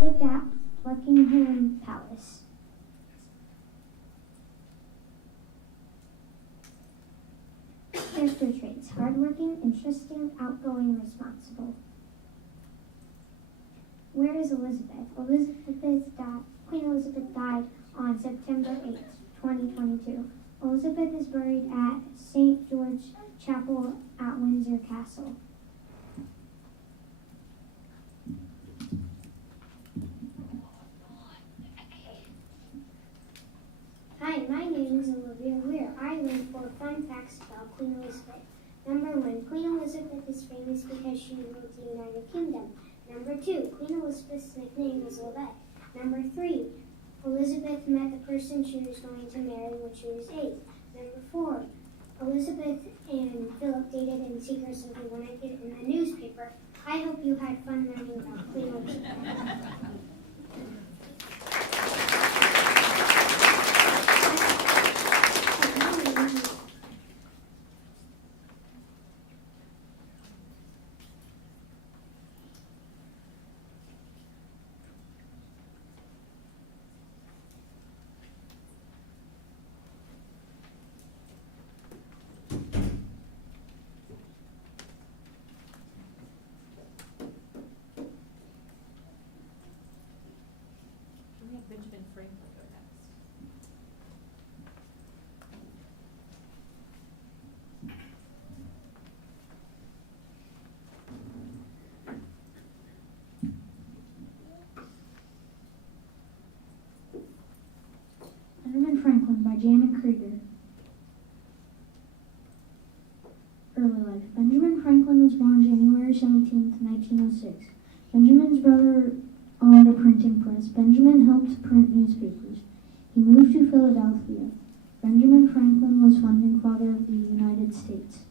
lived at Buckingham Palace. Character traits: hardworking, interesting, outgoing, responsible. Where is Elizabeth? Queen Elizabeth died on September 8th, 2022. Elizabeth is buried at St. George Chapel at Windsor Castle. Hi, my name is Olivia Weir. I learned 4 fun facts about Queen Elizabeth. Number 1, Queen Elizabeth is famous because she ruled the United Kingdom. Number 2, Queen Elizabeth's nickname is Bett. Number 3, Elizabeth met the person she was going to marry when she was 8. Number 4, Elizabeth and Philip dated in secret so they wouldn't get in the newspaper. I hope you had fun learning about Queen Elizabeth. Benjamin Franklin go next. Benjamin Franklin by Jamin Krieger. Early life. Benjamin Franklin was born January 17th, 1906. Benjamin's brother owned a printing press. Benjamin helped print newspapers. He moved to Philadelphia. Benjamin Franklin was founding father of the United States.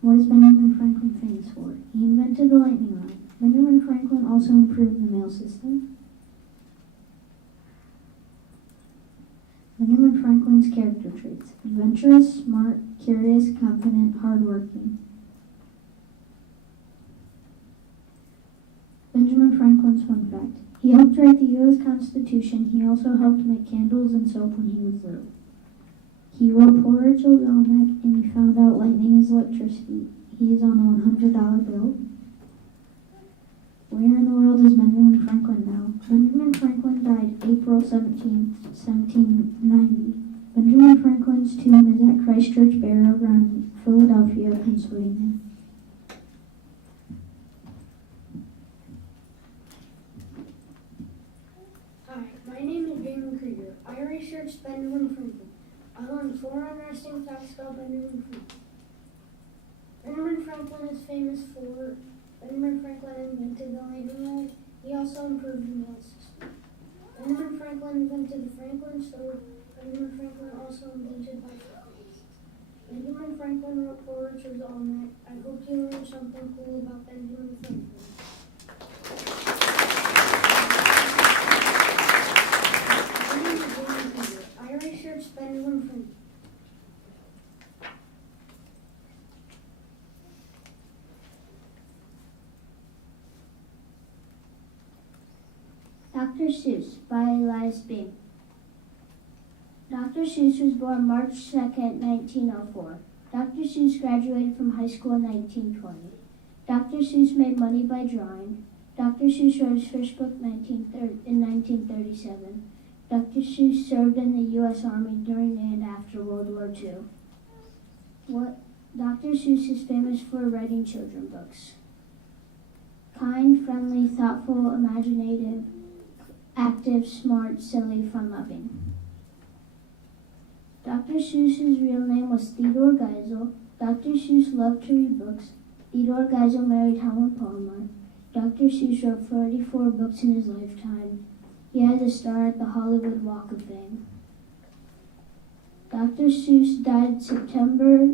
What is Benjamin Franklin famous for? He invented the lightning rod. Benjamin Franklin also improved the mail system. Benjamin Franklin's character traits: adventurous, smart, curious, confident, hardworking. Benjamin Franklin's fun fact: he helped write the U.S. Constitution. He also helped make candles and soap when he was little. He wrote Poor Rachel Belknap, and he found out lightning is electricity. He is on a $100 bill. Where in the world is Benjamin Franklin now? Benjamin Franklin died April 17, 1790. Benjamin Franklin's tomb is at Christ Church Burial Ground, Philadelphia, Pennsylvania. Hi, my name is Jamin Krieger. I researched Benjamin Franklin. I learned 4 interesting facts about Benjamin Franklin. Benjamin Franklin is famous for Benjamin Franklin invented the lightning rod. He also improved the mail system. Benjamin Franklin invented the Franklin stove. Benjamin Franklin also invented bicycles. Benjamin Franklin wrote Poetry's Almanac. I hope you learned something cool about Benjamin Franklin. My name is Jamin Krieger. I researched Benjamin Franklin. Dr. Seuss by Elias B. Dr. Seuss was born March 2nd, 1904. Dr. Seuss graduated from high school in 1920. Dr. Seuss made money by drawing. Dr. Seuss wrote his first book in 1937. Dr. Seuss served in the U.S. Army during and after World War II. Dr. Seuss is famous for writing children's books. Kind, friendly, thoughtful, imaginative, active, smart, silly, fun-loving. Dr. Seuss's real name was Theodore Geisel. Dr. Seuss loved to read books. Theodore Geisel married Helen Palmer. Dr. Seuss wrote 44 books in his lifetime. He has a star at the Hollywood Walk of Fame. Dr. Seuss died September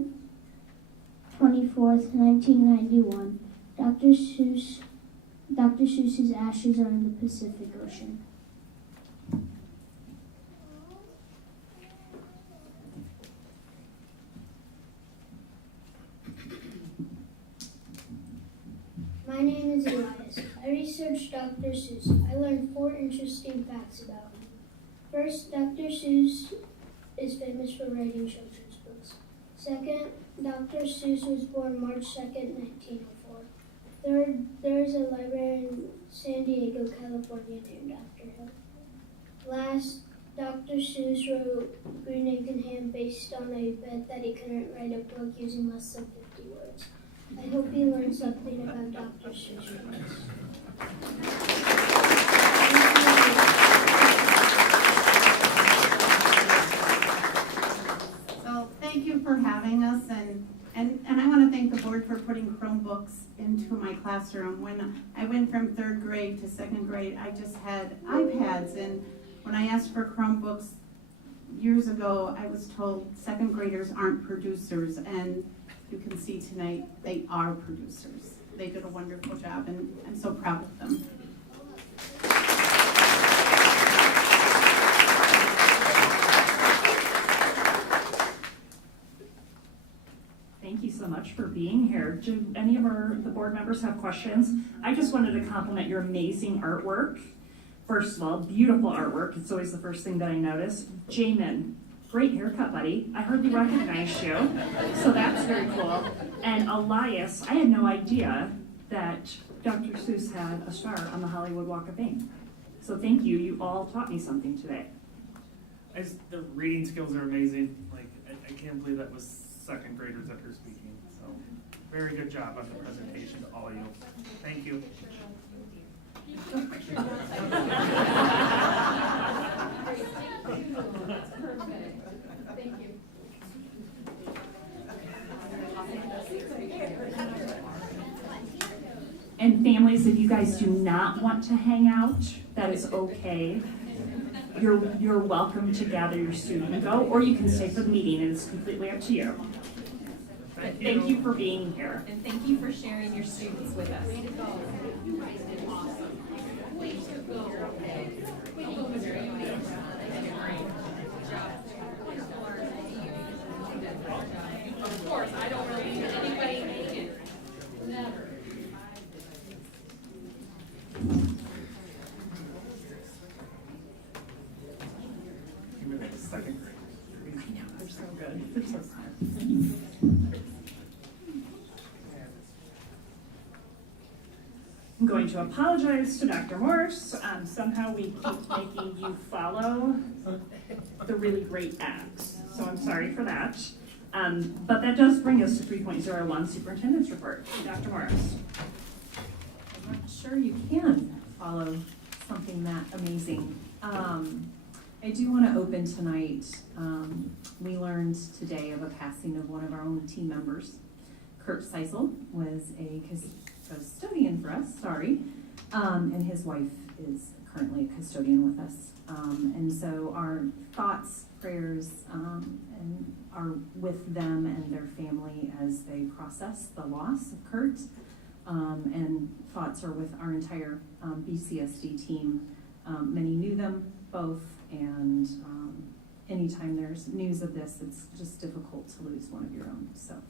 24th, 1991. Dr. Seuss's ashes are in the Pacific Ocean. is Elias. I researched Dr. Seuss. I learned 4 interesting facts about him. First, Dr. Seuss is famous for writing children's books. Second, Dr. Seuss was born March 2nd, 1904. Third, there is a library in San Diego, California named after him. Last, Dr. Seuss wrote Green Egg and Ham based on a bet that he couldn't write a book using less than 50 words. I hope you learned something about Dr. Seuss from this. So thank you for having us, and I want to thank the board for putting Chromebooks into my classroom. When I went from 3rd grade to 2nd grade, I just had iPads, and when I asked for Chromebooks years ago, I was told 2nd graders aren't producers, and you can see tonight they are producers. They did a wonderful job, and I'm so proud of them. Thank you so much for being here. Do any of the board members have questions? I just wanted to compliment your amazing artwork. First of all, beautiful artwork. It's always the first thing that I notice. Jamin, great haircut, buddy. I hardly recognized you, so that's very cool. And Elias, I had no idea that Dr. Seuss had a star on the Hollywood Walk of Fame. So thank you. You all taught me something today. The reading skills are amazing. Like, I can't believe that was 2nd graders that were speaking. So, very good job on the presentation to all of you. Thank you. Thank you. And families, if you guys do not want to hang out, that is okay. You're welcome to gather your student and go, or you can stay for the meeting. It is completely up to you. But thank you for being here. And thank you for sharing your students with us. Of course, I don't really need anybody naked. Never. Second grade. I know, they're so good. They're so smart. I'm going to apologize to Dr. Morse. Somehow we keep making you follow the really great acts. So I'm sorry for that. But that does bring us to 3.01 Superintendent's Report. Dr. Morris. I'm not sure you can follow something that amazing. I do want to open tonight. We learned today of a passing of one of our own team members. Kurt Seisel was a custodian for us, and his wife is currently a custodian with us. And so our thoughts, prayers, and are with them and their family as they process the loss of Kurt. And thoughts are with our entire BCSD team. Many knew them both, and anytime there's news of this, it's just difficult to lose one of your own. So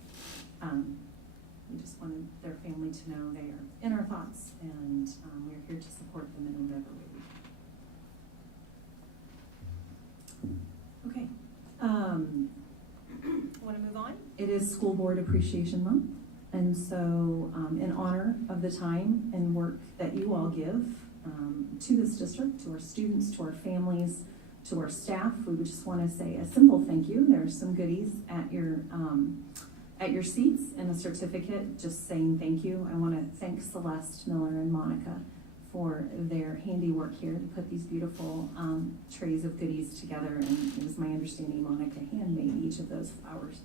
we just wanted their family to know they are in our thoughts, and we're here to support them in whatever way we can. Okay. Want to move on? It is School Board Appreciation Month, and so in honor of the time and work that you all give to this district, to our students, to our families, to our staff, we would just want to say a simple thank you. There's some goodies at your seats and a certificate just saying thank you. I want to thank Celeste, Miller, and Monica for their handiwork here to put these beautiful trays of goodies together, and it was my understanding Monica handmade each of those flowers.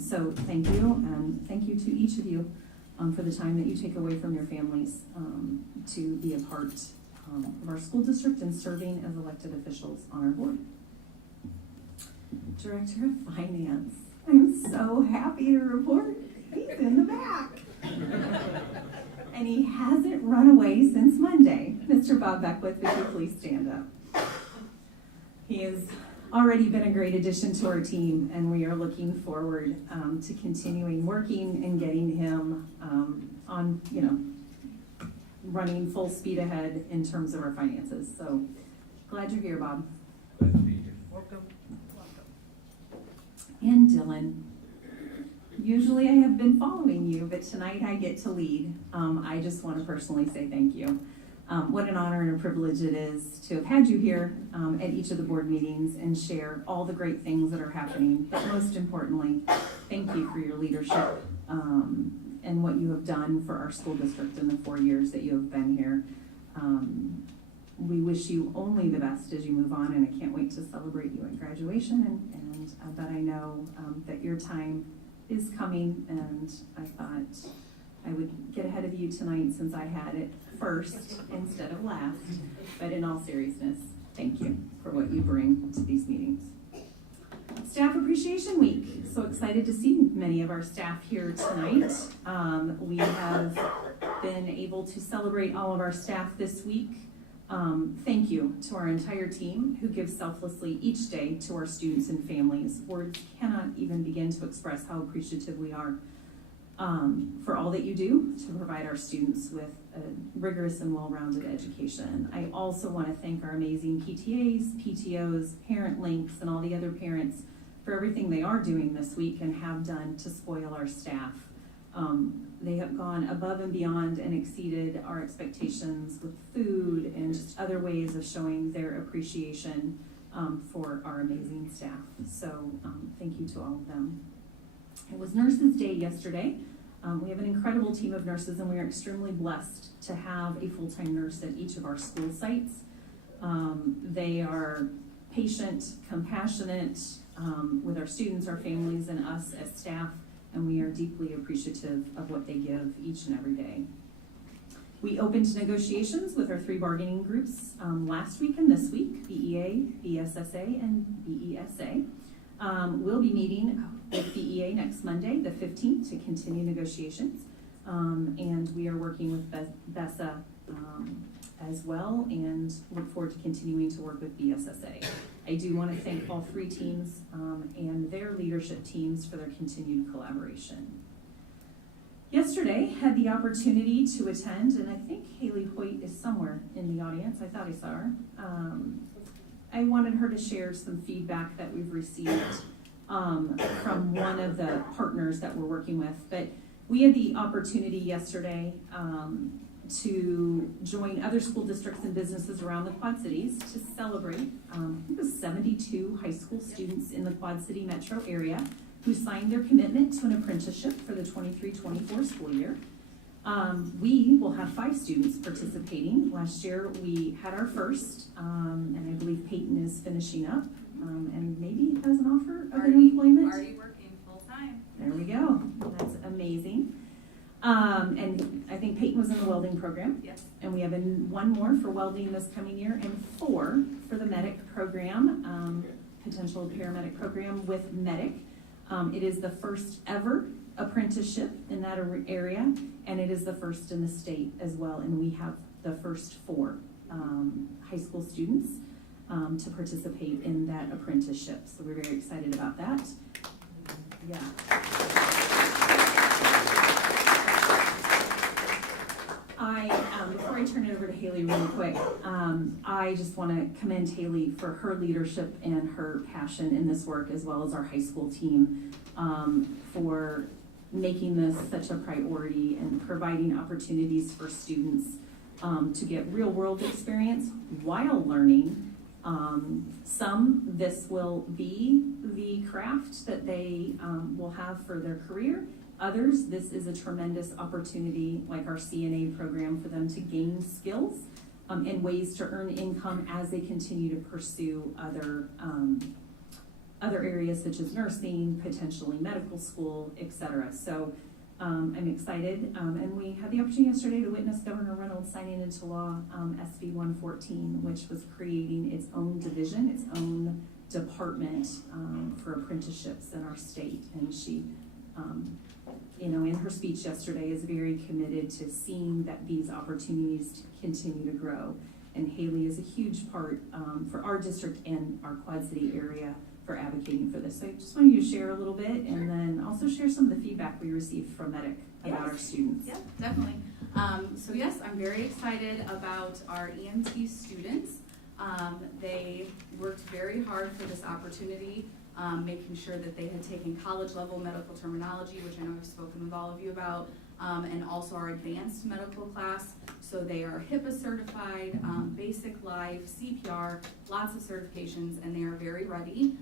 So thank you, and thank you to each of you for the time that you take away from your families to be a part of our school district and serving as elected officials on our board. Director of Finance, I'm so happy to report he's in the back. And he hasn't run away since Monday. Mr. Bob Beckwith, would you please stand up? He has already been a great addition to our team, and we are looking forward to continuing working and getting him on, running full speed ahead in terms of our finances. So glad you're here, Bob. Glad to be here. Welcome. And Dylan. Usually I have been following you, but tonight I get to lead. I just want to personally say thank you. What an honor and a privilege it is to have had you here at each of the board meetings and share all the great things that are happening. But most importantly, thank you for your leadership and what you have done for our school district in the 4 years that you have been here. We wish you only the best as you move on, and I can't wait to celebrate you at graduation. But I know that your time is coming, and I thought I would get ahead of you tonight since I had it first instead of last. But in all seriousness, thank you for what you bring to these meetings. Staff Appreciation Week. So excited to see many of our staff here tonight. We have been able to celebrate all of our staff this week. Thank you to our entire team who gives selflessly each day to our students and families. Words cannot even begin to express how appreciative we are for all that you do to provide our students with a rigorous and well-rounded education. I also want to thank our amazing PTAs, PTOs, parent links, and all the other parents for everything they are doing this week and have done to spoil our staff. They have gone above and beyond and exceeded our expectations with food and just other ways of showing their appreciation for our amazing staff. So thank you to all of them. It was Nurses Day yesterday. We have an incredible team of nurses, and we are extremely blessed to have a full-time nurse at each of our school sites. They are patient, compassionate with our students, our families, and us as staff, and we are deeply appreciative of what they give each and every day. We opened negotiations with our 3 bargaining groups last week and this week, BEA, BSSA, and BESA. We'll be meeting with BEA next Monday, the 15th, to continue negotiations. And we are working with BESA as well, and look forward to continuing to work with BSSA. I do want to thank all 3 teams and their leadership teams for their continued collaboration. Yesterday, had the opportunity to attend, and I think Haley Hoyt is somewhere in the audience. I thought I saw her. I wanted her to share some feedback that we've received from one of the partners that we're working with. But we had the opportunity yesterday to join other school districts and businesses around the Quad Cities to celebrate, I think it was 72 high school students in the Quad City metro area who signed their commitment to an apprenticeship for the 23-24 school year. We will have 5 students participating. Last year we had our first, and I believe Peyton is finishing up, and maybe has an offer of employment. Already working full time. There we go. That's amazing. And I think Peyton was in the welding program. Yes. And we have 1 more for welding this coming year and 4 for the medic program, potential paramedic program with medic. It is the first ever apprenticeship in that area, and it is the first in the state as well. And we have the first 4 high school students to participate in that apprenticeship. So we're very excited about that. Yeah. Before I turn it over to Haley really quick, I just want to commend Haley for her leadership and her passion in this work, as well as our high school team for making this such a priority and providing opportunities for students to get real world experience while learning. This will be the craft that they will have for their career. Others, this is a tremendous opportunity, like our CNA program, for them to gain skills and ways to earn income as they continue to pursue other areas such as nursing, potentially medical school, etc. So I'm excited, and we had the opportunity yesterday to witness Governor Reynolds signing into law SB 114, which was creating its own division, its own department for apprenticeships in our state. And she in her speech yesterday is very committed to seeing that these opportunities continue to grow. And Haley is a huge part for our district and our Quad City area for advocating for this. So I just wanted you to share a little bit, and then also share some of the feedback we received from Medic about our students. Yeah, definitely. So yes, I'm very excited about our EMT students. They worked very hard for this opportunity, making sure that they had taken college level medical terminology, which I know I've spoken with all of you about, and also our advanced medical class. So they are HIPAA certified, basic life, CPR, lots of certifications, and they are very ready.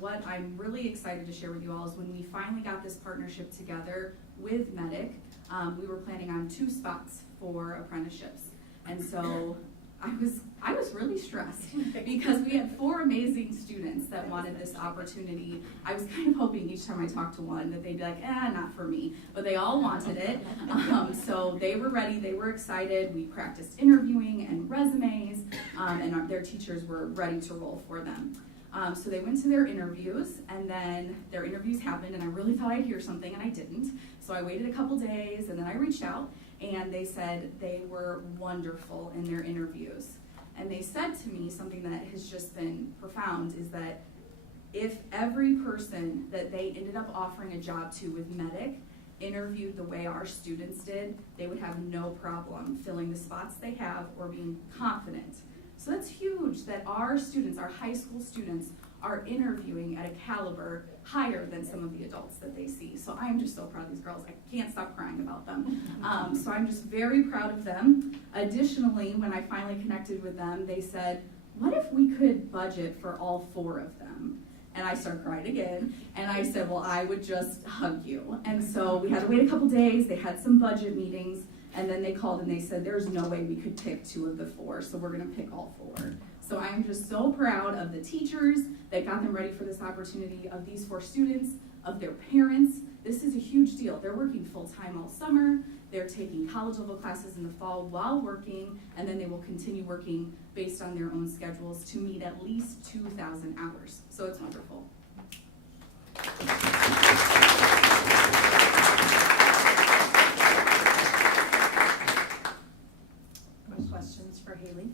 What I'm really excited to share with you all is when we finally got this partnership together with Medic, we were planning on 2 spots for apprenticeships. And so I was really stressed because we had 4 amazing students that wanted this opportunity. I was kind of hoping each time I talked to one that they'd be like, not for me, but they all wanted it. So they were ready, they were excited. We practiced interviewing and resumes, and their teachers were ready to roll for them. So they went to their interviews, and then their interviews happened, and I really thought I'd hear something, and I didn't. So I waited a couple days, and then I reached out, and they said they were wonderful in their interviews. And they said to me something that has just been profound, is that if every person that they ended up offering a job to with Medic interviewed the way our students did, they would have no problem filling the spots they have or being confident. So that's huge that our students, our high school students, are interviewing at a caliber higher than some of the adults that they see. So I'm just so proud of these girls. I can't stop crying about them. So I'm just very proud of them. Additionally, when I finally connected with them, they said, what if we could budget for all 4 of them? And I started crying again. And I said, well, I would just hug you. And so we had to wait a couple days. They had some budget meetings. And then they called and they said, there's no way we could pick 2 of the 4, so we're gonna pick all 4. So I'm just so proud of the teachers that got them ready for this opportunity, of these 4 students, of their parents. This is a huge deal. They're working full-time all summer. They're taking college level classes in the fall while working, and then they will continue working based on their own schedules to meet at least 2,000 hours. So it's wonderful. Questions for Haley?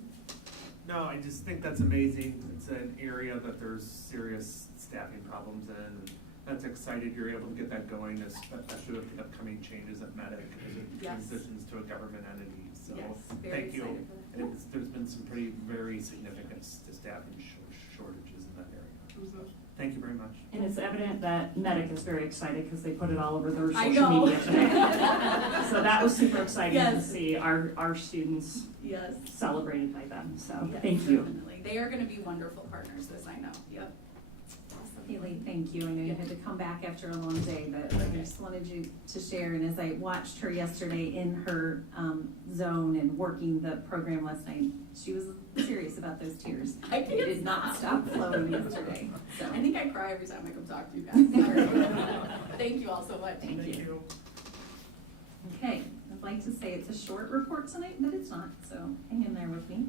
No, I just think that's amazing. It's an area that there's serious staffing problems in. And that's excited you're able to get that going, especially with the upcoming changes at Medic as it Yes. transitions to a government entity. So Yes, very thank you. excited for that. There's been some very significant staffing shortages in that area. So thank you very much. And it's evident that Medic is very excited because they put it all over their I social know. media today. So that was super exciting to Yes. see our students Yes. celebrated by them. So Yes, thank you. definitely. They are gonna be wonderful partners, this I know. Yep. Haley, thank you. I know you had to come back after a long day, but I just wanted you to share. And as I watched her yesterday in her zone and working the program last night, she was serious about those tears. I It did not stop flowing yesterday. So I think I cry every time I come talk to you guys. Sorry. Thank you all so much. Thank you. Okay, I'd like to say it's a short report tonight, but it's not, so hang in there with me.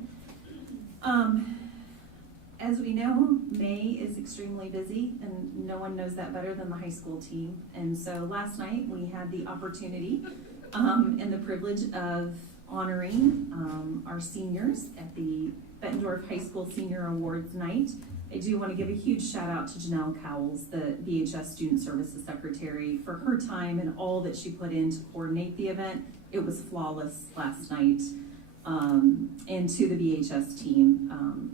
As we know, May is extremely busy, and no one knows that better than the high school team. And so last night, we had the opportunity and the privilege of honoring our seniors at the Bettendorf High School Senior Awards Night. I do want to give a huge shout out to Janelle Cowles, the VHS Student Services Secretary, for her time and all that she put in to coordinate the event. It was flawless last night. And to the VHS team,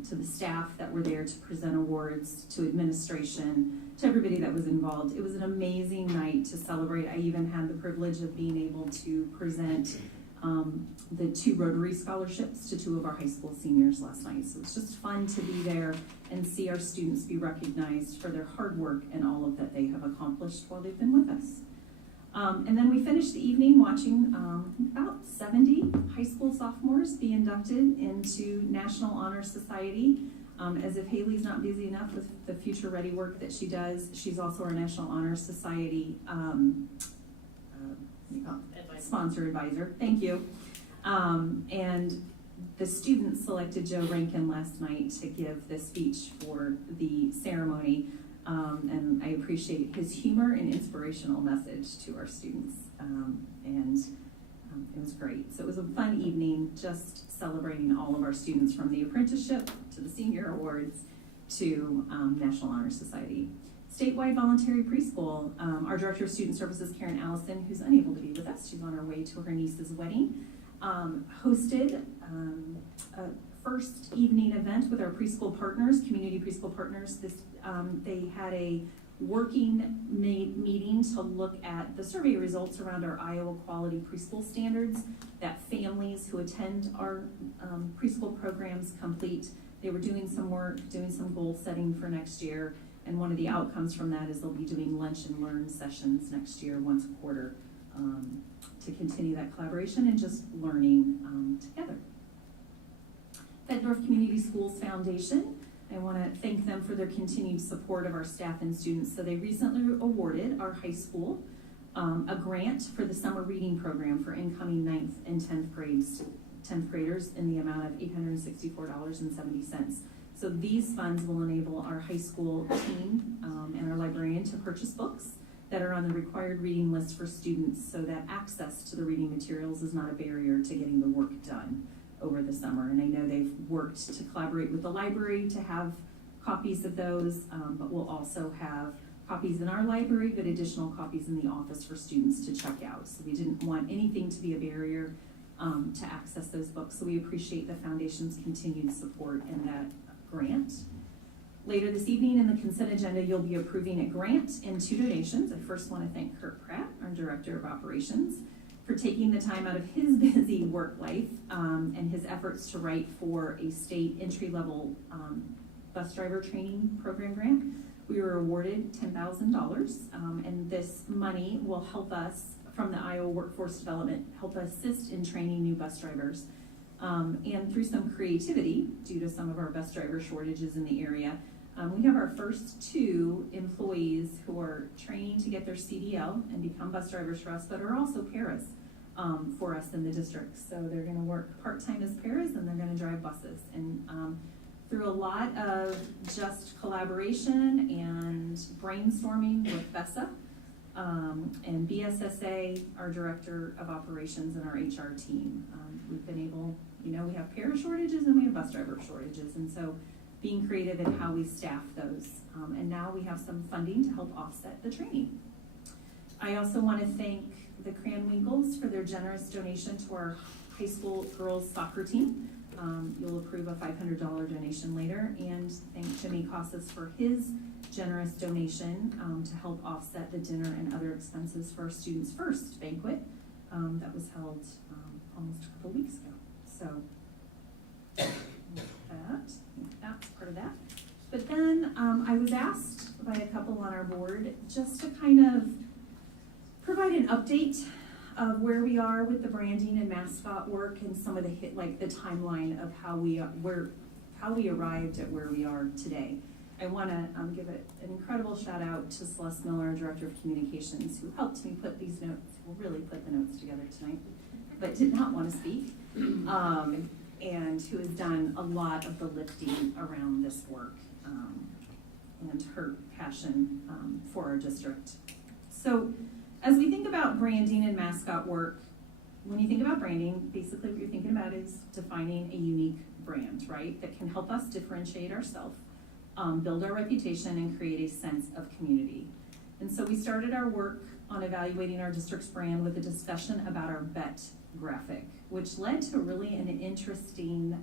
to the staff that were there to present awards, to administration, to everybody that was involved. It was an amazing night to celebrate. I even had the privilege of being able to present the 2 Rotary scholarships to 2 of our high school seniors last night. So it's just fun to be there and see our students be recognized for their hard work and all of that they have accomplished while they've been with us. And then we finished the evening watching about 70 high school sophomores be inducted into National Honor Society. As if Haley's not busy enough with the future ready work that she does, she's also our National Honor Society sponsor advisor. Thank you. And the students selected Joe Rankin last night to give the speech for the ceremony. And I appreciate his humor and inspirational message to our students. It was great. So it was a fun evening, just celebrating all of our students from the apprenticeship to the senior awards to National Honor Society. Statewide Voluntary Preschool, our Director of Student Services, Karen Allison, who's unable to be with us, she's on her way to her niece's wedding, hosted a first evening event with our preschool partners, community preschool partners. They had a working meeting to look at the survey results around our Iowa quality preschool standards that families who attend our preschool programs complete. They were doing some work, doing some goal setting for next year, and one of the outcomes from that is they'll be doing lunch and learn sessions next year once a quarter to continue that collaboration and just learning together. Bettendorf Community Schools Foundation, I want to thank them for their continued support of our staff and students. So they recently awarded our high school a grant for the summer reading program for incoming 9th and 10th graders in the amount of $864.70. So these funds will enable our high school team and our librarian to purchase books that are on the required reading list for students so that access to the reading materials is not a barrier to getting the work done over the summer. And I know they've worked to collaborate with the library to have copies of those, but we'll also have copies in our library, but additional copies in the office for students to check out. So we didn't want anything to be a barrier to access those books. So we appreciate the foundation's continued support in that grant. Later this evening in the consent agenda, you'll be approving a grant and 2 donations. I first want to thank Kurt Pratt, our Director of Operations, for taking the time out of his busy work life and his efforts to write for a state entry-level bus driver training program grant. We were awarded $10,000, and this money will help us, from the Iowa Workforce Development, help assist in training new bus drivers. And through some creativity, due to some of our bus driver shortages in the area, we have our first 2 employees who are training to get their CDL and become bus drivers for us, but are also paras for us in the district. So they're going to work part-time as paras, and they're going to drive buses. And through a lot of just collaboration and brainstorming with BESA and BSSA, our Director of Operations, and our HR team, we've been able, we have para shortages and we have bus driver shortages, and so being creative in how we staff those. And now we have some funding to help offset the training. I also want to thank the Cranwinkles for their generous donation to our high school girls soccer team. You'll approve a $500 donation later, and thank Jimmy Casas for his generous donation to help offset the dinner and other expenses for our Students First banquet that was held almost a couple weeks ago. So that's part of that. But then I was asked by a couple on our board just to kind of provide an update of where we are with the branding and mascot work and some of the the timeline of how we arrived at where we are today. I want to give an incredible shout out to Celeste Miller, our Director of Communications, who helped me put these notes, really put the notes together tonight, but did not want to speak, and who has done a lot of the lifting around this work and her passion for our district. So as we think about branding and mascot work, when you think about branding, basically what you're thinking about is defining a unique brand, right? That can help us differentiate ourselves, build our reputation, and create a sense of community. And so we started our work on evaluating our district's brand with a discussion about our Bett graphic, which led to really an interesting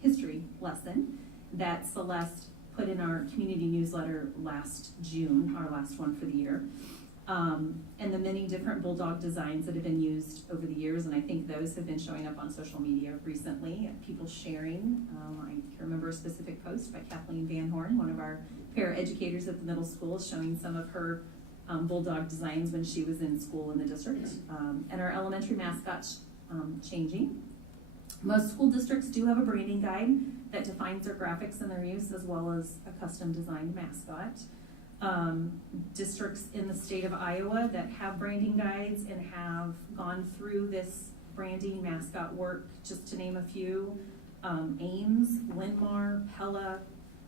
history lesson that Celeste put in our community newsletter last June, our last one for the year. And the many different bulldog designs that have been used over the years, and I think those have been showing up on social media recently, people sharing. I can remember a specific post by Kathleen Van Horn, one of our para-educators at the middle school, showing some of her bulldog designs when she was in school in the district. And our elementary mascots changing. Most school districts do have a branding guide that defines their graphics and their use, as well as a custom designed mascot. Districts in the state of Iowa that have branding guides and have gone through this branding mascot work, just to name a few, Ames, Linn-Mar, Pella,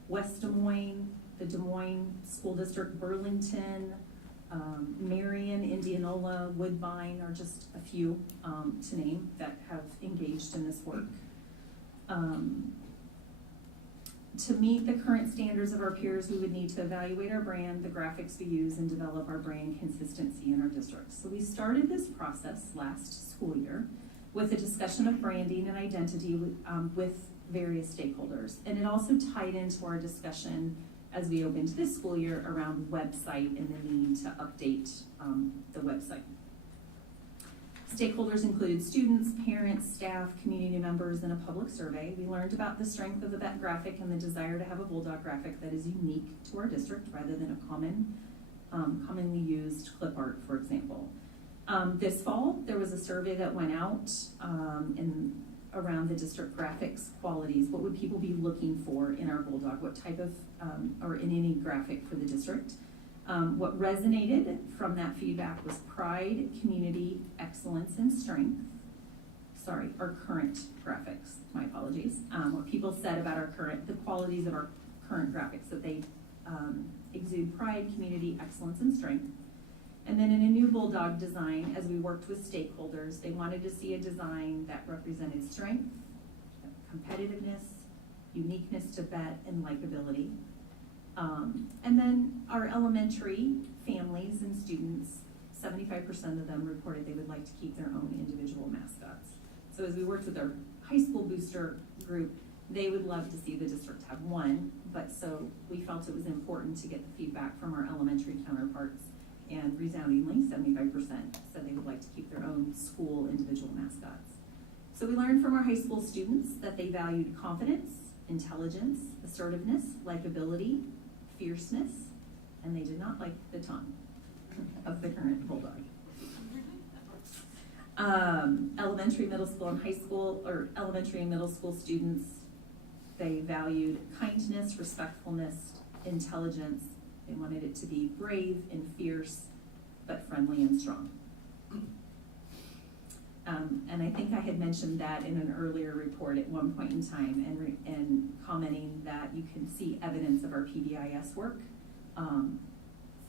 West Des Moines, the Des Moines School District, Burlington, Marion, Indianola, Woodbine are just a few to name that have engaged in this work. To meet the current standards of our peers, we would need to evaluate our brand, the graphics we use, and develop our brand consistency in our districts. So we started this process last school year with a discussion of branding and identity with various stakeholders. And it also tied into our discussion as we opened this school year around website and the need to update the website. Stakeholders included students, parents, staff, community members, and a public survey. We learned about the strength of the Bett graphic and the desire to have a Bulldog graphic that is unique to our district rather than a commonly used clip art, for example. This fall, there was a survey that went out around the district graphics qualities. What would people be looking for in our Bulldog? What type of, or in any graphic for the district? What resonated from that feedback was pride, community, excellence, and strength. Sorry, our current graphics, my apologies. What people said about the qualities of our current graphics, that they exude pride, community, excellence, and strength. And then in a new Bulldog design, as we worked with stakeholders, they wanted to see a design that represented strength, competitiveness, uniqueness to Bett, and likability. And then our elementary families and students, 75% of them reported they would like to keep their own individual mascots. So as we worked with our high school booster group, they would love to see the district have one, but so we felt it was important to get the feedback from our elementary counterparts, and resoundingly, 75% said they would like to keep their own school individual mascots. So we learned from our high school students that they valued confidence, intelligence, assertiveness, likability, fierceness, and they did not like the tongue of the current Bulldog. Elementary, middle school, and high school, or elementary and middle school students, they valued kindness, respectfulness, intelligence. They wanted it to be brave and fierce, but friendly and strong. And I think I had mentioned that in an earlier report at one point in time, and commenting that you can see evidence of our PBIS work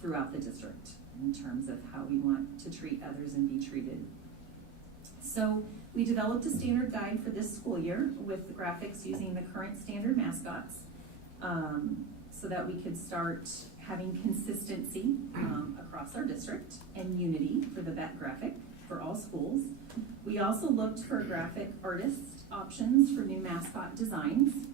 throughout the district in terms of how we want to treat others and be treated. So we developed a standard guide for this school year with the graphics using the current standard mascots so that we could start having consistency across our district and unity for the Bett graphic for all schools. We also looked for graphic artist options for new mascot designs.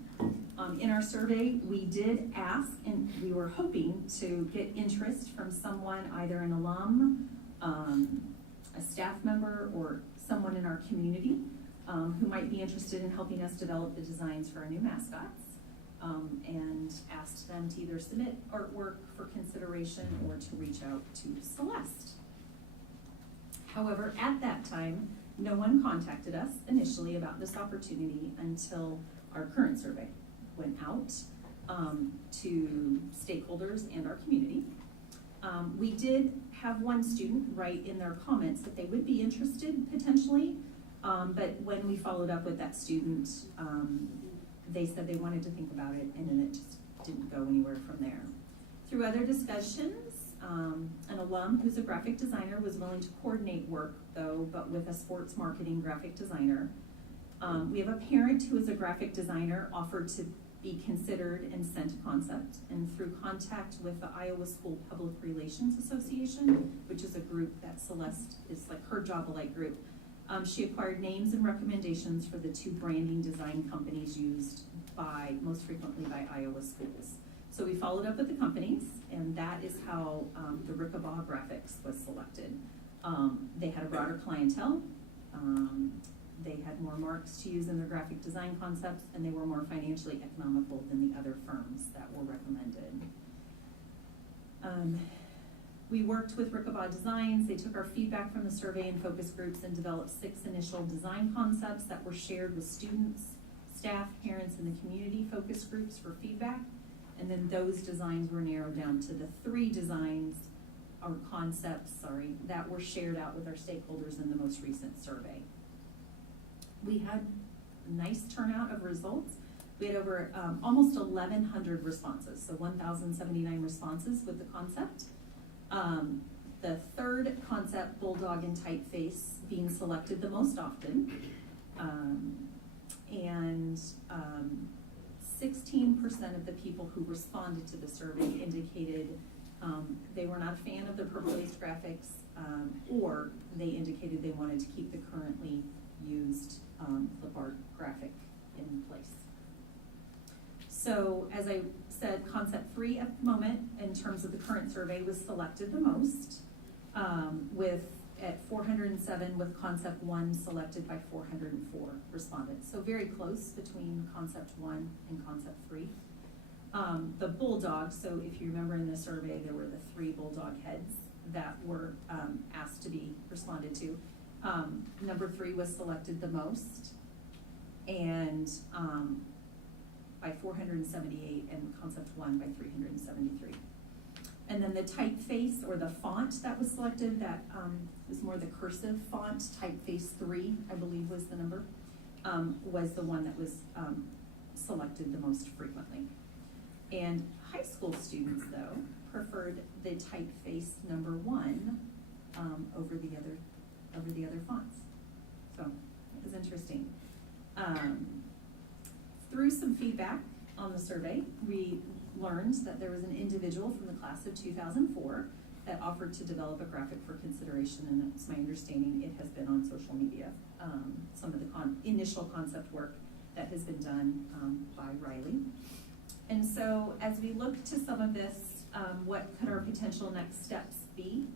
In our survey, we did ask, and we were hoping to get interest from someone, either an alum, a staff member, or someone in our community who might be interested in helping us develop the designs for our new mascots, and asked them to either submit artwork for consideration or to reach out to Celeste. However, at that time, no one contacted us initially about this opportunity until our current survey went out to stakeholders and our community. We did have one student write in their comments that they would be interested potentially, but when we followed up with that student, they said they wanted to think about it, and then it just didn't go anywhere from there. Through other discussions, an alum who's a graphic designer was willing to coordinate work, though, but with a sports marketing graphic designer. We have a parent who is a graphic designer offered to be considered and sent a concept, and through contact with the Iowa School Public Relations Association, which is a group that Celeste is like her job-alike group, she acquired names and recommendations for the two branding design companies used most frequently by Iowa schools. So we followed up with the companies, and that is how the Rickabaugh graphics was selected. They had a broader clientele, they had more marks to use in their graphic design concepts, and they were more financially economical than the other firms that were recommended. We worked with Rickabaugh Designs. They took our feedback from the survey and focus groups and developed 6 initial design concepts that were shared with students, staff, parents, and the community focus groups for feedback. And then those designs were narrowed down to the 3 designs, or concepts, that were shared out with our stakeholders in the most recent survey. We had a nice turnout of results. We had over almost 1,100 responses, so 1,079 responses with the concept. The 3rd concept, Bulldog and Typeface, being selected the most often. 16% of the people who responded to the survey indicated they were not a fan of the proposed graphics, or they indicated they wanted to keep the currently used flip art graphic in place. So as I said, concept 3 at the moment, in terms of the current survey, was selected the most, at 407, with concept 1 selected by 404 respondents. So very close between concept 1 and concept 3. The bulldog, so if you remember in the survey, there were the 3 bulldog heads that were asked to be responded to. Number 3 was selected the most, and by 478, and concept 1 by 373. And then the typeface, or the font that was selected, that was more the cursive font, typeface 3, I believe was the number, was the one that was selected the most frequently. And high school students, though, preferred the typeface number 1 over the other fonts. So it was interesting. Through some feedback on the survey, we learned that there was an individual from the class of 2004 that offered to develop a graphic for consideration, and it's my understanding it has been on social media. Some of the initial concept work that has been done by Riley. And so as we look to some of this, what could our potential next steps be?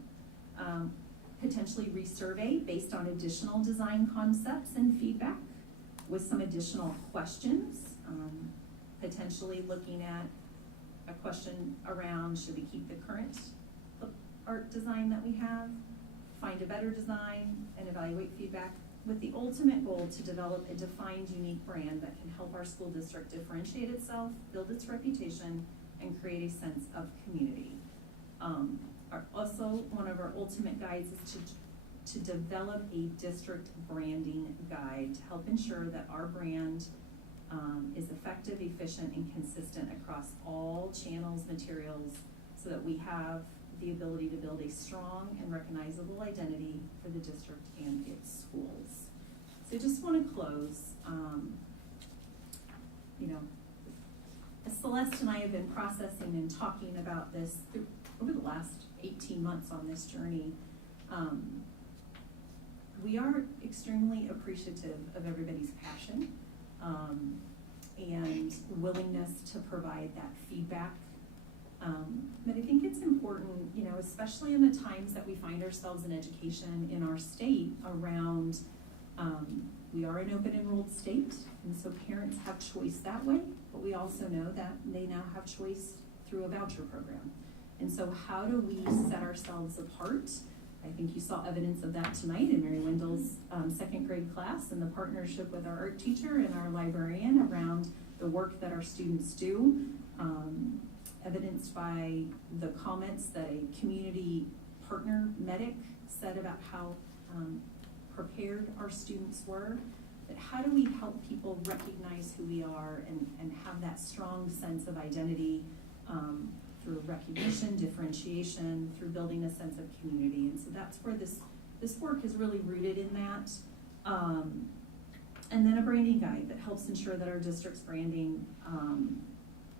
Potentially resurvey based on additional design concepts and feedback with some additional questions, potentially looking at a question around, should we keep the current art design that we have, find a better design, and evaluate feedback, with the ultimate goal to develop a defined, unique brand that can help our school district differentiate itself, build its reputation, and create a sense of community. Also, one of our ultimate guides is to develop a district branding guide to help ensure that our brand is effective, efficient, and consistent across all channels, materials, so that we have the ability to build a strong and recognizable identity for the district and its schools. So I just want to close, as Celeste and I have been processing and talking about this over the last 18 months on this journey, we are extremely appreciative of everybody's passion and willingness to provide that feedback. But I think it's important, especially in the times that we find ourselves in education in our state around, we are an open enrolled state, and so parents have choice that way, but we also know that they now have choice through a voucher program. And so how do we set ourselves apart? I think you saw evidence of that tonight in Mary Wendell's second grade class, and the partnership with our art teacher and our librarian around the work that our students do, evidenced by the comments that a community partner medic said about how prepared our students were. But how do we help people recognize who we are and have that strong sense of identity through recognition, differentiation, through building a sense of community? And so that's where this work is really rooted in that. And then a branding guide that helps ensure that our district's branding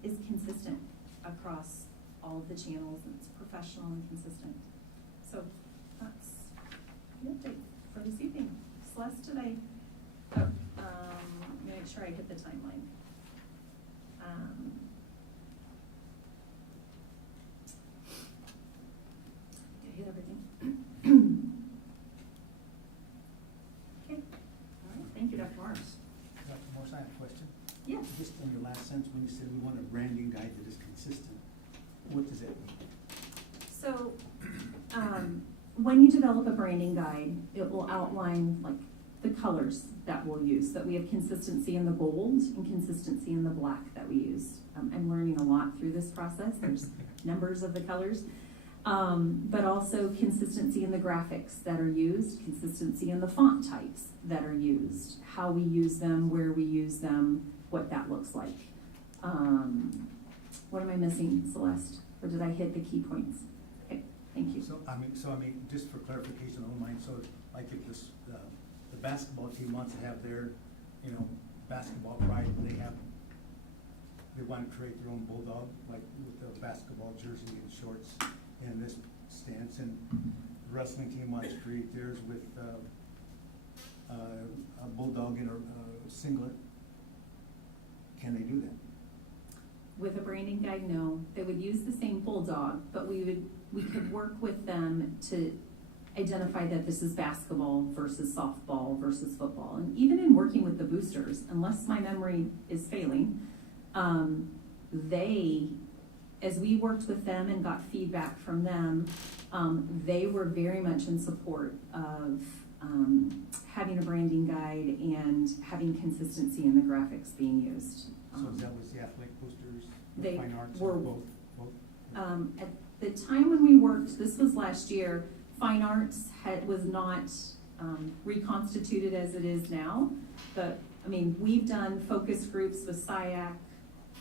is consistent across all of the channels, and it's professional and consistent. So that's the update for this evening. Celeste, today, let me make sure I hit the timeline. Did I hit everything? Okay, all right, thank you, Dr. Morris. Dr. Morse, I have a question. Yes. Just in your last sentence, when you said we want a branding guide that is consistent, what does that mean? So, when you develop a branding guide, it will outline like the colors that we'll use, that we have consistency in the bold and consistency in the black that we use. I'm learning a lot through this process. There's numbers of the colors, but also consistency in the graphics that are used, consistency in the font types that are used, how we use them, where we use them, what that looks like. What am I missing, Celeste? Or did I hit the key points? Okay, thank you. So I mean, just for clarification on mine, so like if this, the basketball team wants to have their, basketball pride, they have they want to create their own bulldog, like with the basketball jersey and shorts and this stance. And the wrestling team wants to create theirs with a bulldog in a singlet. Can they do that? With a branding guide, no. They would use the same bulldog, but we could work with them to identify that this is basketball versus softball versus football. And even in working with the boosters, unless my memory is failing, as we worked with them and got feedback from them, they were very much in support of having a branding guide and having consistency in the graphics being used. So that was the athletic boosters, They fine arts, were- or both? At the time when we worked, this was last year, Fine Arts was not reconstituted as it is now. But, I mean, we've done focus groups with SIAC,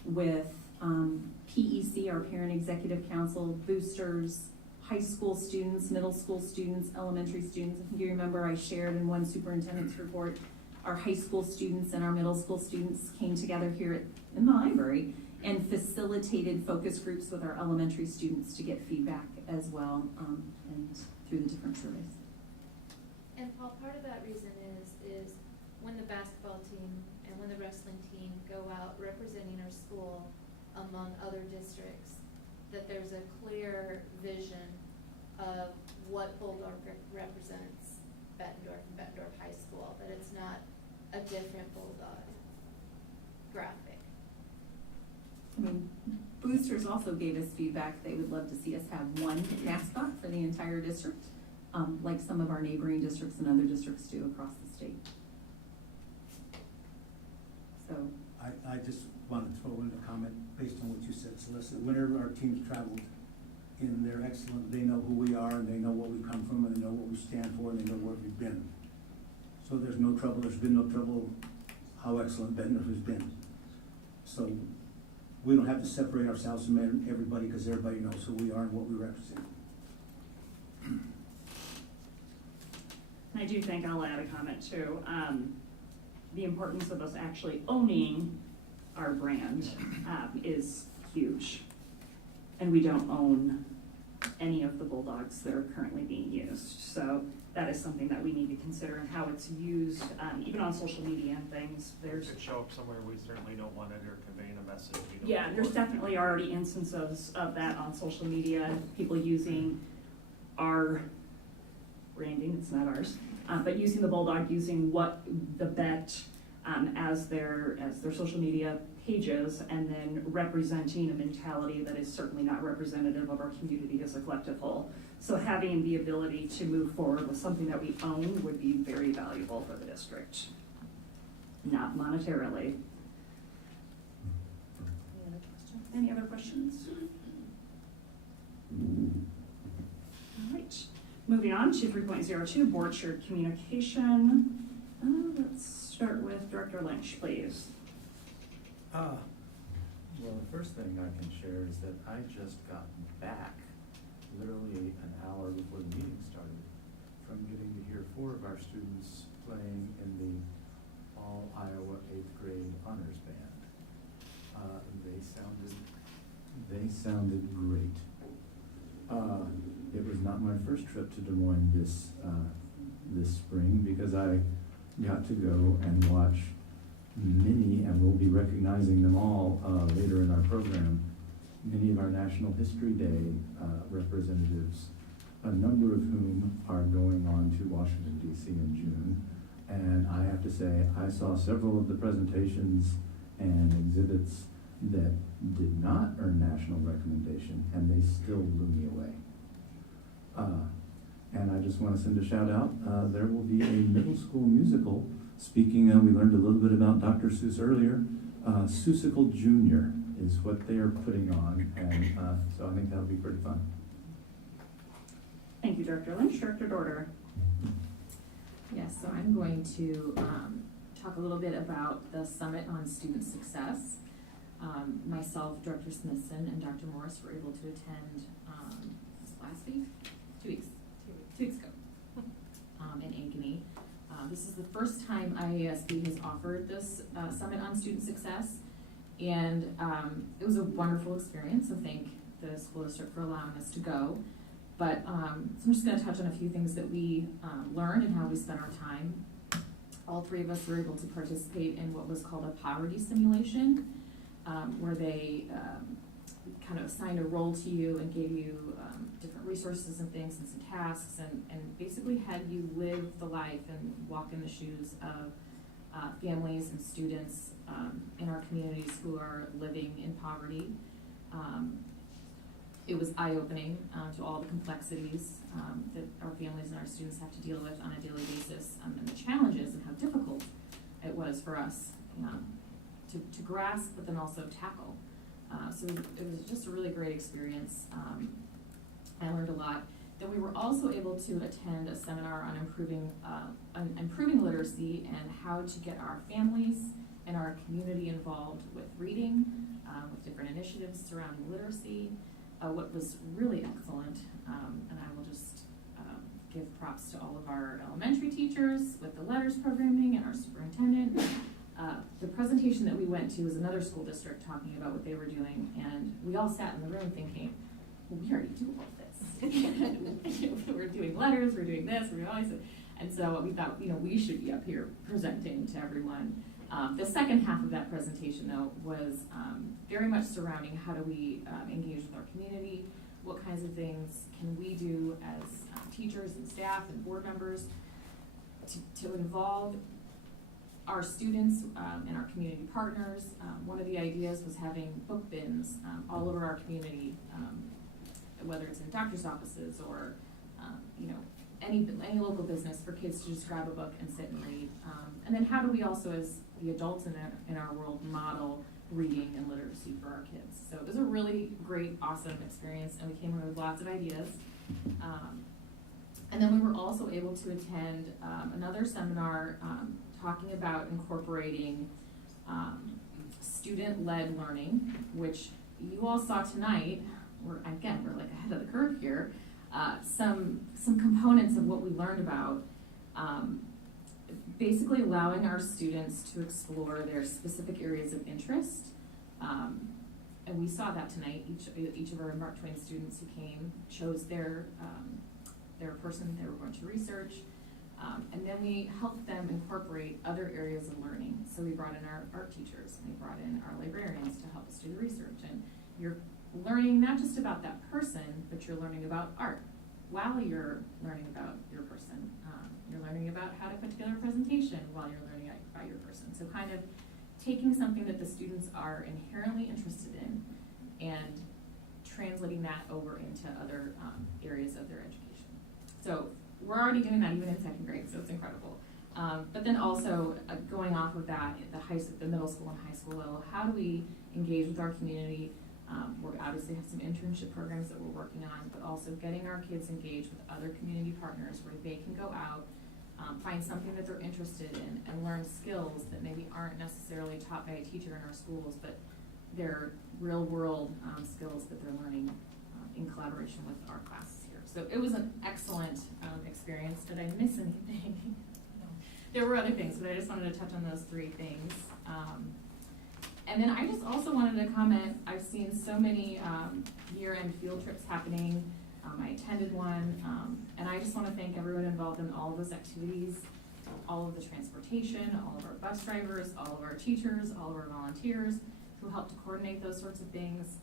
with PEC, our Parent Executive Council, boosters, high school students, middle school students, elementary students. I think you remember I shared in one superintendent's report, our high school students and our middle school students came together here in the library and facilitated focus groups with our elementary students to get feedback as well, and through the different surveys. And Paul, part of that reason is when the basketball team and when the wrestling team go out representing our school among other districts, that there's a clear vision of what Bulldog represents Bettendorf and Bettendorf High School, that it's not a different Bulldog graphic. I mean, boosters also gave us feedback, they would love to see us have one mascot for the entire district, like some of our neighboring districts and other districts do across the state. So, I just want to throw in a comment based on what you said, Celeste. Whenever our teams traveled, and they're excellent, they know who we are, and they know what we come from, and they know what we stand for, and they know where we've been. So there's no trouble, there's been no trouble how excellent Bettendorf has been. So we don't have to separate ourselves from everybody, because everybody knows who we are and what we represent. And I do think I'll add a comment too. The importance of us actually owning our brand is huge. And we don't own any of the Bulldogs that are currently being used. So that is something that we need to consider and how it's used, even on social media and things. There's it show up somewhere we certainly don't want it or conveying a message. We don't Yeah, want. there's definitely already instances of that on social media, people using our branding, it's not ours, but using the Bulldog, using what the Bett as their social media pages, and then representing a mentality that is certainly not representative of our community as a collective whole. So having the ability to move forward with something that we own would be very valuable for the district, not monetarily. Any other questions? All right, moving on to 3.02, board shared communication. Let's start with Director Lynch, please. Well, the first thing I can share is that I just got back literally an hour before the meeting started from getting to hear 4 of our students playing in the All Iowa 8th grade honors band. They sounded great. It was not my first trip to Des Moines this spring, because I got to go and watch many, and we'll be recognizing them all later in our program, many of our National History Day representatives, a number of whom are going on to Washington, D.C. in June. And I have to say, I saw several of the presentations and exhibits that did not earn national recommendation, and they still blew me away. And I just want to send a shout out. There will be a middle school musical. Speaking of, we learned a little bit about Dr. Seuss earlier. Seussical Junior is what they are putting on, and so I think that'll be pretty fun. Thank you, Director Lynch. Director Dorder. Yes, so I'm going to talk a little bit about the Summit on Student Success. Myself, Director Smithson, and Dr. Morris were able to attend last week? 2 weeks. 2 weeks ago in Ankeny. This is the first time IASB has offered this Summit on Student Success, And it was a wonderful experience. So thank the school district for allowing us to go. But so I'm just going to touch on a few things that we learned and how we spent our time. All three of us were able to participate in what was called a poverty simulation, where they kind of assigned a role to you and gave you different resources and things and some tasks, and basically had you live the life and walk in the shoes of families and students in our communities who are living in poverty. It was eye-opening to all the complexities that our families and our students have to deal with on a daily basis, and the challenges and how difficult it was for us to grasp, but then also tackle. So it was just a really great experience. I learned a lot. Then we were also able to attend a seminar on improving literacy and how to get our families and our community involved with reading, with different initiatives surrounding literacy. What was really excellent, and I will just give props to all of our elementary teachers with the letters programming and our superintendent. The presentation that we went to was another school district talking about what they were doing, and we all sat in the room thinking, well, we already do all this. We're doing letters, we're doing this, we're doing all this. And so we thought, we should be up here presenting to everyone. The second half of that presentation, though, was very much surrounding how do we engage with our community, what kinds of things can we do as teachers and staff and board members to involve our students and our community partners. One of the ideas was having book bins all over our community, whether it's in doctor's offices or any local business for kids to just grab a book and sit and read. And then how do we also, as the adults in our world, model reading and literacy for our kids? So it was a really great, awesome experience, and we came away with lots of ideas. And then we were also able to attend another seminar talking about incorporating student-led learning, which you all saw tonight. We're like ahead of the curve here. Some components of what we learned about, basically allowing our students to explore their specific areas of interest. And we saw that tonight. Each of our Mark Twain students who came chose their person they were going to research. And then we helped them incorporate other areas of learning. So we brought in our art teachers, and we brought in our librarians to help us do the research. And you're learning not just about that person, but you're learning about art while you're learning about your person. You're learning about how to put together a presentation while you're learning about your person. So kind of taking something that the students are inherently interested in and translating that over into other areas of their education. So we're already doing that even in second grade, so it's incredible. But then also going off of that, at the middle school and high school level, how do we engage with our community? We obviously have some internship programs that we're working on, but also getting our kids engaged with other community partners where they can go out, find something that they're interested in, and learn skills that maybe aren't necessarily taught by a teacher in our schools, but they're real world skills that they're learning in collaboration with our classes here. So it was an excellent experience. Did I miss anything? There were other things, but I just wanted to touch on those three things. And then I just also wanted to comment, I've seen so many year-end field trips happening. I attended one, and I just want to thank everyone involved in all of those activities, all of the transportation, all of our bus drivers, all of our teachers, all of our volunteers who helped to coordinate those sorts of things.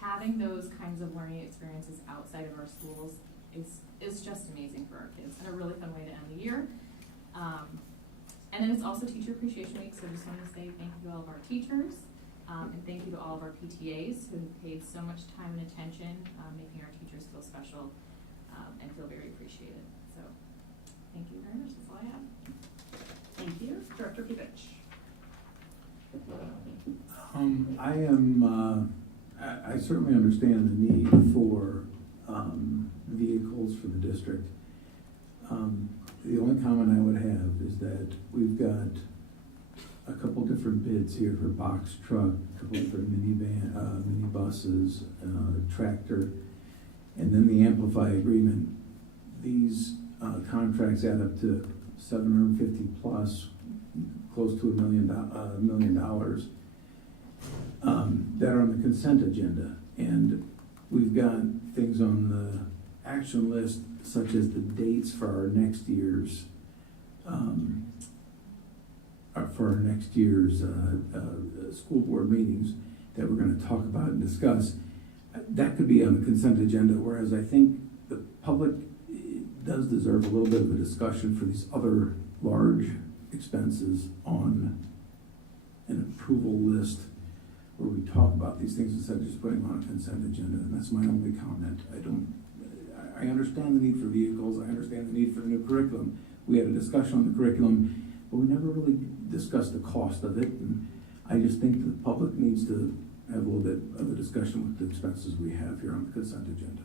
Having those kinds of learning experiences outside of our schools is just amazing for our kids and a really fun way to end the year. And then it's also Teacher Appreciation Week, so I just wanted to say thank you to all of our teachers, and thank you to all of our PTAs who have paid so much time and attention, making our teachers feel special and feel very appreciated. So thank you very much. That's all I have. Thank you. Director Pivich. I certainly understand the need for vehicles for the district. The only comment I would have is that we've got a couple different bids here for box truck, a couple different minibuses, tractor, and then the Amplify agreement. These contracts add up to $750 plus, close to $1 million. that are on the consent agenda. And we've got things on the action list, such as the dates for our next year's school board meetings that we're going to talk about and discuss. That could be on the consent agenda, whereas I think the public does deserve a little bit of a discussion for these other large expenses on an approval list where we talk about these things instead of just putting them on a consent agenda. And that's my only comment. I understand the need for vehicles. I understand the need for a new curriculum. We had a discussion on the curriculum, but we never really discussed the cost of it. And I just think the public needs to have a little bit of a discussion with the expenses we have here on the consent agenda.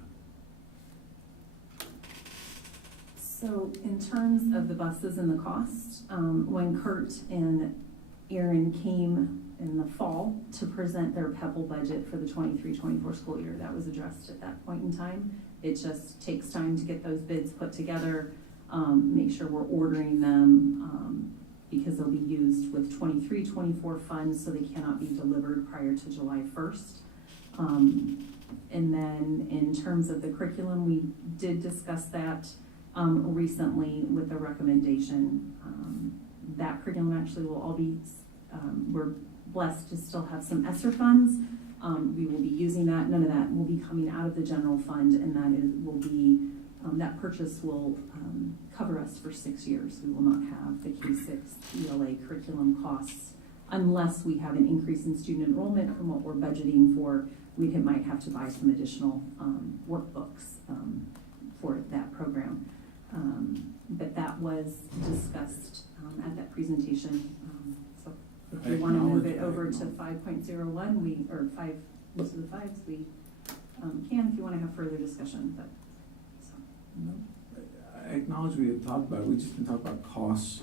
So in terms of the buses and the cost, when Kurt and Aaron came in the fall to present their PEPAL budget for the 23-24 school year, that was addressed at that point in time. It just takes time to get those bids put together, make sure we're ordering them, because they'll be used with 23-24 funds, so they cannot be delivered prior to July 1st. And then in terms of the curriculum, we did discuss that recently with the recommendation. That curriculum actually will all be, we're blessed to still have some ESSER funds. We will be using that. None of that will be coming out of the general fund, and that purchase will cover us for 6 years. We will not have the K-6 ELA curriculum costs unless we have an increase in student enrollment from what we're budgeting for. We might have to buy some additional workbooks for that program. But that was discussed at that presentation. So if you want to move it over to 5.01, or 5 into the 5s, we can if you want to have further discussion. But No, I acknowledge we have talked about it. We just didn't talk about costs,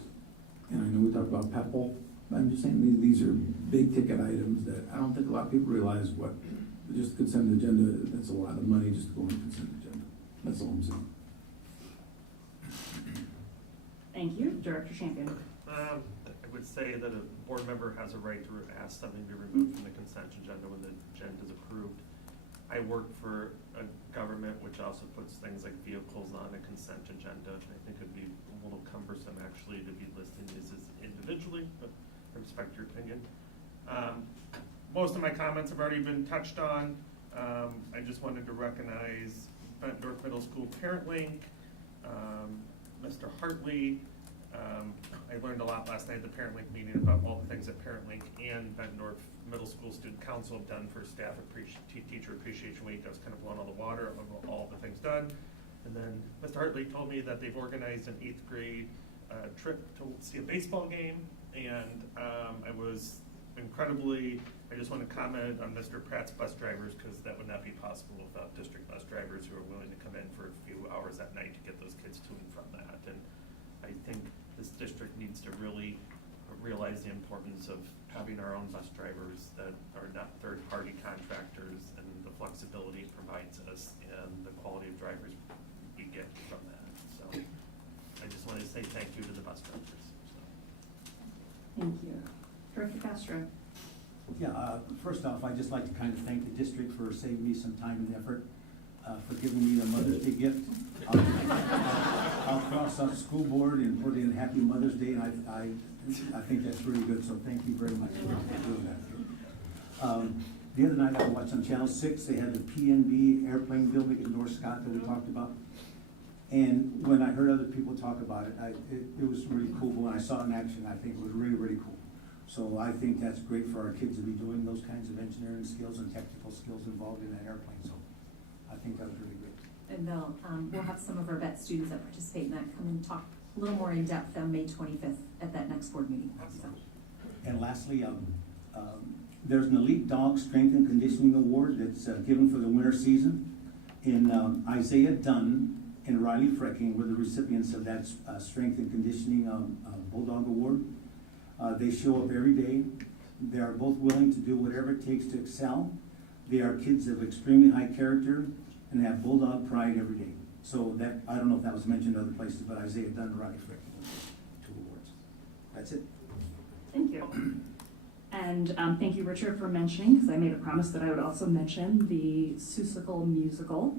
and I know we talked about PEPAL. I'm just saying these are big ticket items that I don't think a lot of people realize what just consent agenda. That's a lot of money just to go on the consent agenda. That's all I'm saying. Thank you. Director Champion. I would say that a board member has a right to ask something to be removed from the consent agenda when the agenda is approved. I work for a government which also puts things like vehicles on a consent agenda. I think it'd be a little cumbersome actually to be listing these as individually, but I respect your opinion. Most of my comments have already been touched on. I just wanted to recognize Bett Middle School Parent Link, Mr. Hartley. I learned a lot last night at the Parent Link meeting about all the things that Parent Link and Bettendorf Middle School Student Council have done for Staff Teacher Appreciation Week. I was kind of blown out of the water of all the things done. And then Mr. Hartley told me that they've organized an 8th grade trip to see a baseball game. And I just want to comment on Mr. Pratt's bus drivers, because that would not be possible without district bus drivers who are willing to come in for a few hours at night to get those kids to and from that. And I think this district needs to really realize the importance of having our own bus drivers that are not third-party contractors, and the flexibility it provides us and the quality of drivers we get from that. So I just wanted to say thank you to the bus drivers. So. thank you. Director Castro. Yeah, first off, I'd just like to kind of thank the district for saving me some time and effort, for giving me a Mother's Day gift. I'll cross out school board and put in Happy Mother's Day, and I think that's really good, so thank you very much for doing that. The other night I watched on Channel 6, they had the PNB airplane building at North Scott that we talked about. And when I heard other people talk about it, it was really cool. When I saw it in action, I think it was really, really cool. So I think that's great for our kids to be doing those kinds of engineering skills and technical skills involved in that airplane. So I think that was really great. And we'll have some of our Bett students that participate in that come and talk a little more in depth on May 25th at that next board meeting. So. And lastly, there's an Elite Dog Strength and Conditioning Award that's given for the winter season. And Isaiah Dunn and Riley Frecking were the recipients of that Strength and Conditioning Bulldog Award. They show up every day. They are both willing to do whatever it takes to excel. They are kids of extremely high character and have bulldog pride every day. So that, I don't know if that was mentioned in other places, but Isaiah Dunn and Riley Frecking were 2 awards. That's it. Thank you. And And thank you, Richard, for mentioning, because I made a promise that I would also mention the Seussical musical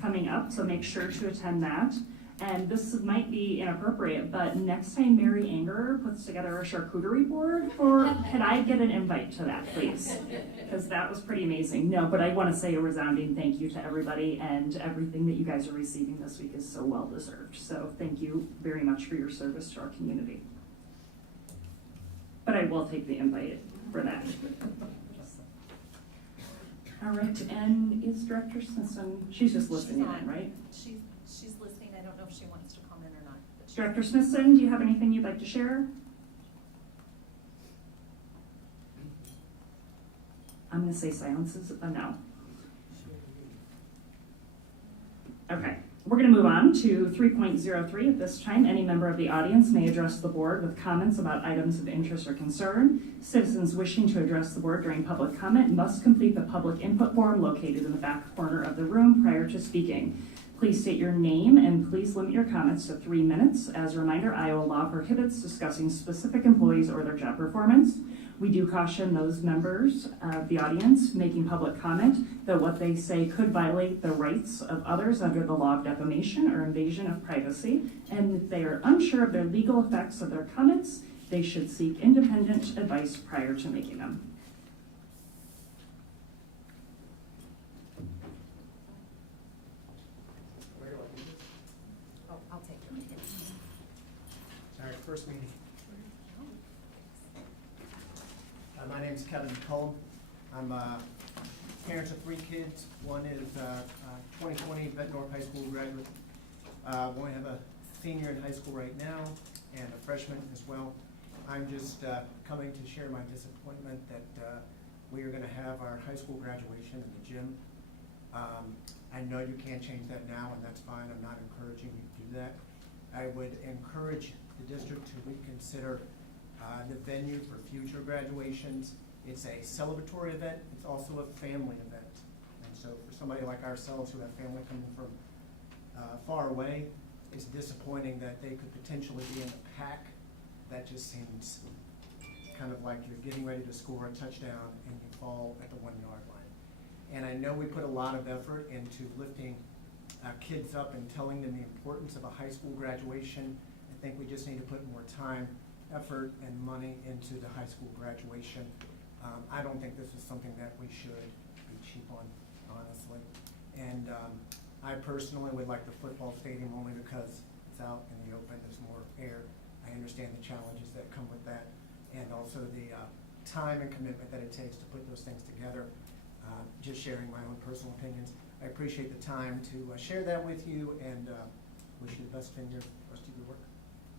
coming up, so make sure to attend that. And this might be inappropriate, but next time Mary Anger puts together a charcuterie board, can I get an invite to that, please? Because that was pretty amazing. No, but I want to say a resounding thank you to everybody, and everything that you guys are receiving this week is so well deserved. So thank you very much for your service to our community. But I will take the invite for that. All right, and is Director Smithson, she's just listening in, right? She's listening. I don't know if she wants to comment or not. But Director Smithson, do you have anything you'd like to share? I'm gonna say silence is a no. Okay, we're gonna move on to 3.03. At this time, any member of the audience may address the board with comments about items of interest or concern. Citizens wishing to address the board during public comment must complete the public input form located in the back corner of the room prior to speaking. Please state your name and please limit your comments to 3 minutes. As a reminder, Iowa law prohibits discussing specific employees or their job performance. We do caution those members of the audience making public comment that what they say could violate the rights of others under the law of defamation or invasion of privacy. And if they are unsure of their legal effects of their comments, they should seek independent advice prior to making them. I'll take it. Sorry, first meeting. My name's Kevin McCullum. I'm parents of 3 kids. One is 2020 Bett High School graduate. We have a senior in high school right now and a freshman as well. I'm just coming to share my disappointment that we are going to have our high school graduation in the gym. I know you can't change that now, and that's fine. I'm not encouraging you to do that. I would encourage the district to reconsider the venue for future graduations. It's a celebratory event. It's also a family event. And so for somebody like ourselves who have family coming from far away, it's disappointing that they could potentially be in a pack. That just seems kind of like you're getting ready to score a touchdown and you fall at the 1-yard line. And I know we put a lot of effort into lifting kids up and telling them the importance of a high school graduation. I think we just need to put more time, effort, and money into the high school graduation. I don't think this is something that we should be cheap on, honestly. And I personally would like the football stadium only because it's out in the open, there's more air. I understand the challenges that come with that, and also the time and commitment that it takes to put those things together. Just sharing my own personal opinions. I appreciate the time to share that with you, and wish you the best in your rest of your work.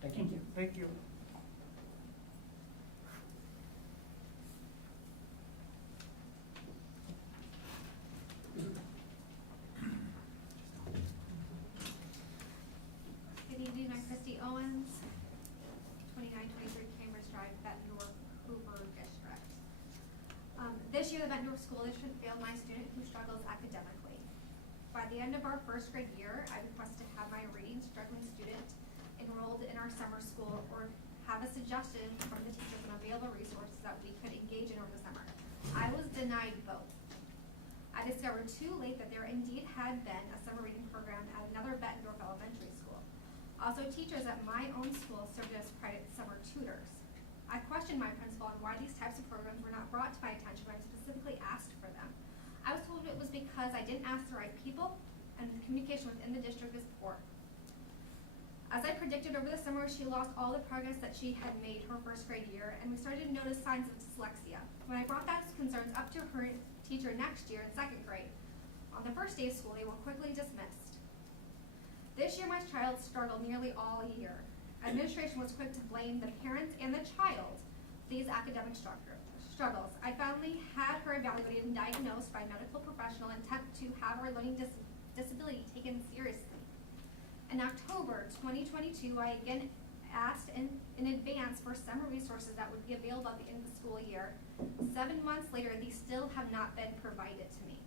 Thank you. Thank you. Good evening, I'm Christy Owens, 2923 Cambridge Drive, Bettendorf, Hoover District. This year, the Bettendorf School District failed my student who struggles academically. By the end of our first grade year, I requested to have my reading struggling student enrolled in our summer school or have a suggestion from the teachers on available resources that we could engage in over the summer. I was denied both. I discovered too late that there indeed had been a summer reading program at another Bettendorf elementary school. Also, teachers at my own school served as private summer tutors. I questioned my principal on why these types of programs were not brought to my attention when I specifically asked for them. I was told it was because I didn't ask the right people and the communication within the district is poor. As I predicted over the summer, she lost all the progress that she had made her first grade year, and we started to notice signs of dyslexia. When I brought those concerns up to her teacher next year in second grade, on the first day of school, they were quickly dismissed. This year, my child struggled nearly all year. Administration was quick to blame the parents and the child for these academic struggles. I finally had her evaluated and diagnosed by a medical professional intent to have her learning disability taken seriously. In October 2022, I again asked in advance for summer resources that would be available at the end of the school year. 7 months later, these still have not been provided to me.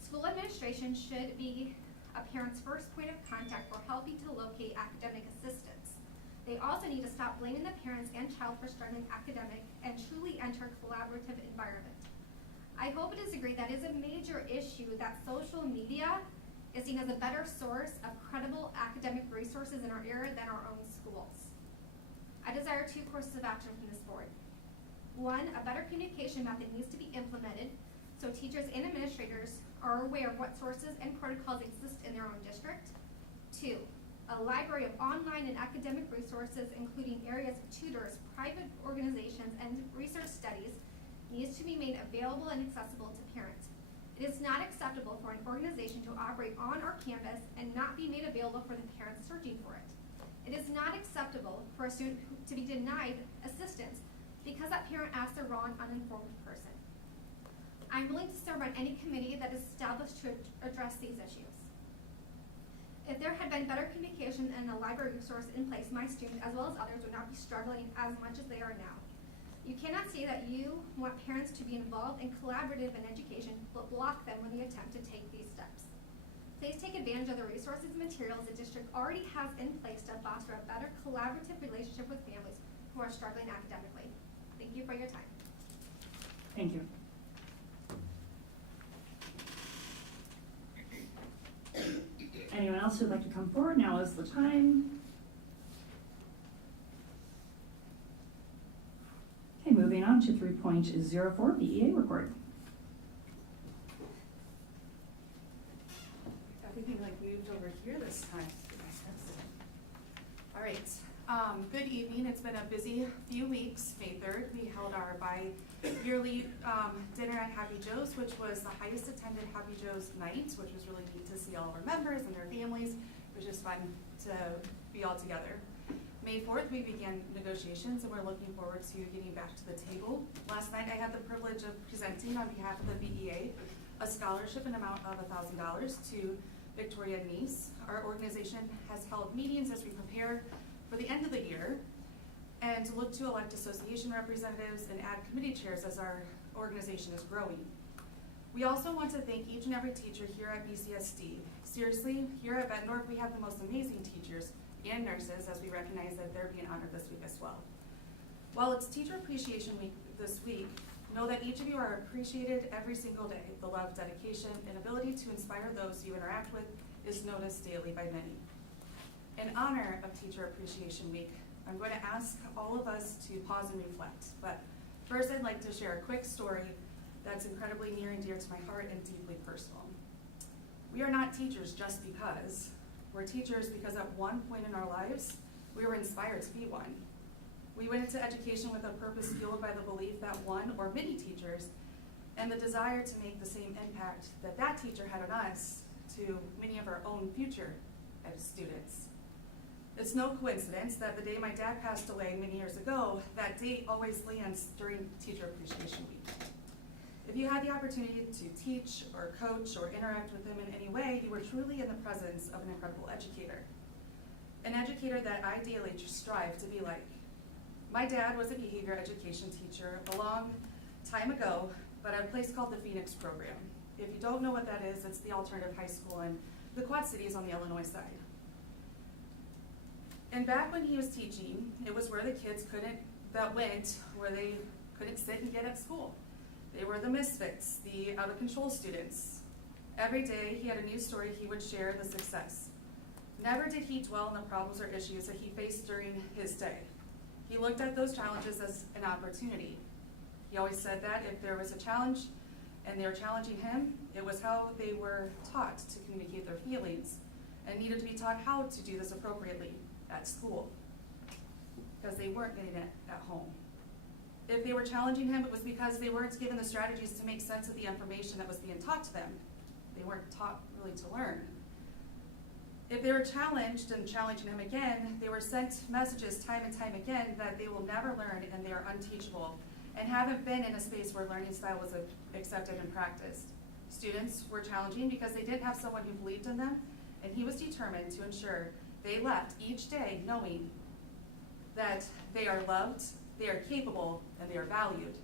School administration should be a parent's first point of contact for helping to locate academic assistance. They also need to stop blaming the parents and child for struggling academic and truly enter a collaborative environment. I hope it is agreed that it is a major issue that social media is seen as a better source of credible academic resources in our era than our own schools. I desire 2 courses of action from this board. 1, a better communication method needs to be implemented so teachers and administrators are aware of what sources and protocols exist in their own district. 2, a library of online and academic resources, including areas of tutors, private organizations, and research studies, needs to be made available and accessible to parents. It is not acceptable for an organization to operate on our campus and not be made available for the parents searching for it. It is not acceptable for a student to be denied assistance because that parent asked the wrong uninformed person. I'm willing to serve on any committee that is established to address these issues. If there had been better communication and a library resource in place, my student, as well as others, would not be struggling as much as they are now. You cannot say that you want parents to be involved and collaborative in education, but block them when they attempt to take these steps. Please take advantage of the resources and materials the district already has in place to foster a better collaborative relationship with families who are struggling academically. Thank you for your time. Thank you. Anyone else who'd like to come forward? Now is the time. Okay, moving on to 3.04, BEA report. Everything like moved over here this time. All right, good evening. It's been a busy few weeks. May 3rd, we held our bi-yearly dinner at Happy Joe's, which was the highest attended Happy Joe's night, which was really neat to see all of our members and their families. It was just fun to be all together. May 4th, we began negotiations, and we're looking forward to getting back to the table. Last night, I had the privilege of presenting on behalf of the BEA a scholarship in amount of $1,000 to Victoria Niece. Our organization has held meetings as we prepare for the end of the year and to look to elect association representatives and add committee chairs as our organization is growing. We also want to thank each and every teacher here at BCSD. Seriously, here at Bett North, we have the most amazing teachers and nurses, as we recognize that they're being honored this week as well. While it's Teacher Appreciation Week this week, know that each of you are appreciated every single day. The love, dedication, and ability to inspire those you interact with is noticed daily by many. In honor of Teacher Appreciation Week, I'm going to ask all of us to pause and reflect. But first, I'd like to share a quick story that's incredibly near and dear to my heart and deeply personal. We are not teachers just because. We're teachers because at one point in our lives, we were inspired to be one. We went into education with a purpose fueled by the belief that one or many teachers and the desire to make the same impact that that teacher had on us to many of our own future as students. It's no coincidence that the day my dad passed away many years ago, that date always lands during Teacher Appreciation Week. If you had the opportunity to teach or coach or interact with him in any way, you were truly in the presence of an incredible educator. An educator that ideally strive to be like. My dad was a behavior education teacher a long time ago, but at a place called the Phoenix Program. If you don't know what that is, it's the alternative high school in the Quad Cities on the Illinois side. And back when he was teaching, it was where the kids where they couldn't sit and get at school. They were the misfits, the out-of-control students. Every day, he had a new story he would share the success. Never did he dwell on the problems or issues that he faced during his day. He looked at those challenges as an opportunity. He always said that if there was a challenge and they were challenging him, it was how they were taught to communicate their feelings and needed to be taught how to do this appropriately at school because they weren't getting it at home. If they were challenging him, it was because they weren't given the strategies to make sense of the information that was being taught to them. They weren't taught really to learn. If they were challenged and challenging him again, they were sent messages time and time again that they will never learn and they are unteachable and haven't been in a space where learning style was accepted and practiced. Students were challenging because they didn't have someone who believed in them, and he was determined to ensure they left each day knowing that they are loved, they are capable, and they are valued.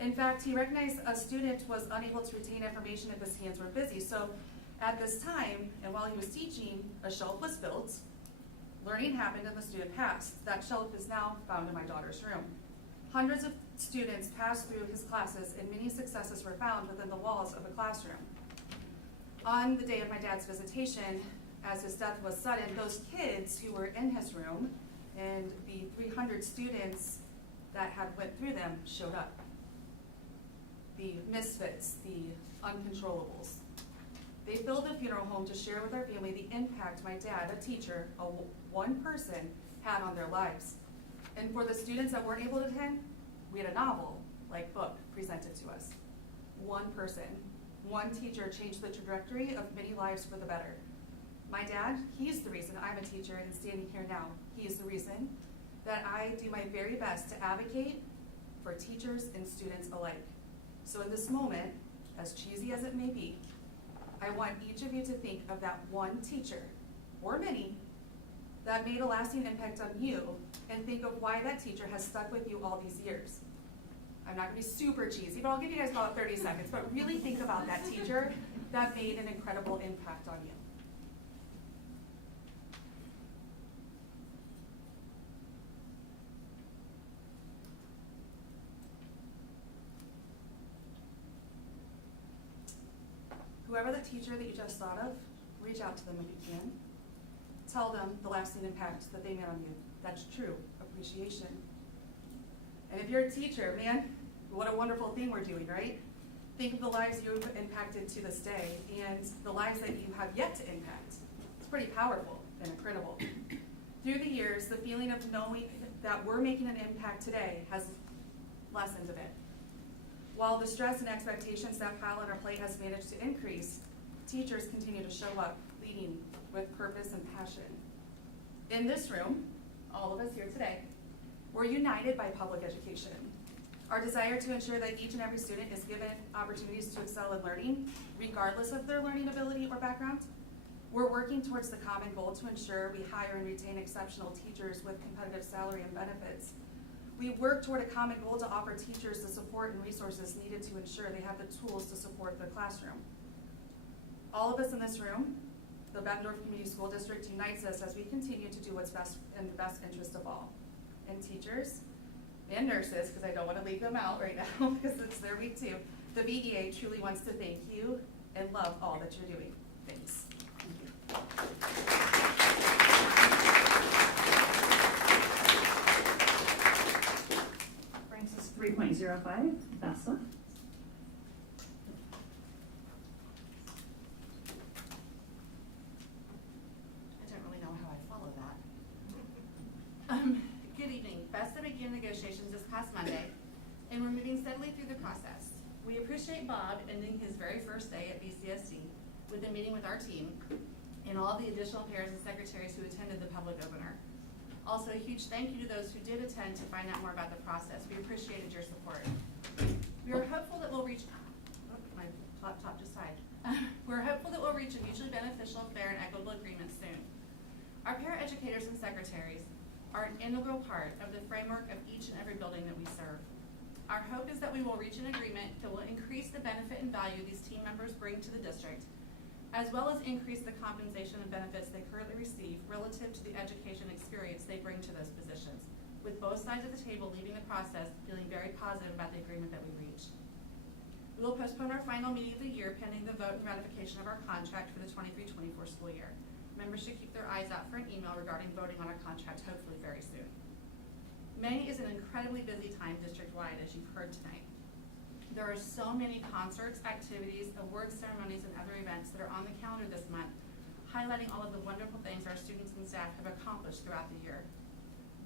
In fact, he recognized a student was unable to retain information if his hands were busy. So at this time, and while he was teaching, a shelf was built Learning happened and the student passed. That shelf is now found in my daughter's room. Hundreds of students passed through his classes and many successes were found within the walls of the classroom. On the day of my dad's visitation, as his death was sudden, those kids who were in his room and the 300 students that had went through them showed up. The misfits, the uncontrollables. They filled the funeral home to share with our family the impact my dad, a teacher, one person, had on their lives. And for the students that weren't able to attend, we had a novel-like book presented to us. One person, one teacher changed the trajectory of many lives for the better. My dad, he's the reason I'm a teacher and standing here now. He is the reason that I do my very best to advocate for teachers and students alike. So in this moment, as cheesy as it may be, I want each of you to think of that one teacher, or many, that made a lasting impact on you, and think of why that teacher has stuck with you all these years. I'm not gonna be super cheesy, but I'll give you guys about 30 seconds, but really think about that teacher that made an incredible impact on you. Whoever the teacher that you just thought of, reach out to them if you can. Tell them the lasting impact that they made on you. That's true appreciation. And if you're a teacher, man, what a wonderful thing we're doing, right? Think of the lives you've impacted to this day and the lives that you have yet to impact. It's pretty powerful and incredible. Through the years, the feeling of knowing that we're making an impact today has lessened a bit. While the stress and expectations that pile on our plate has managed to increase, teachers continue to show up, leading with purpose and passion. In this room, all of us here today, we're united by public education. Our desire to ensure that each and every student is given opportunities to excel in learning, regardless of their learning ability or background. We're working towards the common goal to ensure we hire and retain exceptional teachers with competitive salary and benefits. We work toward a common goal to offer teachers the support and resources needed to ensure they have the tools to support their classroom. All of us in this room, the Bettendorf Community School District unites us as we continue to do what's best in the best interest of all. And teachers and nurses, because I don't want to leave them out right now because it's their week too, the BEA truly wants to thank you and love all that you're doing. Thanks. Brings us 3.05, Bessa. Good evening. Bessa began negotiations this past Monday, and we're moving steadily through the process. We appreciate Bob ending his very first day at BCSD with a meeting with our team and all the additional pairs and secretaries who attended the public opener. Also, a huge thank you to those who did attend to find out more about the process. We appreciated your support. We are hopeful that we'll reach, my laptop just died. We're hopeful that we'll reach a mutually beneficial, fair, and equitable agreement soon. Our paraeducators and secretaries are an integral part of the framework of each and every building that we serve. Our hope is that we will reach an agreement that will increase the benefit and value these team members bring to the district, as well as increase the compensation and benefits they currently receive relative to the education experience they bring to those positions, with both sides of the table leaving the process feeling very positive about the agreement that we reached. We will postpone our final meeting of the year pending the vote and ratification of our contract for the 23-24 school year. Members should keep their eyes out for an email regarding voting on our contract hopefully very soon. May is an incredibly busy time district-wide, as you've heard tonight. There are so many concerts, activities, award ceremonies, and other events that are on the calendar this month, highlighting all of the wonderful things our students and staff have accomplished throughout the year.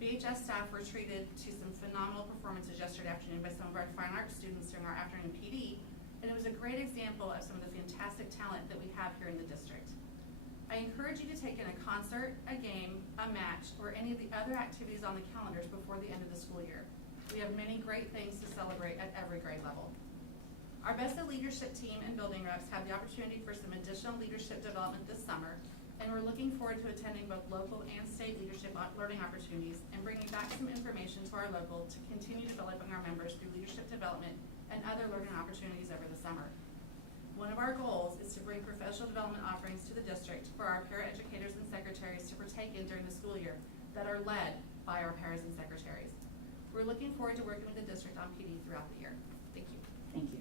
BHS staff were treated to some phenomenal performances yesterday afternoon by some of our fine arts students during our afternoon PD, and it was a great example of some of the fantastic talent that we have here in the district. I encourage you to take in a concert, a game, a match, or any of the other activities on the calendars before the end of the school year. We have many great things to celebrate at every grade level. Our BESTA leadership team and building reps have the opportunity for some additional leadership development this summer, and we're looking forward to attending both local and state leadership learning opportunities and bringing back some information to our local to continue developing our members through leadership development and other learning opportunities over the summer. One of our goals is to bring professional development offerings to the district for our paraeducators and secretaries to partake in during the school year that are led by our paras and secretaries. We're looking forward to working with the district on PD throughout the year. Thank you. Thank you.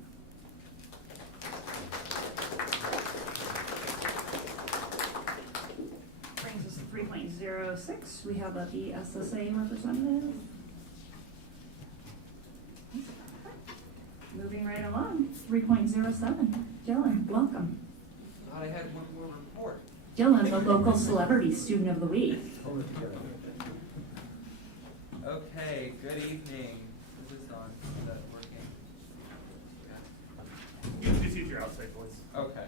Brings us to 3.06. We have a BSSA representative. Moving right along, 3.07. Dylan, welcome. Thought I had one more report. Dylan, the local celebrity student of the week. Okay, good evening. Is this on? Is that working? Just use your outside voice. Okay.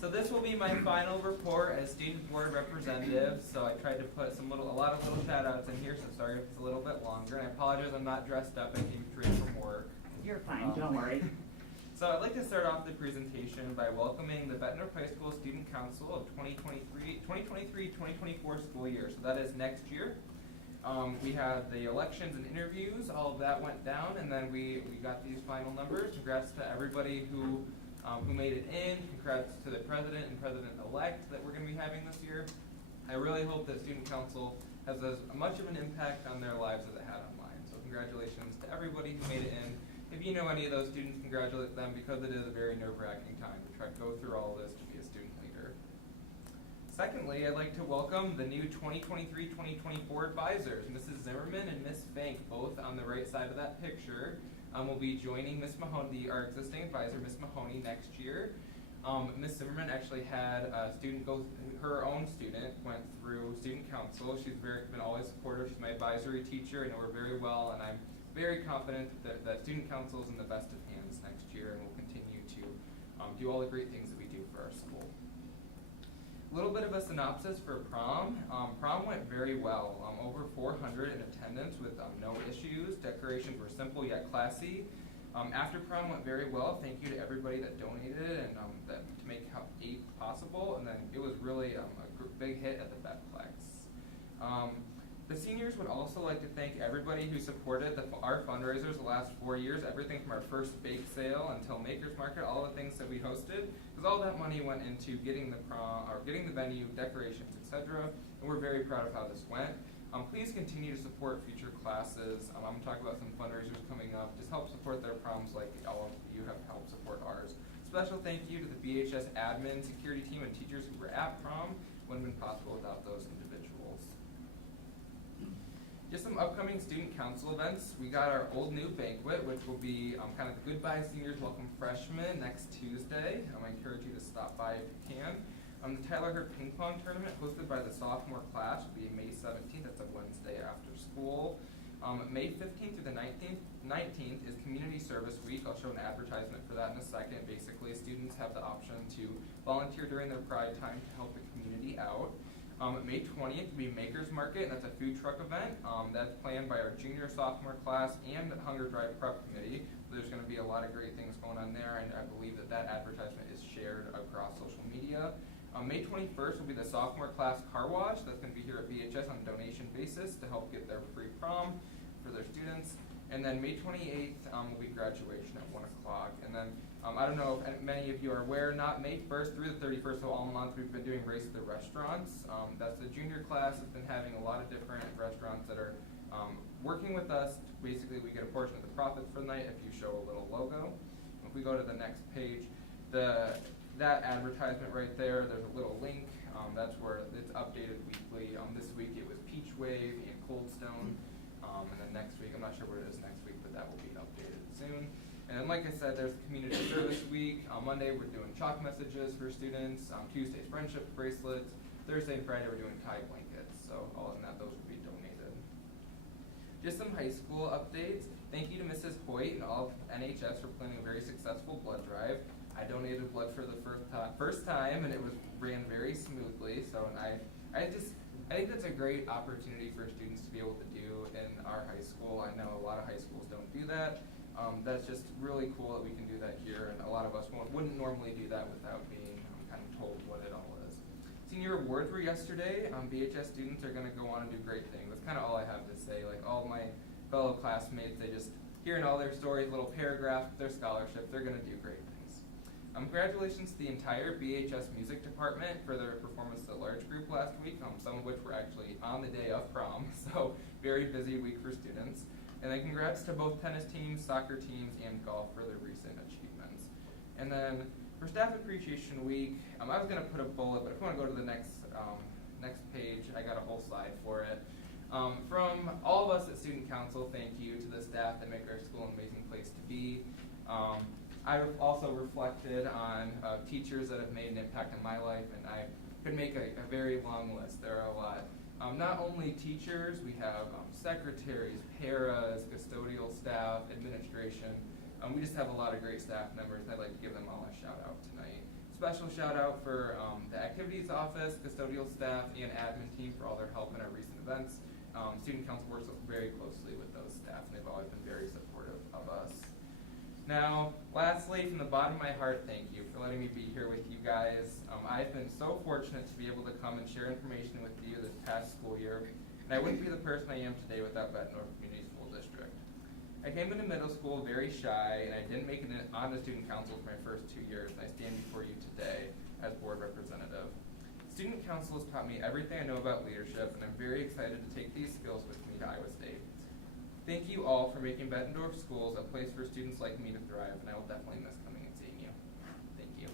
So this will be my final report as student board representative. So I tried to put a lot of little shout outs in here, so sorry if it's a little bit longer. And I apologize I'm not dressed up. I came straight from work. You're fine, don't worry. So I'd like to start off the presentation by welcoming the Bett High School Student Council of 2023-2024 school year. So that is next year. We had the elections and interviews, all of that went down, and then we got these final numbers. Congrats to everybody who made it in. Congrats to the president and president-elect that we're going to be having this year. I really hope that Student Council has as much of an impact on their lives as it had on mine. So congratulations to everybody who made it in. If you know any of those students, congratulate them because it is a very nerve-wracking time to try to go through all of this to be a student leader. Secondly, I'd like to welcome the new 2023-2024 advisors, Mrs. Zimmerman and Miss Fank, both on the right side of that picture. Will be joining Miss Mahoney, our existing advisor, Miss Mahoney, next year. Miss Zimmerman actually had a student her own student went through student council. She's been always supportive. She's my advisory teacher. I know her very well, and I'm very confident that student council is in the best of hands next year and will continue to do all the great things that we do for our school. A little bit of a synopsis for prom. Prom went very well. Over 400 in attendance with no issues. Decorations were simple yet classy. After prom went very well. Thank you to everybody that donated and to make Cup 8 possible. And then it was really a big hit at the Bettplex. The seniors would also like to thank everybody who supported our fundraisers the last 4 years, everything from our first bake sale until Makers Market, all the things that we hosted, because all that money went into getting the prom, or getting the venue, decorations, etc. And we're very proud of how this went. Please continue to support future classes. I'm going to talk about some fundraisers coming up. Just help support their proms like all of you have helped support ours. Special thank you to the BHS admin, security team, and teachers who were at prom. Wouldn't have been possible without those individuals. Just some upcoming student council events. We got our old new banquet, which will be kind of the goodbye seniors, welcome freshmen next Tuesday. I encourage you to stop by if you can. The Tyler Hurt Ping Pong Tournament hosted by the sophomore class will be May 17th. That's a Wednesday after school. May 15th through the 19th is Community Service Week. I'll show an advertisement for that in a second. Basically, students have the option to volunteer during their pride time to help the community out. May 20th will be Makers Market, and that's a food truck event. That's planned by our junior, sophomore class and Hunger Drive Prep Committee. So there's going to be a lot of great things going on there, and I believe that advertisement is shared across social media. May 21st will be the sophomore class car wash. That's going to be here at BHS on a donation basis to help get their free prom for their students. And then May 28th will be graduation at 1 o'clock. And then I don't know if many of you are aware, not May 1st through the 31st, so all month we've been doing Race to the Restaurants. That's the junior class has been having a lot of different restaurants that are working with us. Basically, we get a portion of the profits for the night if you show a little logo. If we go to the next page, that advertisement right there, there's a little link. That's where it's updated weekly. This week it was Peach Wave and Cold Stone. And then next week, I'm not sure what it is next week, but that will be updated soon. And then like I said, there's Community Service Week. On Monday, we're doing chalk messages for students. Tuesday's friendship bracelets. Thursday and Friday, we're doing tie blankets. So all of that, those will be donated. Just some high school updates. Thank you to Mrs. Hoyt and all of NHS for planning a very successful blood drive. I donated blood for the first time, and it ran very smoothly. So, I think that's a great opportunity for students to be able to do in our high school. I know a lot of high schools don't do that. That's just really cool that we can do that here, and a lot of us wouldn't normally do that without being kind of told what it all is. Senior awards were yesterday. BHS students are going to go on and do great things. That's kind of all I have to say. Like all my fellow classmates, they just hearing all their stories, little paragraph, their scholarship, they're going to do great things. Congratulations to the entire BHS music department for their performance at large group last week, some of which were actually on the day of prom, so very busy week for students. And then congrats to both tennis teams, soccer teams, and golf for their recent achievements. And then for Staff Appreciation Week, I was going to put a bullet, but if you want to go to the next page, I got a whole slide for it. From all of us at Student Council, thank you to the staff that make our school an amazing place to be. I've also reflected on teachers that have made an impact in my life, and I could make a very long list. There are a lot. Not only teachers, we have secretaries, paras, custodial staff, administration. We just have a lot of great staff members, and I'd like to give them all a shout out tonight. Special shout out for the activities office, custodial staff, and admin team for all their help in our recent events. Student Council works very closely with those staff, and they've always been very supportive of us. Now, lastly, from the bottom of my heart, thank you for letting me be here with you guys. I've been so fortunate to be able to come and share information with you this past school year, and I wouldn't be the person I am today without Bett North Community School District. I came into middle school very shy, and I didn't make it on the Student Council for my first 2 years, and I stand before you today as board representative. Student Council has taught me everything I know about leadership, and I'm very excited to take these skills with me to Iowa State. Thank you all for making Bettendorf Schools a place for students like me to thrive, and I will definitely miss coming and seeing you. Thank you.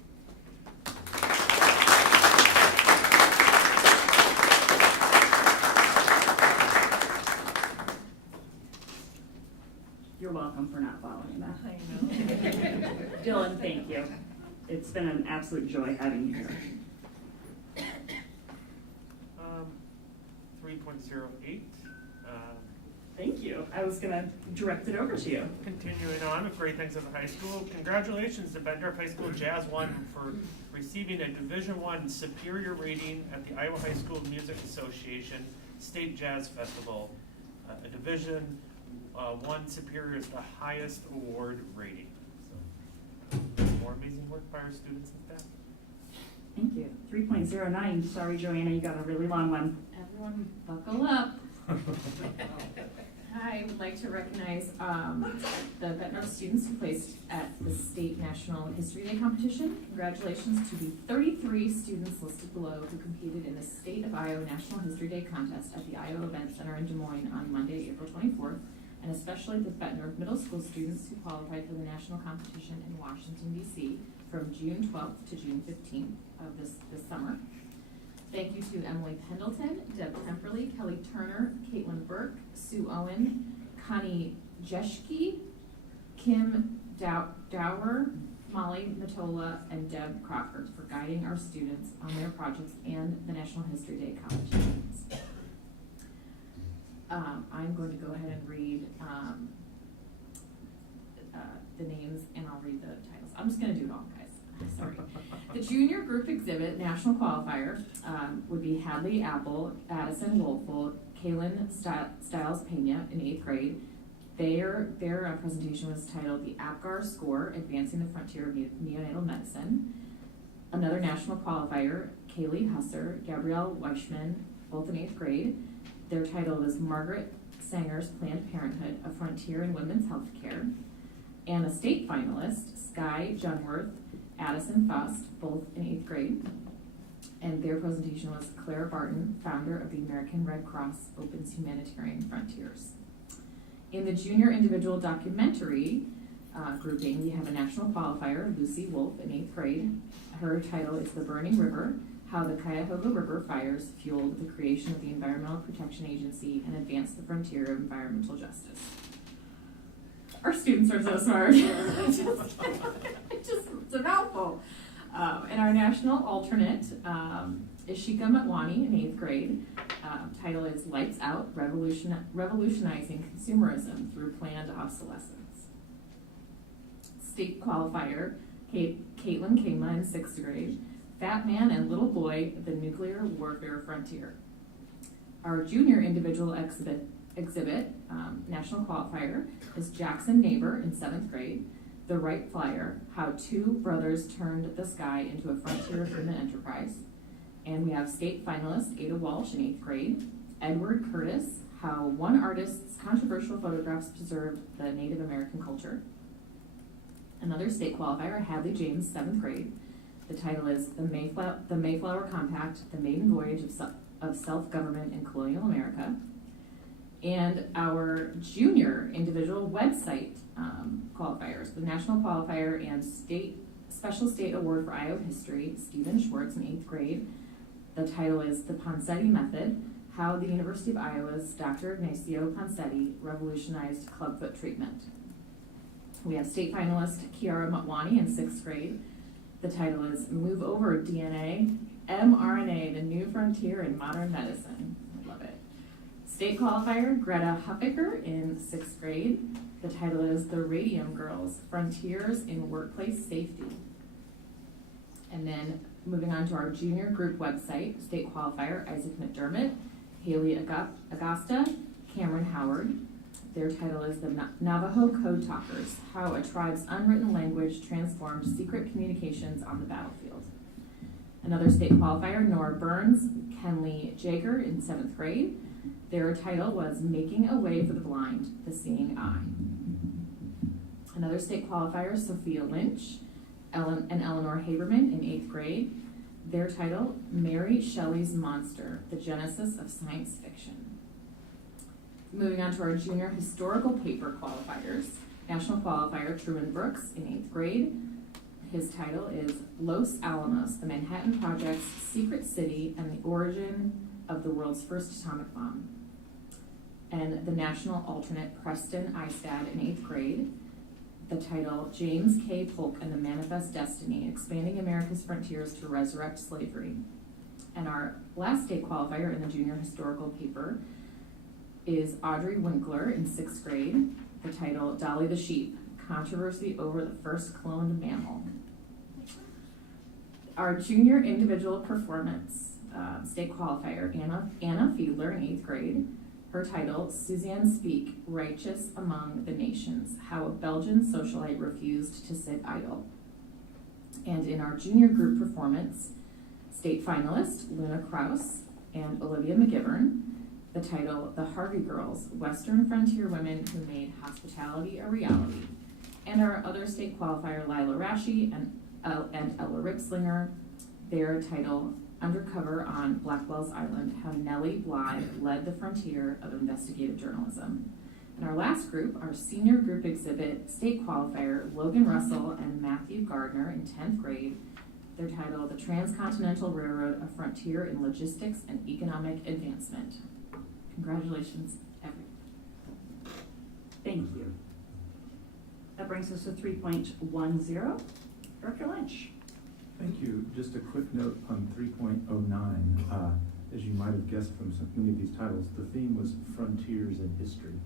You're welcome for not following that. I know. Dylan, thank you. It's been an absolute joy having you here. 3.08. Thank you. I was going to direct it over to you. Continuing on with great things at the high school, congratulations to Bettendorf High School Jazz 1 for receiving a Division I superior rating at the Iowa High School Music Association State Jazz Festival. A Division I superior is the highest award rating. So, more amazing work by our students and staff. Thank you. 3.09. Sorry, Joanna, you got a really long one. Everyone buckle up. I would like to recognize the Bettendorf students who placed at the State National History Day competition. Congratulations to the 33 students listed below who competed in the State of Iowa National History Day contest at the Iowa Event Center in Des Moines on Monday, April 24th, and especially the Bettendorf Middle School students who qualified for the national competition in Washington, D.C. from June 12th to June 15th of this summer. Thank you to Emily Pendleton, Deb Temperley, Kelly Turner, Caitlin Burke, Sue Owen, Connie Jeschke, Kim Dower, Molly Matola, and Deb Crawford for guiding our students on their projects and the National History Day competitions. I'm going to go ahead and read the names, and I'll read the titles. I'm just going to do it all, guys. Sorry. The junior group exhibit national qualifier would be Hadley Apple, Addison Wolfel, Kaylin Stiles Pena in 8th grade. Their presentation was titled The APGAR Score, Advancing the Frontier of Neonatal Medicine. Another national qualifier, Kaylee Husser, Gabrielle Weichman, both in 8th grade. Their title was Margaret Sanger's Planned Parenthood, A Frontier in Women's Healthcare. And a state finalist, Sky Junworth, Addison Faust, both in 8th grade. And their presentation was Claire Barton, founder of the American Red Cross Opens Humanitarian Frontiers. In the junior individual documentary grouping, we have a national qualifier, Lucy Wolf, in 8th grade. Her title is The Burning River, How the Cuyahoga River Fires Fueled the Creation of the Environmental Protection Agency and Advanced the Frontier of Environmental Justice. Our students are so smart. It's a mouthful. And our national alternate is Shika Matwani in 8th grade. Title is Lights Out, Revolutionizing Consumerism Through Planned Obsolescence. State qualifier, Caitlin Kingma in 6th grade. Fat Man and Little Boy, The Nuclear Warfare Frontier. Our junior individual exhibit, national qualifier, is Jackson Neighbor in 7th grade. The Wright Flyer, How Two Brothers Turned the Sky into a Frontier of Human Enterprise. And we have state finalist Ada Walsh in 8th grade. Edward Curtis, How One Artist's Controversial Photographs Preserved the Native American Culture. Another state qualifier, Hadley James, 7th grade. The title is The Mayflower Compact, The Maiden Voyage of Self-Government in Colonial America. And our junior individual website qualifiers, the national qualifier and special state award for Iowa history, Stephen Schwartz in 8th grade. The title is The Ponseti Method, How the University of Iowa's Dr. Ignacio Ponseti Revolutionized Clubfoot Treatment. We have state finalist Kiara Matwani in 6th grade. The title is Move Over DNA, mRNA, the New Frontier in Modern Medicine. I love it. State qualifier Greta Huffaker in 6th grade. The title is The Radium Girls, Frontiers in Workplace Safety. And then moving on to our junior group website, state qualifier Isaac McDermott, Haley Agasta, Cameron Howard. Their title is The Navajo Code Talkers, How a Tribe's Unwritten Language Transformed Secret Communications on the Battlefield. Another state qualifier, Nora Burns, Kenley Jager in 7th grade. Their title was Making a Way for the Blind, the Seeing Eye. Another state qualifier, Sophia Lynch and Eleanor Haberman in 8th grade. Their title, Mary Shelley's Monster, the Genesis of Science Fiction. Moving on to our junior historical paper qualifiers. National qualifier, Truman Brooks in 8th grade. His title is Los Alamos, the Manhattan Project's Secret City and the Origin of the World's First Atomic Bomb. And the national alternate, Preston Eistad in 8th grade. The title, James K. Polk and the Manifest Destiny, Expanding America's Frontiers to Resurrect Slavery. And our last state qualifier in the junior historical paper is Audrey Winkler in 6th grade. The title, Dolly the Sheep, Controversy over the First Cloned Mammal. Our junior individual performance state qualifier, Anna Fiedler in 8th grade. Her title, Suzanne Speak, Righteous Among the Nations, How a Belgian Socialite Refused to Sit Idle. And in our junior group performance, state finalist, Luna Kraus and Olivia McGivern. The title, The Harvey Girls, Western Frontier Women Who Made Hospitality a Reality. And our other state qualifier, Lila Rashi and Ella Ripslinger. Their title, Undercover on Blackwell's Island, How Nellie Bly Led the Frontier of Investigative Journalism. And our last group, our senior group exhibit, state qualifier, Logan Russell and Matthew Gardner in 10th grade. Their title, The Transcontinental Railroad, A Frontier in Logistics and Economic Advancement. Congratulations, everyone. Thank you. That brings us to 3.10. Director Lynch. Thank you. Just a quick note on 3.09. As you might have guessed from many of these titles, the theme was Frontiers in History.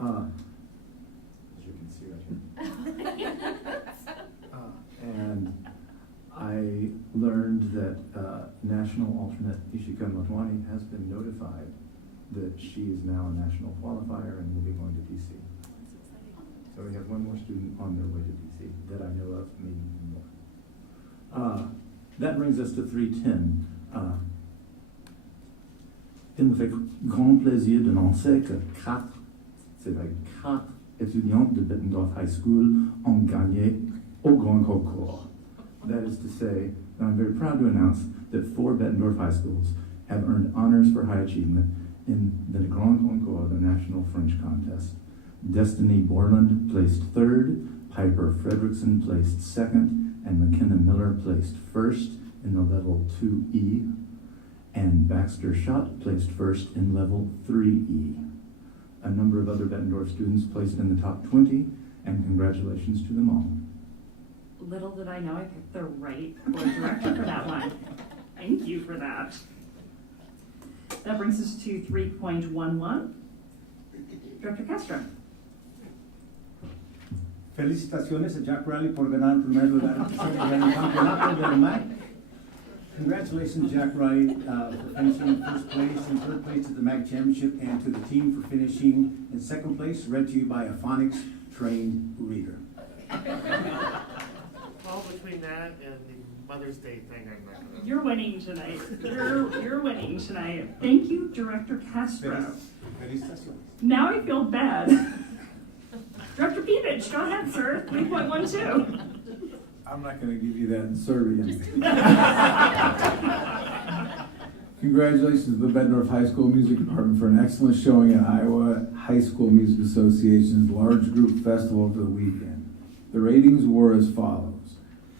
As you can see right here. And I learned that national alternate Ishika Matwani has been notified that she is now a national qualifier and will be going to DC. So we have one more student on their way to DC that I know of, maybe more. That brings us to 310. Il me fait grand plaisir d'annoncer que 4 étudiantes de Bettendorf High School ont gagné au grand concours. That is to say, that I'm very proud to announce that 4 Bettendorf High Schools have earned honors for high achievement in the Grand Concours, the National French Contest. Destiny Borland placed 3rd, Piper Fredrickson placed 2nd, and McKenna Miller placed 1st in the level 2E, and Baxter Schott placed 1st in level 3E. A number of other Bettendorf students placed in the top 20, and congratulations to them all. Little did I know I picked the right board director for that one. Thank you for that. That brings us to 3.11. Director Castro. Felicitaciones a Jack Riley por ganar el primer lugar en el campeonato del MAC. Congratulations, Jack Riley, for finishing in 1st place and 3rd place at the MAC Championship, and to the team for finishing in 2nd place, read to you by a phonics-trained reader. Well, between that and the Mother's Day thing, I'm not gonna. You're winning tonight. You're winning tonight. Thank you, Director Castro. Felicitaciones. Now I feel bad. Director Peavage. Peevich, go ahead, sir. 3.12. I'm not gonna give you that in Serbian. Congratulations to the Bettendorf High School Music Department for an excellent showing at Iowa High School Music Association's large group festival over the weekend. The ratings were as follows.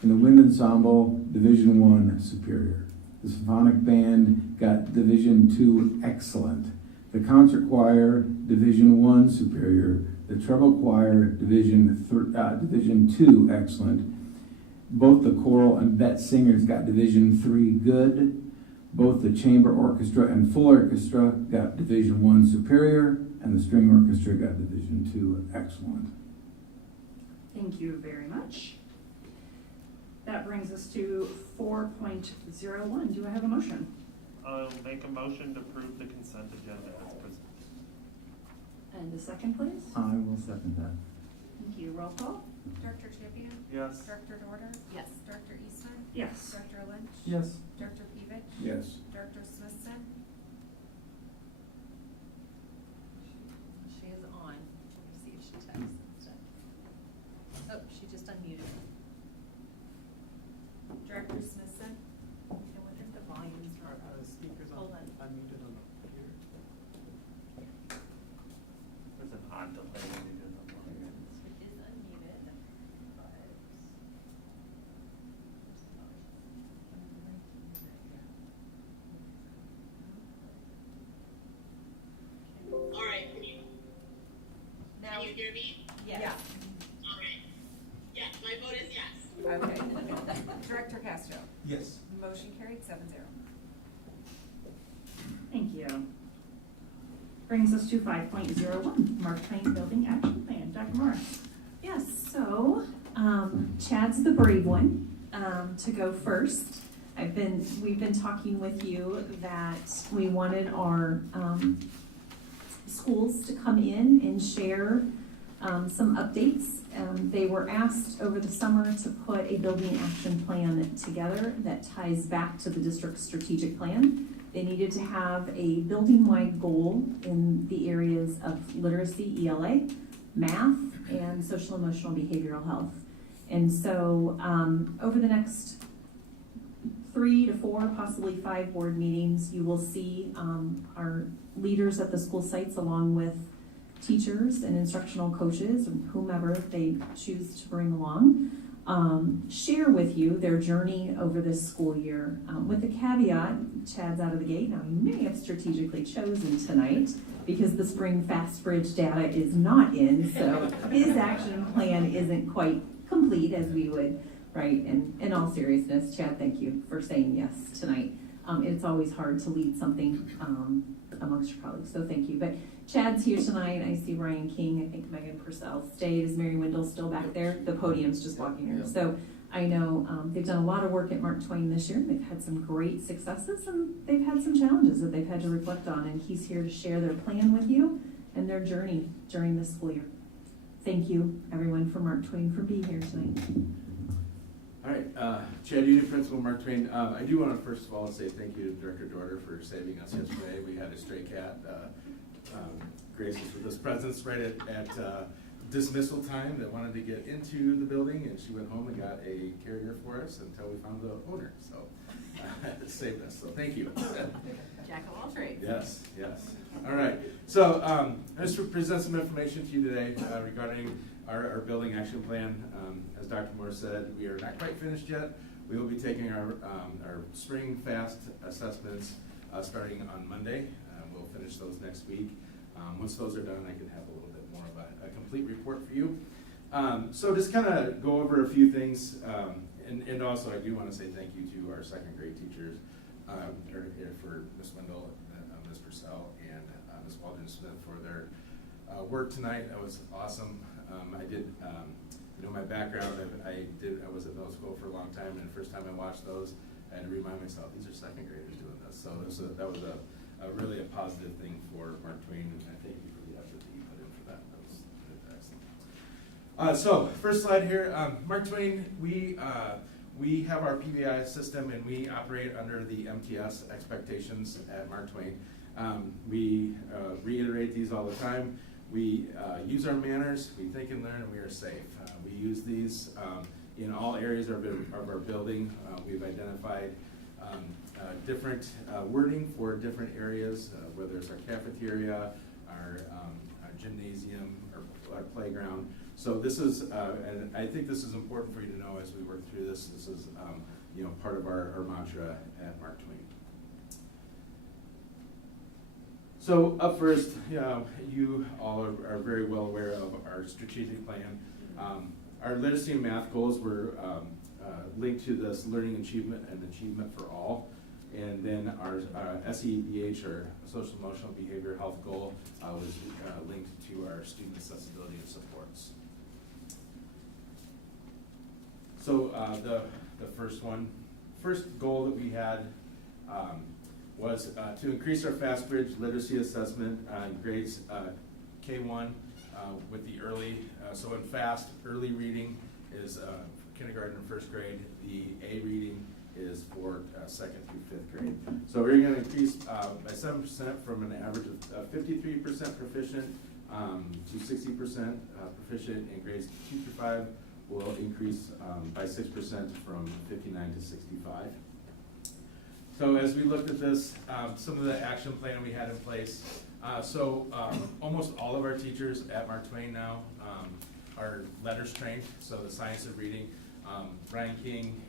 In the wind ensemble, Division I, Superior. The symphonic band got Division II, Excellent. The concert choir, Division I, Superior. The treble choir, Division II, Excellent. Both the choral and Bett singers got Division III, Good. Both the chamber orchestra and full orchestra got Division I, Superior, and the string orchestra got Division II, Excellent. Thank you very much. That brings us to 4.01. Do I have a motion? I'll make a motion to approve the consent agenda as presented. And a second, please. I will second that. Thank you. Roll call. Director Champion? Yes. Director Dorder? Yes. Director Eastman? Yes. Director Lynch? Yes. Director Peevich? Yes. Director Smithson? She is on. Let me see if she texts instead. Oh, she just unmuted. Director Smithson? I wonder if the volume's not up. Speakers Hold on. unmuted on the computer. There's an odd delay when you do that. It is unmuted, but. All right, Now, can you hear me? yes. All right. Yes, my vote is yes. Okay. Director Castro? Yes. Motion carried 7-0. Thank you. Brings us to 5.01, Mark Twain Building Action Plan. Dr. Morris. Yes, so Chad's the brave one to go first. We've been talking with you that we wanted our schools to come in and share some updates. They were asked over the summer to put a building action plan together that ties back to the district's strategic plan. They needed to have a building-wide goal in the areas of literacy, ELA, math, and social emotional behavioral health. And so over the next 3 to 4, possibly 5 board meetings, you will see our leaders at the school sites along with teachers and instructional coaches and whomever they choose to bring along, share with you their journey over this school year. With the caveat, Chad's out of the gate. Now, you may have strategically chosen tonight because the spring Fast Bridge data is not in, so his action plan isn't quite complete as we would, right? And in all seriousness, Chad, thank you for saying yes tonight. It's always hard to lead something amongst your colleagues, so thank you. But Chad's here tonight. I see Ryan King. I think Megan Purcell stayed. Is Mary Wendell still back there? The podium's just walking here. So I know they've done a lot of work at Mark Twain this year. They've had some great successes and they've had some challenges that they've had to reflect on. And he's here to share their plan with you and their journey during this school year. Thank you, everyone from Mark Twain, for being here tonight. All right, Chad Union, Principal Mark Twain. I do want to first of all say thank you to Director Dorder for saving us yesterday. We had a stray cat grace us with his presence right at dismissal time that wanted to get into the building, and she went home and got a carrier for us until we found the owner. So it saved us. So thank you. Jack of all trades. Yes, yes. All right. So I just present some information to you today regarding our building action plan. As Dr. Moore said, we are not quite finished yet. We will be taking our spring FAST assessments starting on Monday. We'll finish those next week. Once those are done, I can have a little bit more of a complete report for you. So just kind of go over a few things. And also I do want to say thank you to our second grade teachers for Ms. Wendell, Ms. Purcell, and Ms. Waldron Smith for their work tonight. That was awesome. I did, my background, I was at middle school for a long time, and the first time I watched those, I had to remind myself, these are second graders doing this. So that was really a positive thing for Mark Twain, and I thank you for the effort that you put in for that. That was excellent. So first slide here, Mark Twain, we have our PBI system, and we operate under the MTS expectations at Mark Twain. We reiterate these all the time. We use our manners, we think and learn, and we are safe. We use these in all areas of our building. We've identified different wording for different areas, whether it's our cafeteria, our gymnasium, our playground. So this is, and I think this is important for you to know as we work through this. This is, part of our mantra at Mark Twain. So up first, you all are very well aware of our strategic plan. Our literacy and math goals were linked to this learning achievement and achievement for all. And then our SEBH, our social emotional behavior health goal, was linked to our student accessibility and supports. So the first goal that we had was to increase our FastBridge literacy assessment grades K1 with the early, so in FAST, early reading is kindergarten and first grade. The A reading is for second through fifth grade. So we're going to increase by 7% from an average of 53% proficient to 60% proficient in grades 2 through 5. Will increase by 6% from 59 to 65. So as we looked at this, some of the action plan we had in place. Almost all of our teachers at Mark Twain now are letters trained, so the science of reading. Ryan King,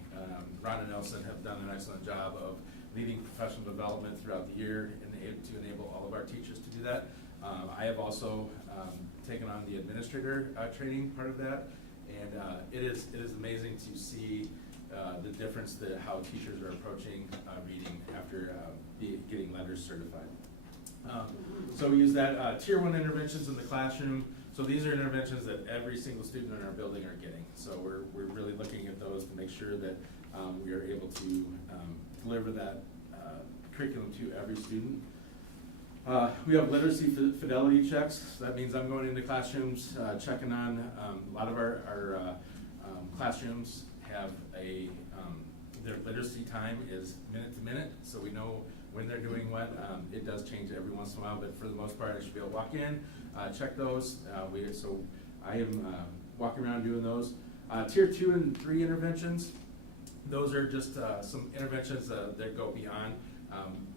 Rhonda Nelson have done an excellent job of leading professional development throughout the year to enable all of our teachers to do that. I have also taken on the administrator training part of that. And it is amazing to see the difference that how teachers are approaching reading after getting letters certified. So we use that Tier 1 interventions in the classroom. So these are interventions that every single student in our building are getting. So we're really looking at those to make sure that we are able to deliver that curriculum to every student. We have literacy fidelity checks. So that means I'm going into classrooms, checking on, a lot of our classrooms have their literacy time is minute to minute, so we know when they're doing what. It does change every once in a while, but for the most part, I should be able to walk in, check those. So I am walking around doing those. Tier 2 and 3 interventions, those are just some interventions that go beyond.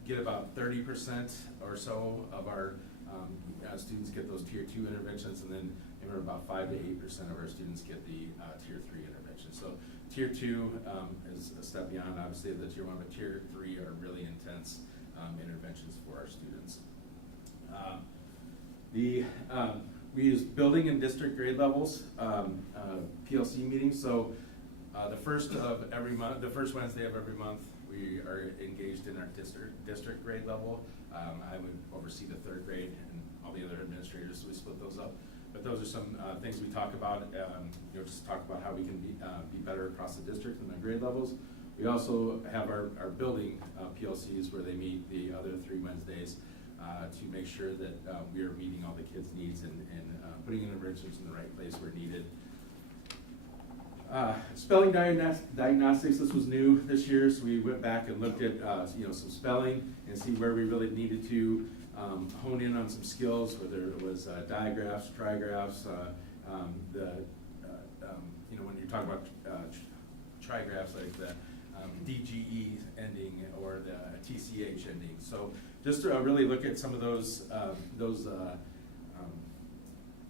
Get about 30% or so of our students get those Tier 2 interventions, and then about 5 to 8% of our students get the Tier 3 interventions. So Tier 2 is a step beyond, obviously, the Tier 1, but Tier 3 are really intense interventions for our students. We use building and district grade levels, PLC meetings. So the first of every month, the first Wednesday of every month, we are engaged in our district grade level. I would oversee the third grade and all the other administrators, so we split those up. But those are some things we talk about, just talk about how we can be better across the district and the grade levels. We also have our building PLCs where they meet the other 3 Wednesdays to make sure that we are meeting all the kids' needs and putting interventions in the right place where needed. Spelling diagnostics, this was new this year, so we went back and looked at some spelling and see where we really needed to hone in on some skills, whether it was digraphs, trigraphs, when you're talking about trigraphs, like the DGE ending or the TCH ending. So just to really look at some of those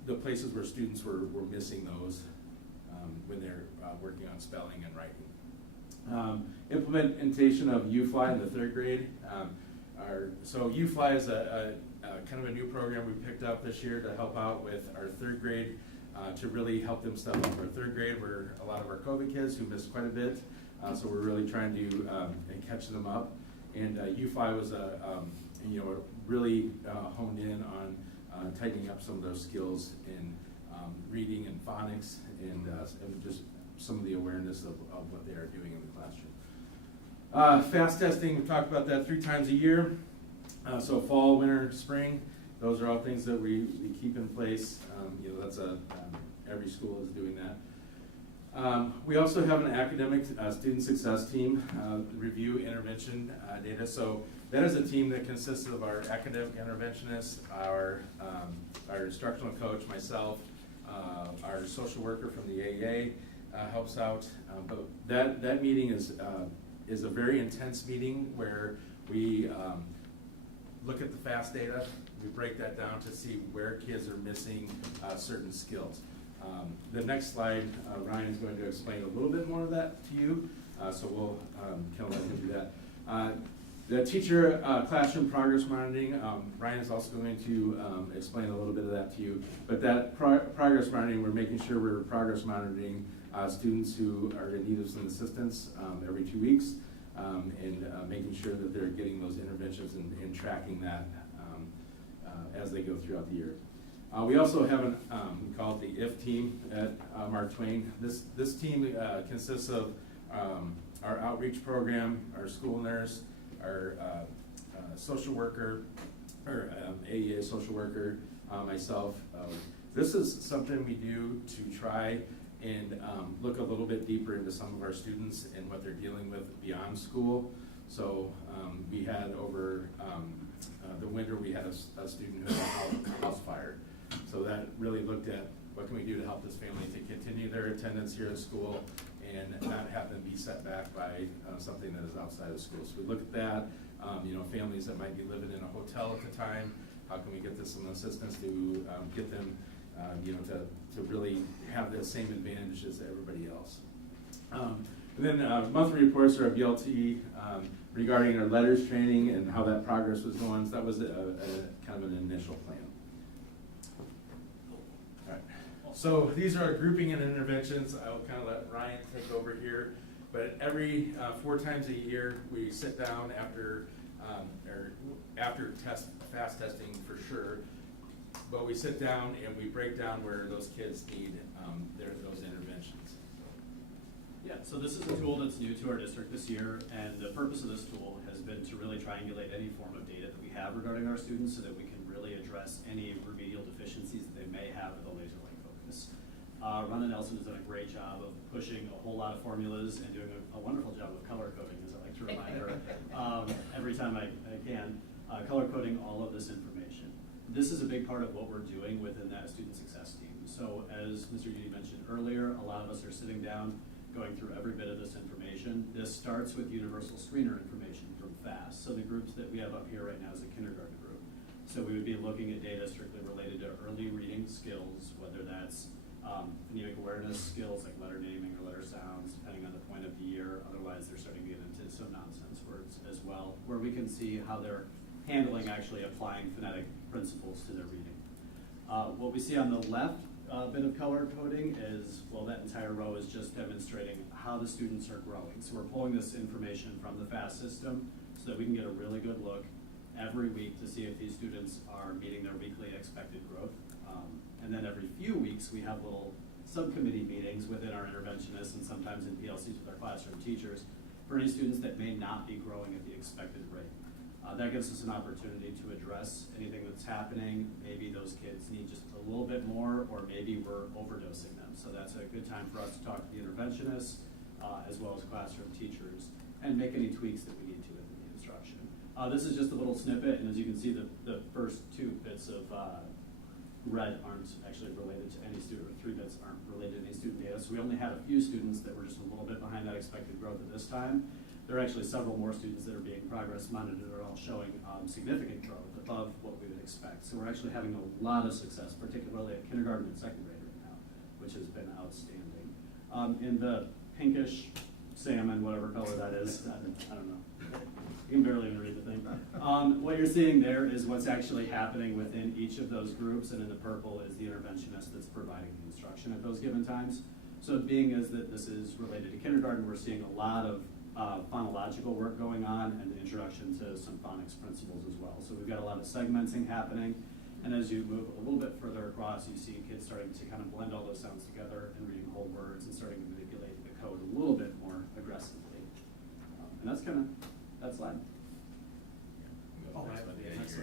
the places where students were missing those when they're working on spelling and writing. Implementation of UFly in the third grade. So UFly is a kind of a new program we picked up this year to help out with our third grade, to really help them step up. Our third grade were a lot of our COVID kids who missed quite a bit, so we're really trying to catch them up. And UFly was really honed in on tightening up some of those skills in reading and phonics and just some of the awareness of what they are doing in the classroom. FAST testing, we talked about that 3 times a year. So fall, winter, spring, those are all things that we keep in place. That's every school is doing that. We also have an academic student success team review intervention data. So That is a team that consists of our academic interventionists, our instructional coach, myself, our social worker from the AA helps out. But that meeting is a very intense meeting where we look at the FAST data. We break that down to see where kids are missing certain skills. The next slide, Ryan is going to explain a little bit more of that to you, so we'll kind of let him do that. The teacher classroom progress monitoring, Ryan is also going to explain a little bit of that to you. But that progress monitoring, we're making sure we're progress monitoring students who are in need of some assistance every 2 weeks, and making sure that they're getting those interventions and tracking that as they go throughout the year. We also have an we call it the IF team at Mark Twain. This team consists of our outreach program, our school nurse, our social worker, or AEA social worker, myself. This is something we do to try and look a little bit deeper into some of our students and what they're dealing with beyond school. So we had over the winter, we had a student who had a house fire. So that really looked at what can we do to help this family to continue their attendance here at school and not have them be set back by something that is outside of school. So we look at that, families that might be living in a hotel at the time, how can we get this some assistance to get them, to really have the same advantage as everybody else. And then monthly reports are a BLT regarding our letters training and how that progress was going. So that was a kind of an initial plan. All right. So these are our grouping and interventions. I'll kind of let Ryan take over here. But every 4 times a year, we sit down after fast testing for sure. But we sit down and we break down where those kids need those interventions. Yeah, so this is a tool that's new to our district this year, and the purpose of this tool has been to really triangulate any form of data that we have regarding our students so that we can really address any remedial deficiencies that they may have with a laser-like focus. Rhonda Nelson has done a great job of pushing a whole lot of formulas and doing a wonderful job of color coding, as I like to remind her every time I can, color coding all of this information. This is a big part of what we're doing within that student success team. So as Mr. Udy mentioned earlier, a lot of us are sitting down going through every bit of this information. This starts with universal screener information from FAST. So the groups that we have up here right now is a kindergarten group. So we would be looking at data strictly related to early reading skills, whether that's phonemic awareness skills like letter naming or letter sounds, depending on the point of the year. Otherwise, they're starting to get into some nonsense words as well, where we can see how they're handling actually applying phonetic principles to their reading. What we see on the left bit of color coding is, well, that entire row is just demonstrating how the students are growing. So we're pulling this information from the FAST system so that we can get a really good look every week to see if these students are meeting their weekly expected growth. And then every few weeks we have little subcommittee meetings within our interventionists and sometimes in PLCs with our classroom teachers for any students that may not be growing at the expected rate. That gives us an opportunity to address anything that's happening. Maybe those kids need just a little bit more, or maybe we're overdosing them. So that's a good time for us to talk to the interventionists as well as classroom teachers and make any tweaks that we need to in the instruction. This is just a little snippet, and as you can see, the first 2 bits of red aren't actually related to any student, or 3 bits aren't related to any student data. So we only had a few students that were just a little bit behind that expected growth at this time. There are actually several more students that are being progress monitored that are all showing significant growth above what we would expect. So we're actually having a lot of success, particularly at kindergarten and second grade right now, which has been outstanding. In the pinkish salmon, whatever color that is, I don't know. You can barely even read the thing. What you're seeing there is what's actually happening within each of those groups, and in the purple is the interventionist that's providing the instruction at those given times. So being as that this is related to kindergarten, we're seeing a lot of phonological work going on and the introduction to some phonics principles as well. So we've got a lot of segmenting happening, and as you move a little bit further across, you see kids starting to kind of blend all those sounds together and reading whole words and starting to manipulate the code a little bit more aggressively. And that's kind of that slide. Oh, that's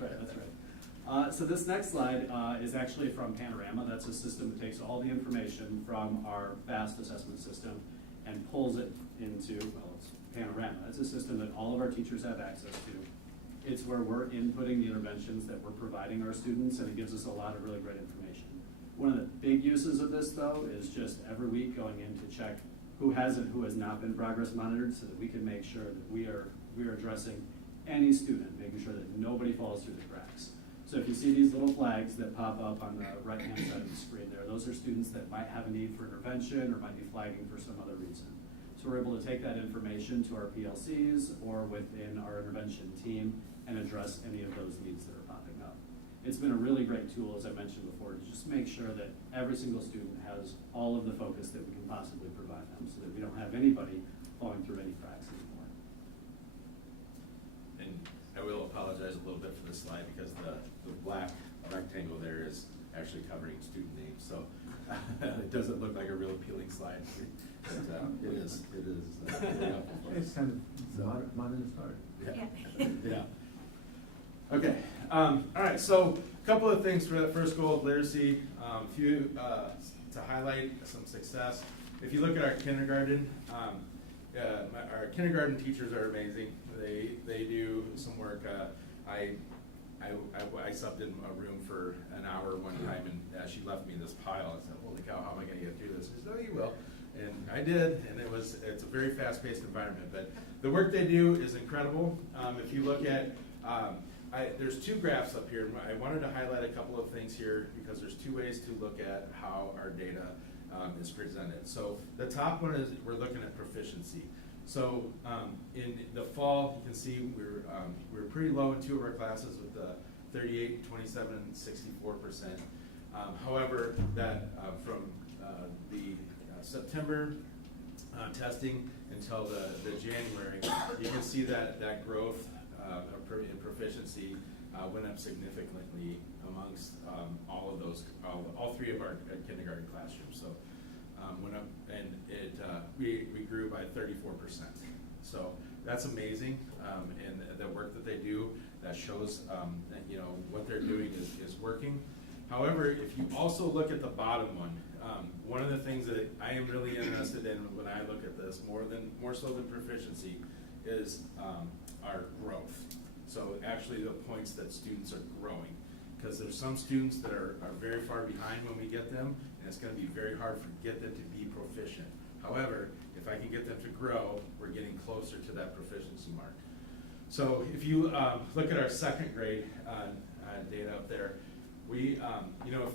right, that's right. So this next slide is actually from Panorama. That's a system that takes all the information from our FAST assessment system and pulls it into, well, it's Panorama. It's a system that all of our teachers have access to. It's where we're inputting the interventions that we're providing our students, and it gives us a lot of really great information. One of the big uses of this, though, is just every week going in to check who has and who has not been progress monitored, so that we can make sure that we are addressing any student, making sure that nobody falls through the cracks. So if you see these little flags that pop up on the right-hand side of the screen there, those are students that might have a need for intervention or might be flagging for some other reason. So we're able to take that information to our PLCs or within our intervention team and address any of those needs that are popping up. It's been a really great tool, as I mentioned before, to just make sure that every single student has all of the focus that we can possibly provide them, so that we don't have anybody falling through any cracks anymore. And I will apologize a little bit for this slide because the black rectangle there is actually covering student names, so it doesn't look like a real appealing slide. But, it is really helpful for us. It's kind of modern start. Yeah. Yeah. Okay. All right. So a couple of things for that first goal of literacy. A few to highlight some success. If you look at our kindergarten, our kindergarten teachers are amazing. They do some work. I subbed in a room for an hour one time, and she left me this pile. I said, "Holy cow, how am I going to get through this?" She said, "Oh, you will." And I did, and it's a very fast-paced environment. But the work they do is incredible. If you look at, there's two graphs up here. I wanted to highlight a couple of things here because there's two ways to look at how our data is presented. So the top one is we're looking at proficiency. So in the fall, you can see we're pretty low in two of our classes with the 38, 27, and 64%. However, that from the September testing until the January, you can see that growth in proficiency went up significantly amongst all of those, all three of our kindergarten classrooms. So went up, and we grew by 34%. So that's amazing, and the work that they do, that shows that what they're doing is working. However, if you also look at the bottom one of the things that I am really interested in when I look at this, more so than proficiency, is our growth. So actually the points that students are growing. Because there's some students that are very far behind when we get them, and it's going to be very hard to get them to be proficient. However, if I can get them to grow, we're getting closer to that proficiency mark. So if you look at our second grade data up there, we,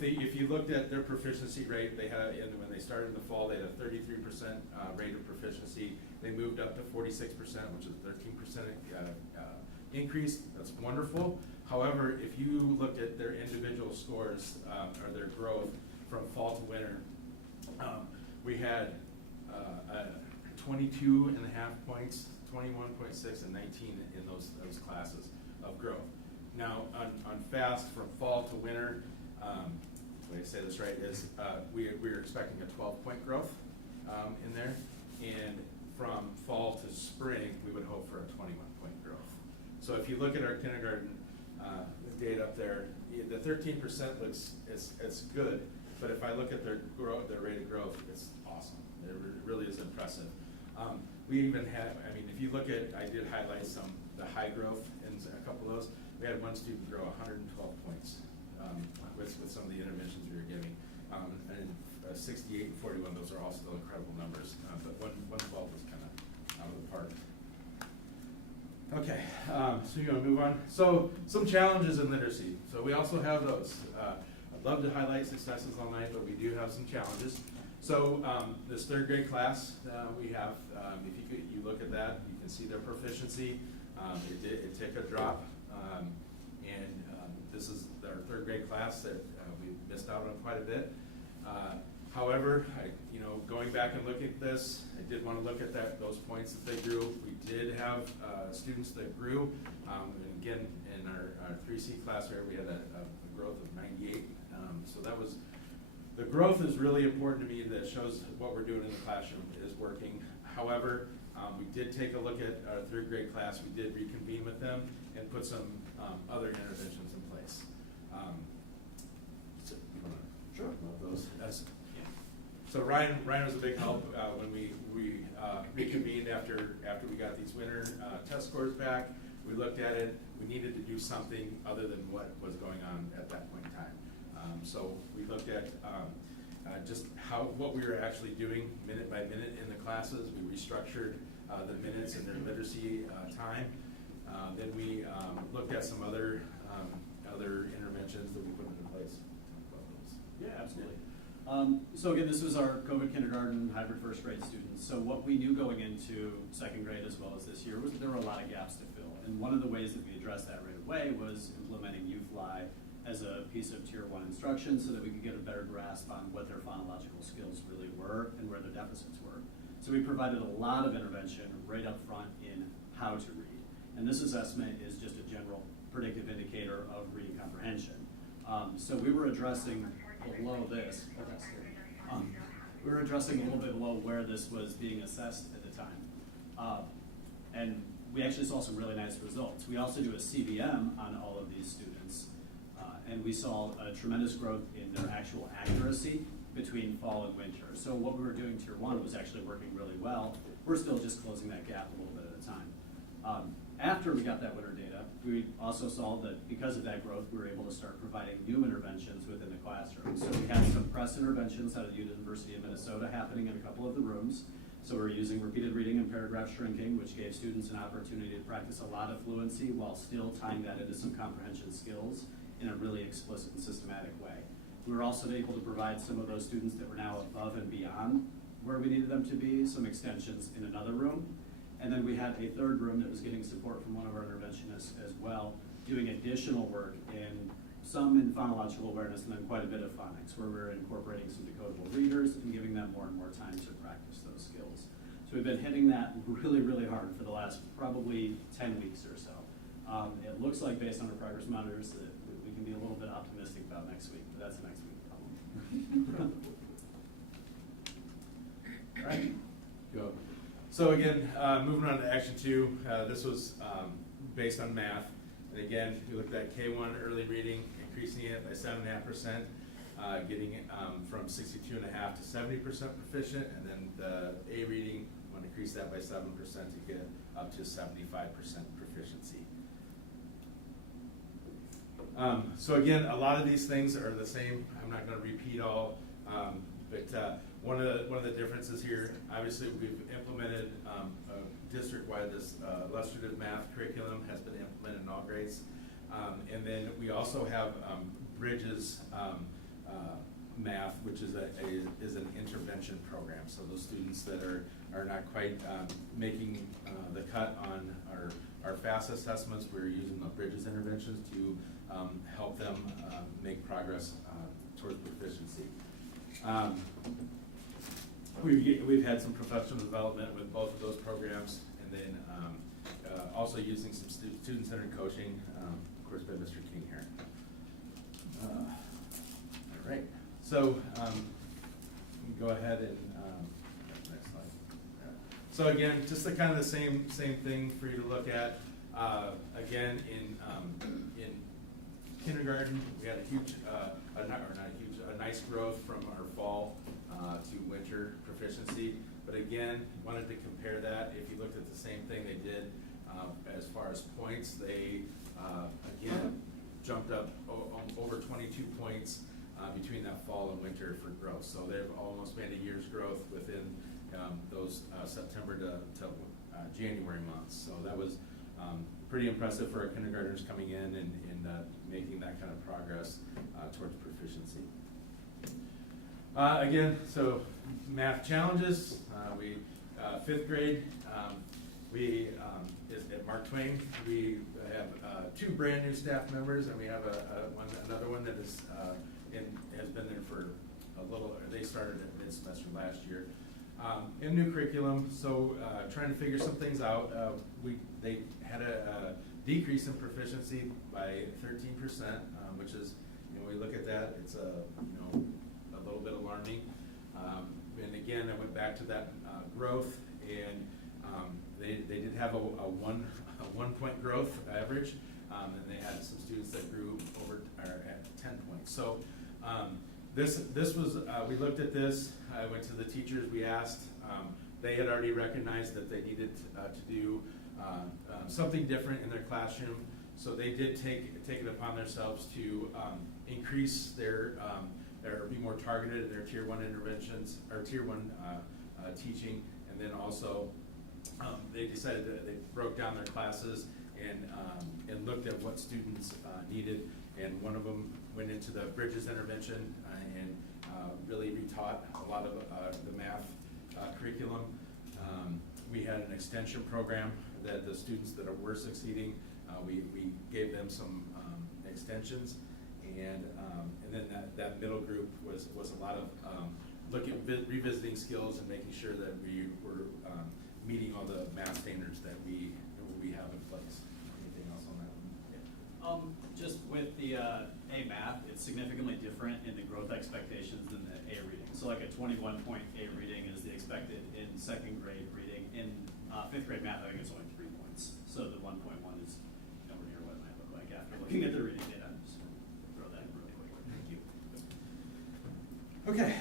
if you looked at their proficiency rate, they had, when they started in the fall, they had a 33% rate of proficiency. They moved up to 46%, which is a 13% increase. That's wonderful. However, if you look at their individual scores or their growth from fall to winter, we had 22.5 points, 21.6, and 19 in those classes of growth. Now, on FAST from fall to winter, the way I say this right is we're expecting a 12-point growth in there, and from fall to spring, we would hope for a 21-point growth. So if you look at our kindergarten data up there, the 13% looks it's good, but if I look at their rate of growth, it's awesome. It really is impressive. We even have, if you look at, I did highlight the high growth in a couple of those. We had one student grow 112 points with some of the interventions we were giving. And 68 and 41, those are all still incredible numbers. But 112 was kind of out of the park. Okay, so you're going to move on. So some challenges in literacy. So we also have those. I'd love to highlight successes all night, but we do have some challenges. So this third grade class we have, if you look at that, you can see their proficiency. It took a drop, and this is our third grade class that we missed out on quite a bit. However, going back and looking at this, I did want to look at those points that they grew. We did have students that grew, and again, in our 3C class here, we had a growth of 98. So that was, the growth is really important to me. That shows what we're doing in the classroom is working. However, we did take a look at our third grade class. We did reconvene with them and put some other interventions in place. So you want to talk about those? So Ryan was a big help when we reconvened after we got these winter test scores back. We looked at it. We needed to do something other than what was going on at that point in time. So we looked at just what we were actually doing minute by minute in the classes. We restructured the minutes in their literacy time. Then we looked at some other interventions that we put into place. Yeah, absolutely. So again, this was our COVID kindergarten hybrid first grade students. So what we knew going into second grade as well as this year was that there were a lot of gaps to fill. And one of the ways that we addressed that right away was implementing UFly as a piece of tier 1 instruction so that we could get a better grasp on what their phonological skills really were and where their deficits were. So we provided a lot of intervention right up front in how to read. And this assessment is just a general predictive indicator of reading comprehension. So we were addressing below this. We were addressing a little bit below where this was being assessed at the time. And we actually saw some really nice results. We also do a CBM on all of these students. And we saw a tremendous growth in their actual accuracy between fall and winter. So what we were doing tier 1 was actually working really well. We're still just closing that gap a little bit at a time. After we got that winter data, we also saw that because of that growth, we were able to start providing new interventions within the classroom. So we had some press interventions out of the University of Minnesota happening in a couple of the rooms. So we're using repeated reading and paragraph shrinking, which gave students an opportunity to practice a lot of fluency while still tying that into some comprehension skills in a really explicit and systematic way. We were also able to provide some of those students that were now above and beyond where we needed them to be, some extensions in another room. And then we had a third room that was getting support from one of our interventionists as well, doing additional work some in phonological awareness and then quite a bit of phonics, where we're incorporating some decodable readers and giving them more and more time to practice those skills. So we've been hitting that really, really hard for the last probably 10 weeks or so. It looks like based on our progress monitors that we can be a little bit optimistic about next week, but that's a next week problem. All right, go. So again, moving on to action 2, this was based on math. And again, we looked at K1 early reading, increasing it by 7.5%, getting it from 62.5% to 70% proficient, and then the A reading, we want to increase that by 7% to get up to 75% proficiency. So again, a lot of these things are the same. I'm not going to repeat all, but one of the differences here, obviously, we've implemented district-wide this illustrative math curriculum has been implemented in all grades, and then we also have Bridges math, which is an intervention program. So those students that are not quite making the cut on our FAST assessments, we're using the Bridges interventions to help them make progress towards proficiency. We've had some professional development with both of those programs, and then also using some student-centered coaching, of course, by Mr. King here. All right, so go ahead and next slide. So again, just the kind of the same thing for you to look at. Again, in kindergarten, we had a huge, a nice growth from our fall to winter proficiency. But again, wanted to compare that. If you looked at the same thing they did as far as points, they again jumped up over 22 points between that fall and winter for growth. So they've almost made a year's growth within those September to January months. So that was pretty impressive for our kindergartners coming in and making that kind of progress towards proficiency. Again, so math challenges. We 5th grade. We is at Mark Twain. We have 2 brand new staff members, and we have another one that is has been there for a little. They started at mid-semester last year. In new curriculum, so trying to figure some things out. They had a decrease in proficiency by 13%, which is, we look at that, it's a little bit alarming. And again, I went back to that growth, and they did have a 1 point growth average, and they had some students that grew over at 10 points. So This was, we looked at this, I went to the teachers, we asked, they had already recognized that they needed to do something different in their classroom, so they did take it upon themselves to increase their, or be more targeted in their tier 1 interventions, or tier 1 teaching, and then also they decided that they broke down their classes and looked at what students needed, and one of them went into the Bridges intervention and really retaught a lot of the math curriculum. We had an extension program that the students that were succeeding, we gave them some extensions, and then that middle group was a lot of revisiting skills and making sure that we were meeting all the math standards that we have in place. Anything else on that one? Yeah. Just with the A math, it's significantly different in the growth expectations than the A reading. So like a 21-point A reading is the expected in 2nd grade reading. In 5th grade math, I think it's only 3 points. So the 1.1 is nowhere near what it might look like after looking at the reading data. Just throw that in really quick. Thank you. Okay.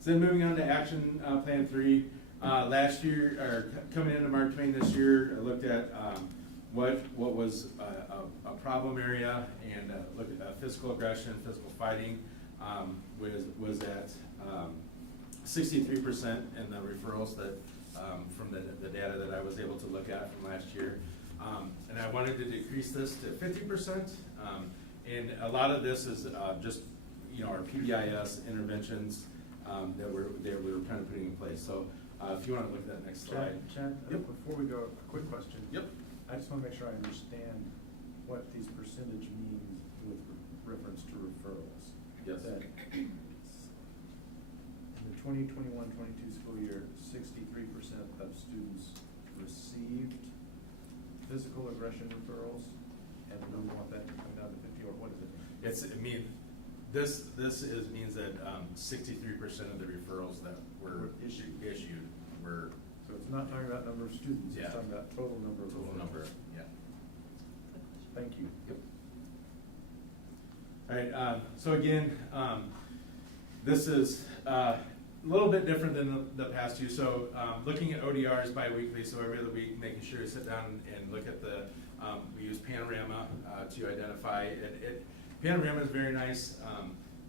So then moving on to action plan 3. Last year, or coming into Mark Twain this year, I looked at what was a problem area, and looked at physical aggression, physical fighting was at 63% in the referrals that from the data that I was able to look at from last year. And I wanted to decrease this to 50%. And a lot of this is just our PBIS interventions that we're kind of putting in place. So if you want to look at that next slide. Chad, Yep. Before we go, a quick question. Yep. I just want to make sure I understand what these percentage means with reference to referrals. Yes. That in the 2021-22 school year, 63% of students received physical aggression referrals, and we want that to come down to 50, or what does it mean? This means that 63% of the referrals that were issued were. So it's not talking about number of students, Yeah. it's talking about total number of Total referrals. number, yeah. Thank you. Yep. All right, so again, this is a little bit different than the past two. So looking at ODRs bi-weekly, so every other week, making sure to sit down and look at the, we use Panorama to identify it. Panorama is very nice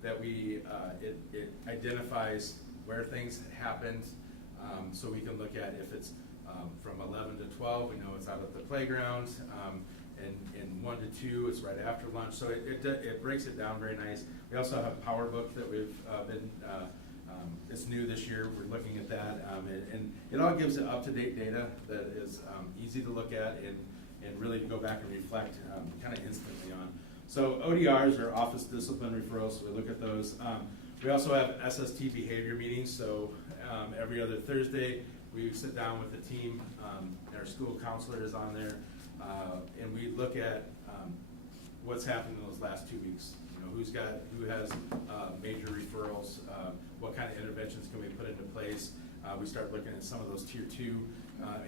that it identifies where things happened, so we can look at if it's from 11 to 12, we know it's out at the playground, and 1 to 2, it's right after lunch. So it breaks it down very nice. We also have a power book that we've been, it's new this year, we're looking at that, and it all gives it up-to-date data that is easy to look at and really go back and reflect kind of instantly on. So ODRs are office discipline referrals, so we look at those. We also have SST behavior meetings, so every other Thursday we sit down with the team, our school counselor is on there, and we look at what's happened in those last 2 weeks. Who has major referrals, what kind of interventions can we put into place. We start looking at some of those tier 2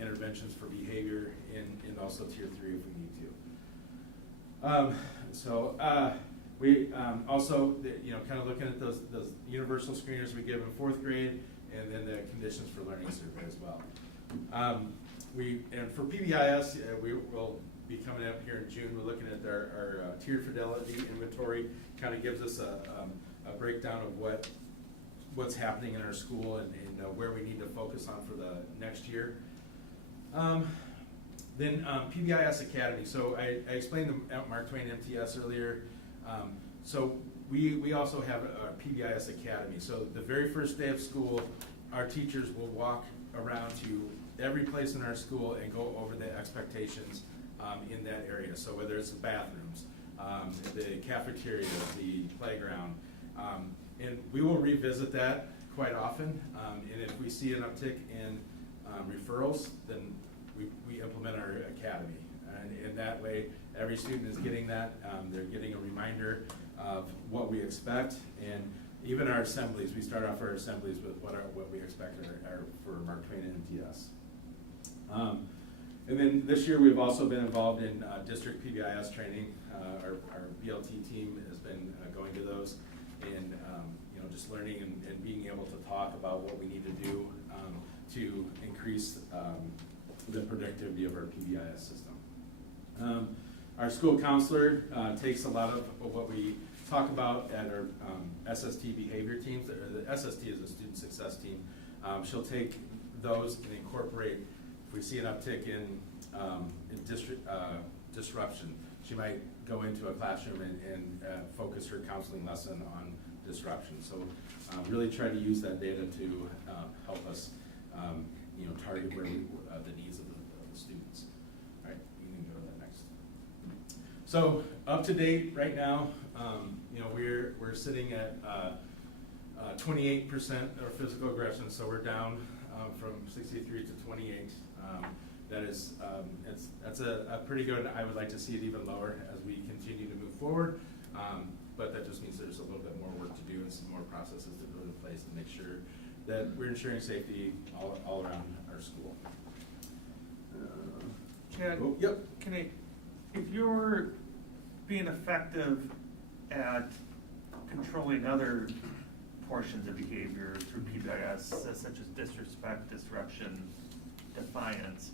interventions for behavior and also tier 3 if we need to. We also, kind of looking at those universal screeners we give in 4th grade, and then the conditions for learning survey as well. And for PBIS, we will be coming up here in June. We're looking at our tiered fidelity inventory. Kind of gives us a breakdown of what's happening in our school and where we need to focus on for the next year. Then PBIS Academy. So I explained the Mark Twain MTS earlier. So we also have a PBIS Academy. So the very first day of school, our teachers will walk around to every place in our school and go over the expectations in that area. So whether it's the bathrooms, the cafeteria, the playground, and we will revisit that quite often. And if we see an uptick in referrals, then we implement our academy. And that way, every student is getting that. They're getting a reminder of what we expect. And even our assemblies, we start off our assemblies with what we expect are for Mark Twain and MTS. And then this year, we've also been involved in district PBIS training. Our BLT team has been going to those. just learning and being able to talk about what we need to do to increase the productivity of our PBIS system. Our school counselor takes a lot of what we talk about at our SST behavior teams, or the SST is a student success team. She'll take those and incorporate, if we see an uptick in disruption, she might go into a classroom and focus her counseling lesson on disruption. So really try to use that data to help us target where the needs of the students. All right, you can go to that next. So up to date right now, we're sitting at 28% of physical aggression, so we're down from 63 to 28. That is, that's a pretty good. I would like to see it even lower as we continue to move forward, but that just means there's a little bit more work to do and some more processes to put in place to make sure that we're ensuring safety all around our school. Chad, yep. If you're being effective at controlling other portions of behavior through PBIS, such as disrespect, disruption, defiance,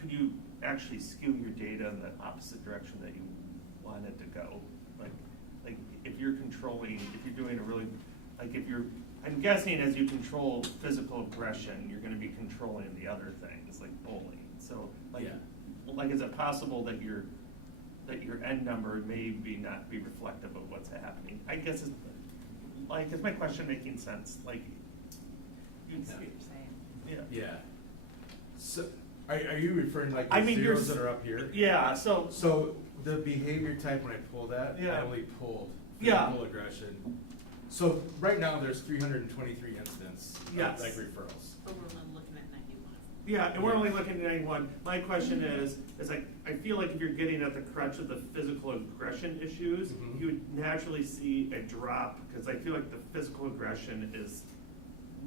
could you actually skew your data in the opposite direction that you want it to go? Like if you're controlling, if you're doing a really, I'm guessing as you control physical aggression, you're going to be controlling the other things like bullying. So is it possible that your end number may not be reflective of what's happening? I guess is my question making sense? Like, you see what you're saying. Yeah. Yeah. So, are you referring like the zeros that are up here? Yeah. So the behavior type, when I pull that, I only pulled Yeah. physical aggression. So right now there's 323 incidents of like referrals. But we're only looking at 91. Yeah, and we're only looking at 91. My question is I feel like if you're getting at the crutch of the physical aggression issues, you would naturally see a drop, because I feel like the physical aggression is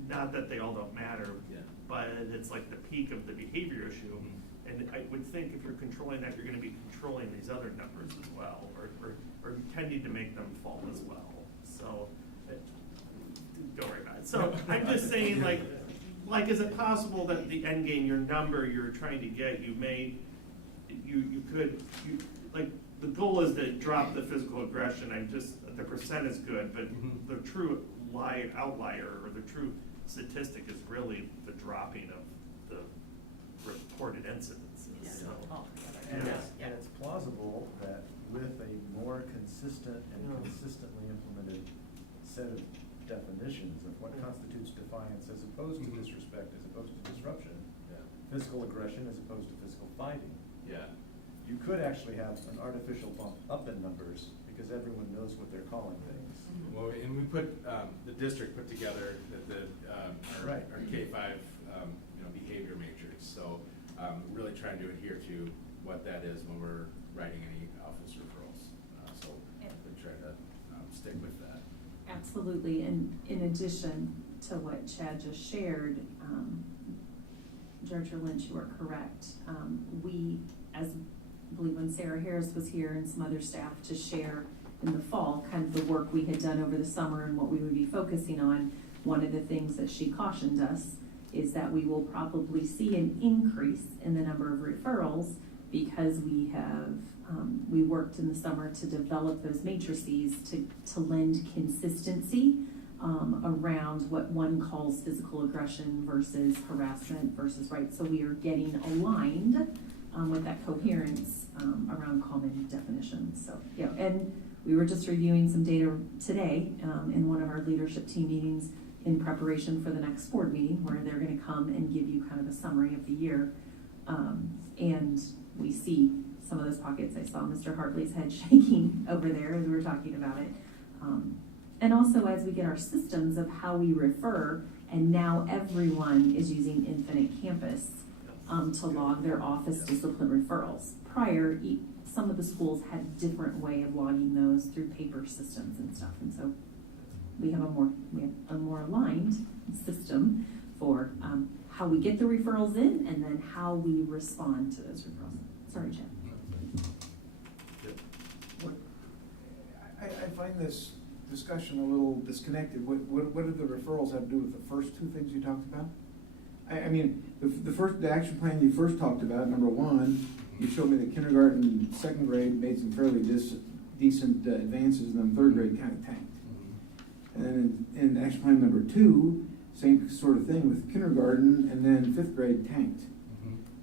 not that they all don't matter, but it's like the peak of the behavior issue. And I would think if you're controlling that, you're going to be controlling these other numbers as well, or tending to make them fall as well. So don't worry about it. So I'm just saying, like, is it possible that the end game, your number you're trying to get, the goal is to drop the physical aggression. The percent is good, but the true outlier or the true statistic is really the dropping of the reported incidences. Yeah. So, And it's plausible that with a more consistent and consistently implemented set of definitions of what constitutes defiance as opposed to disrespect, as opposed to disruption, physical aggression as opposed to physical fighting. You could actually have an artificial bump up in numbers because everyone knows what they're calling things. Well, and we put, the district put together our K-5 behavior matrix. So really trying to adhere to what that is when we're writing any office referrals. So we try to stick with that. Absolutely, and in addition to what Chad just shared, Director Lynch, you are correct. We, as I believe when Sarah Harris was here and some other staff to share in the fall, kind of the work we had done over the summer and what we would be focusing on, one of the things that she cautioned us is that we will probably see an increase in the number of referrals because we have we worked in the summer to develop those matrices to lend consistency around what one calls physical aggression versus harassment versus so we are getting aligned with that coherence around common definitions. So and we were just reviewing some data today in one of our leadership team meetings in preparation for the next board meeting where they're going to come and give you kind of a summary of the year, and we see some of those pockets. I saw Mr. Hartley's head shaking over there as we were talking about it. And also as we get our systems of how we refer, and now everyone is using Infinite Campus to log their office discipline referrals. Prior, some of the schools had a different way of logging those through paper systems and stuff. And so we have a more aligned system for how we get the referrals in and then how we respond to those referrals. Sorry, Chad. I find this discussion a little disconnected. What did the referrals have to do with the first two things you talked about? I mean, the action plan you first talked about, number one, you showed me that kindergarten, second grade made some fairly decent advances, and then third grade kind of tanked. And then in action plan number two, same sort of thing with kindergarten, and then fifth grade tanked.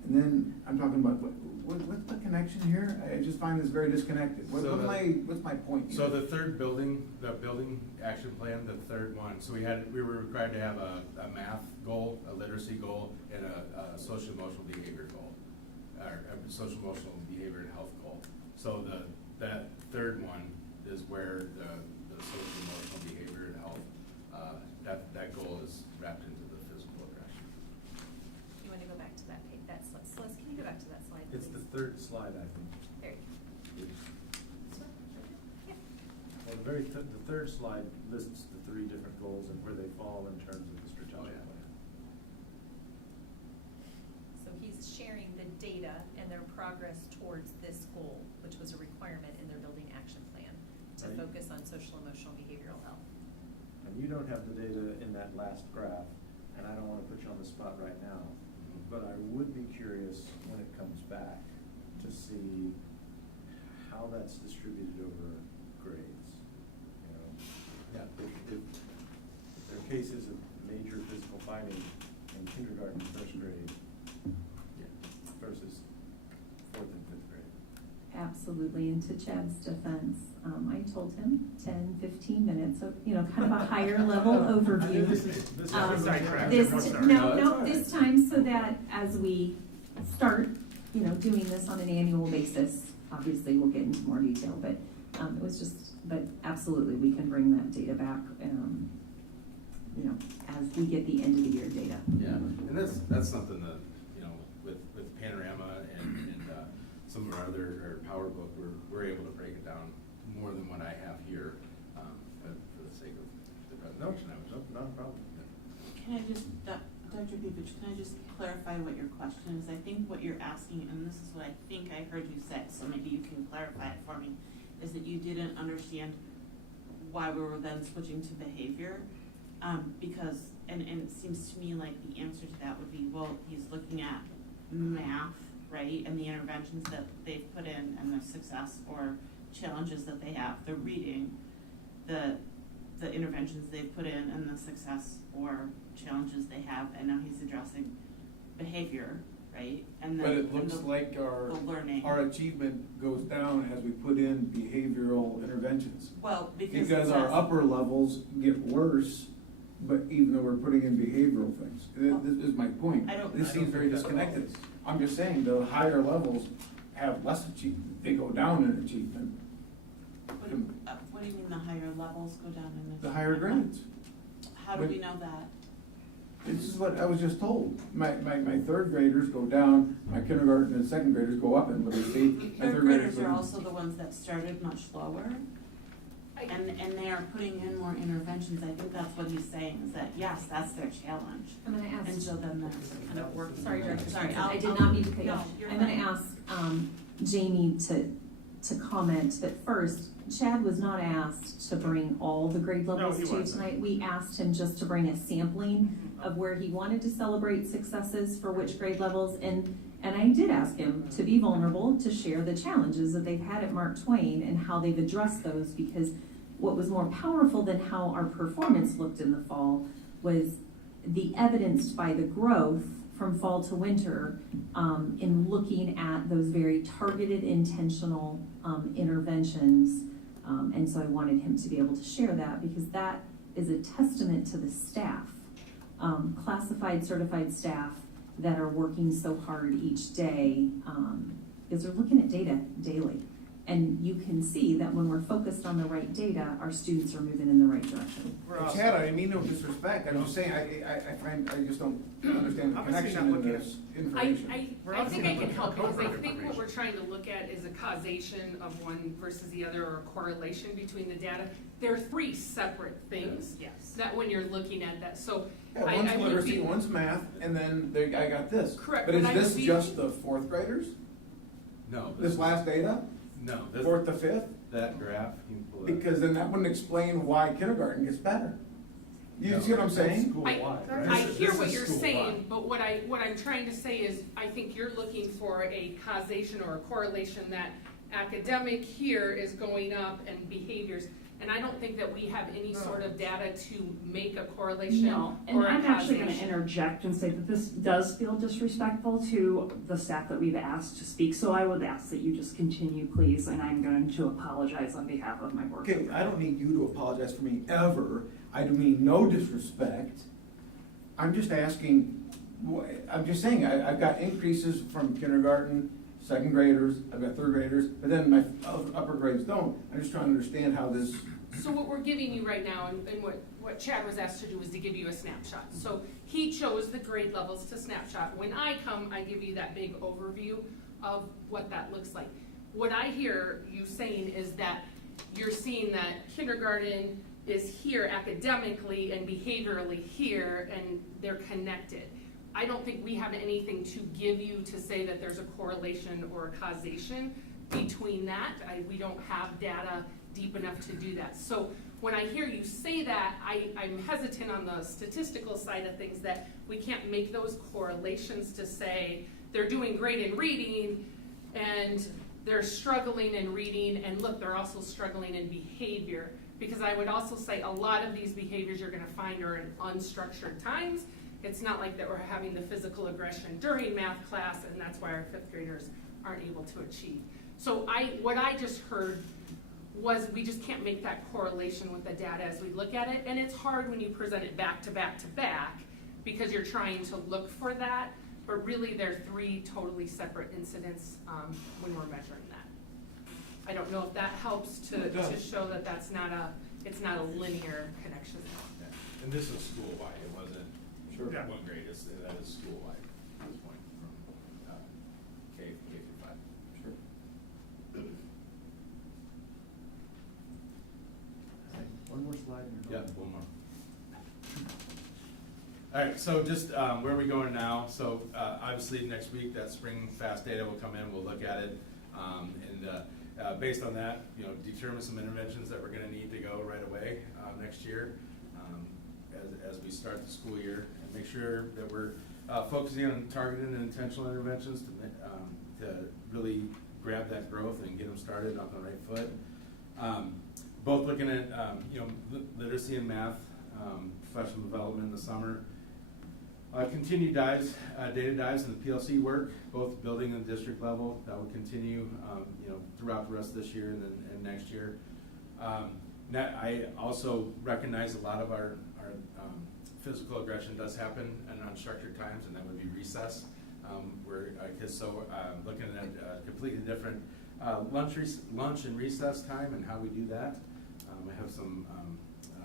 And then I'm talking about, what's the connection here? I just find this very disconnected. What's my point here? So the building action plan, the third one, so we were required to have a math goal, a literacy goal, and a social emotional behavior goal, or a social emotional behavior and health goal. So that third one is where the social emotional behavior and health, that goal is wrapped into the physical aggression. You want to go back to that page, that slide? Celeste, can you go back to that slide, please? It's the third slide, I think. There you go. This one? Yeah. Well, the third slide lists the three different goals and where they fall in terms of the strategic plan. So he's sharing the data and their progress towards this goal, which was a requirement in their building action plan to Right. focus on social, emotional, behavioral health. And you don't have the data in that last graph, and I don't want to put you on the spot right now, but I would be curious when it comes back to see how that's distributed over grades. You know, if there are cases of major physical fighting in kindergarten, first grade versus fourth and fifth grade. Absolutely, and to Chad's defense, I told him 10, 15 minutes of, kind of a higher level overview. This time so that as we start, doing this on an annual basis, obviously we'll get into more detail, but but absolutely, we can bring that data back, as we get the end of the year data. Yeah, and that's something that, with Panorama and some of our other, Power Book, we're able to break it down more than what I have here, but for the sake of the presentation, Not a problem. Can I just, Dr. Pipich, can I just clarify what your question is? I think what you're asking, and this is what I think I heard you say, so maybe you can clarify it for me, is that you didn't understand why we were then switching to behavior. Because, and it seems to me like the answer to that would be, well, he's looking at math, right, and the interventions that they've put in and the success or challenges that they have, the reading, the interventions they've put in and the success or challenges they have, and now he's addressing behavior, right? And then, But it looks like the learning. our achievement goes down as we put in behavioral interventions. Well, because our upper levels get worse, but even though we're putting in behavioral things. This is my point. This seems very disconnected. I'm just saying the higher levels have less achievement. They go down in achievement. What do you mean the higher levels go down in The higher grades. How do we know that? This is what I was just told. My third graders go down, my kindergarten and second graders go up in literacy. My Third graders are also the ones that started much slower. And they are putting in more interventions. I think that's what he's saying, is that, yes, that's their challenge. I'm going to ask. And so then that's kind of working. Sorry, Director. Sorry, I did not mean to cut you no, off. you're I'm going to fine. ask Jamie to comment that first, Chad was not asked to bring all the grade levels he to wasn't. tonight. We asked him just to bring a sampling of where he wanted to celebrate successes for which grade levels. And I did ask him to be vulnerable, to share the challenges that they've had at Mark Twain and how they've addressed those, because what was more powerful than how our performance looked in the fall was the evidenced by the growth from fall to winter in looking at those very targeted, intentional interventions. And so I wanted him to be able to share that, because that is a testament to the staff, classified, certified staff that are working so hard each day, because they're looking at data daily. And you can see that when we're focused on the right data, our students are moving in the right direction. Chad, I mean no disrespect. I'm just saying, I just don't understand the connection in this information. I think I can help, because I think what we're trying to look at is a causation of one versus the other, or a correlation between the data. There are three separate things. Yes. That when you're looking at that, so. Yeah, one's literacy, one's math, and then I got this. Correct. But is this just the fourth graders? No. This last data? No. Fourth to fifth? that graph? Can you pull that? Because then that wouldn't explain why kindergarten gets better. You see what I'm saying? I hear what you're saying, but what I'm trying to say is, I think you're looking for a causation or a correlation that academic here is going up and behaviors, and I don't think that we have any sort of data to make a correlation No, and or a I'm actually causation. gonna interject and say that this does feel disrespectful to the staff that we've asked to speak, so I would ask that you just continue, please, and I'm going to apologize on behalf of my board. Okay, I don't need you to apologize for me ever. I do mean no disrespect. I'm just asking, I'm just saying, I've got increases from kindergarten, second graders, I've got third graders, but then my upper grades don't. I'm just trying to understand how this. So what we're giving you right now, and what Chad was asked to do, is to give you a snapshot. So he chose the grade levels to snapshot. When I come, I give you that big overview of what that looks like. What I hear you saying is that you're seeing that kindergarten is here academically and behaviorally here, and they're connected. I don't think we have anything to give you to say that there's a correlation or a causation between that. We don't have data deep enough to do that. So when I hear you say that, I'm hesitant on the statistical side of things that we can't make those correlations to say they're doing great in reading and they're struggling in reading, and look, they're also struggling in behavior. Because I would also say a lot of these behaviors you're gonna find are in unstructured times. It's not like that we're having the physical aggression during math class, and that's why our fifth graders aren't able to achieve. So what I just heard was we just can't make that correlation with the data as we look at it, and it's hard when you present it back to back to back because you're trying to look for that, but really they're three totally separate incidents when we're measuring that. I don't know if that helps to show that it's not a linear connection. Yeah. And this is school-wide, it wasn't one grade, that is school-wide at this point, from K through 5. Sure. One more slide. Yeah, one more. All right, so just where are we going now? So obviously next week that spring fast data will come in, we'll look at it, and based on that, determine some interventions that we're going to need to go right away next year as we start the school year, and make sure that we're focusing on targeted and intentional interventions to really grab that growth and get them started on the right foot. Both looking at literacy and math, professional development in the summer. Continued dives, data dives in the PLC work, both building and district level. That will continue, throughout the rest of this year and next year. I also recognize a lot of our physical aggression does happen in unstructured times, and that would be recess. Looking at completely different lunch and recess time and how we do that. I have some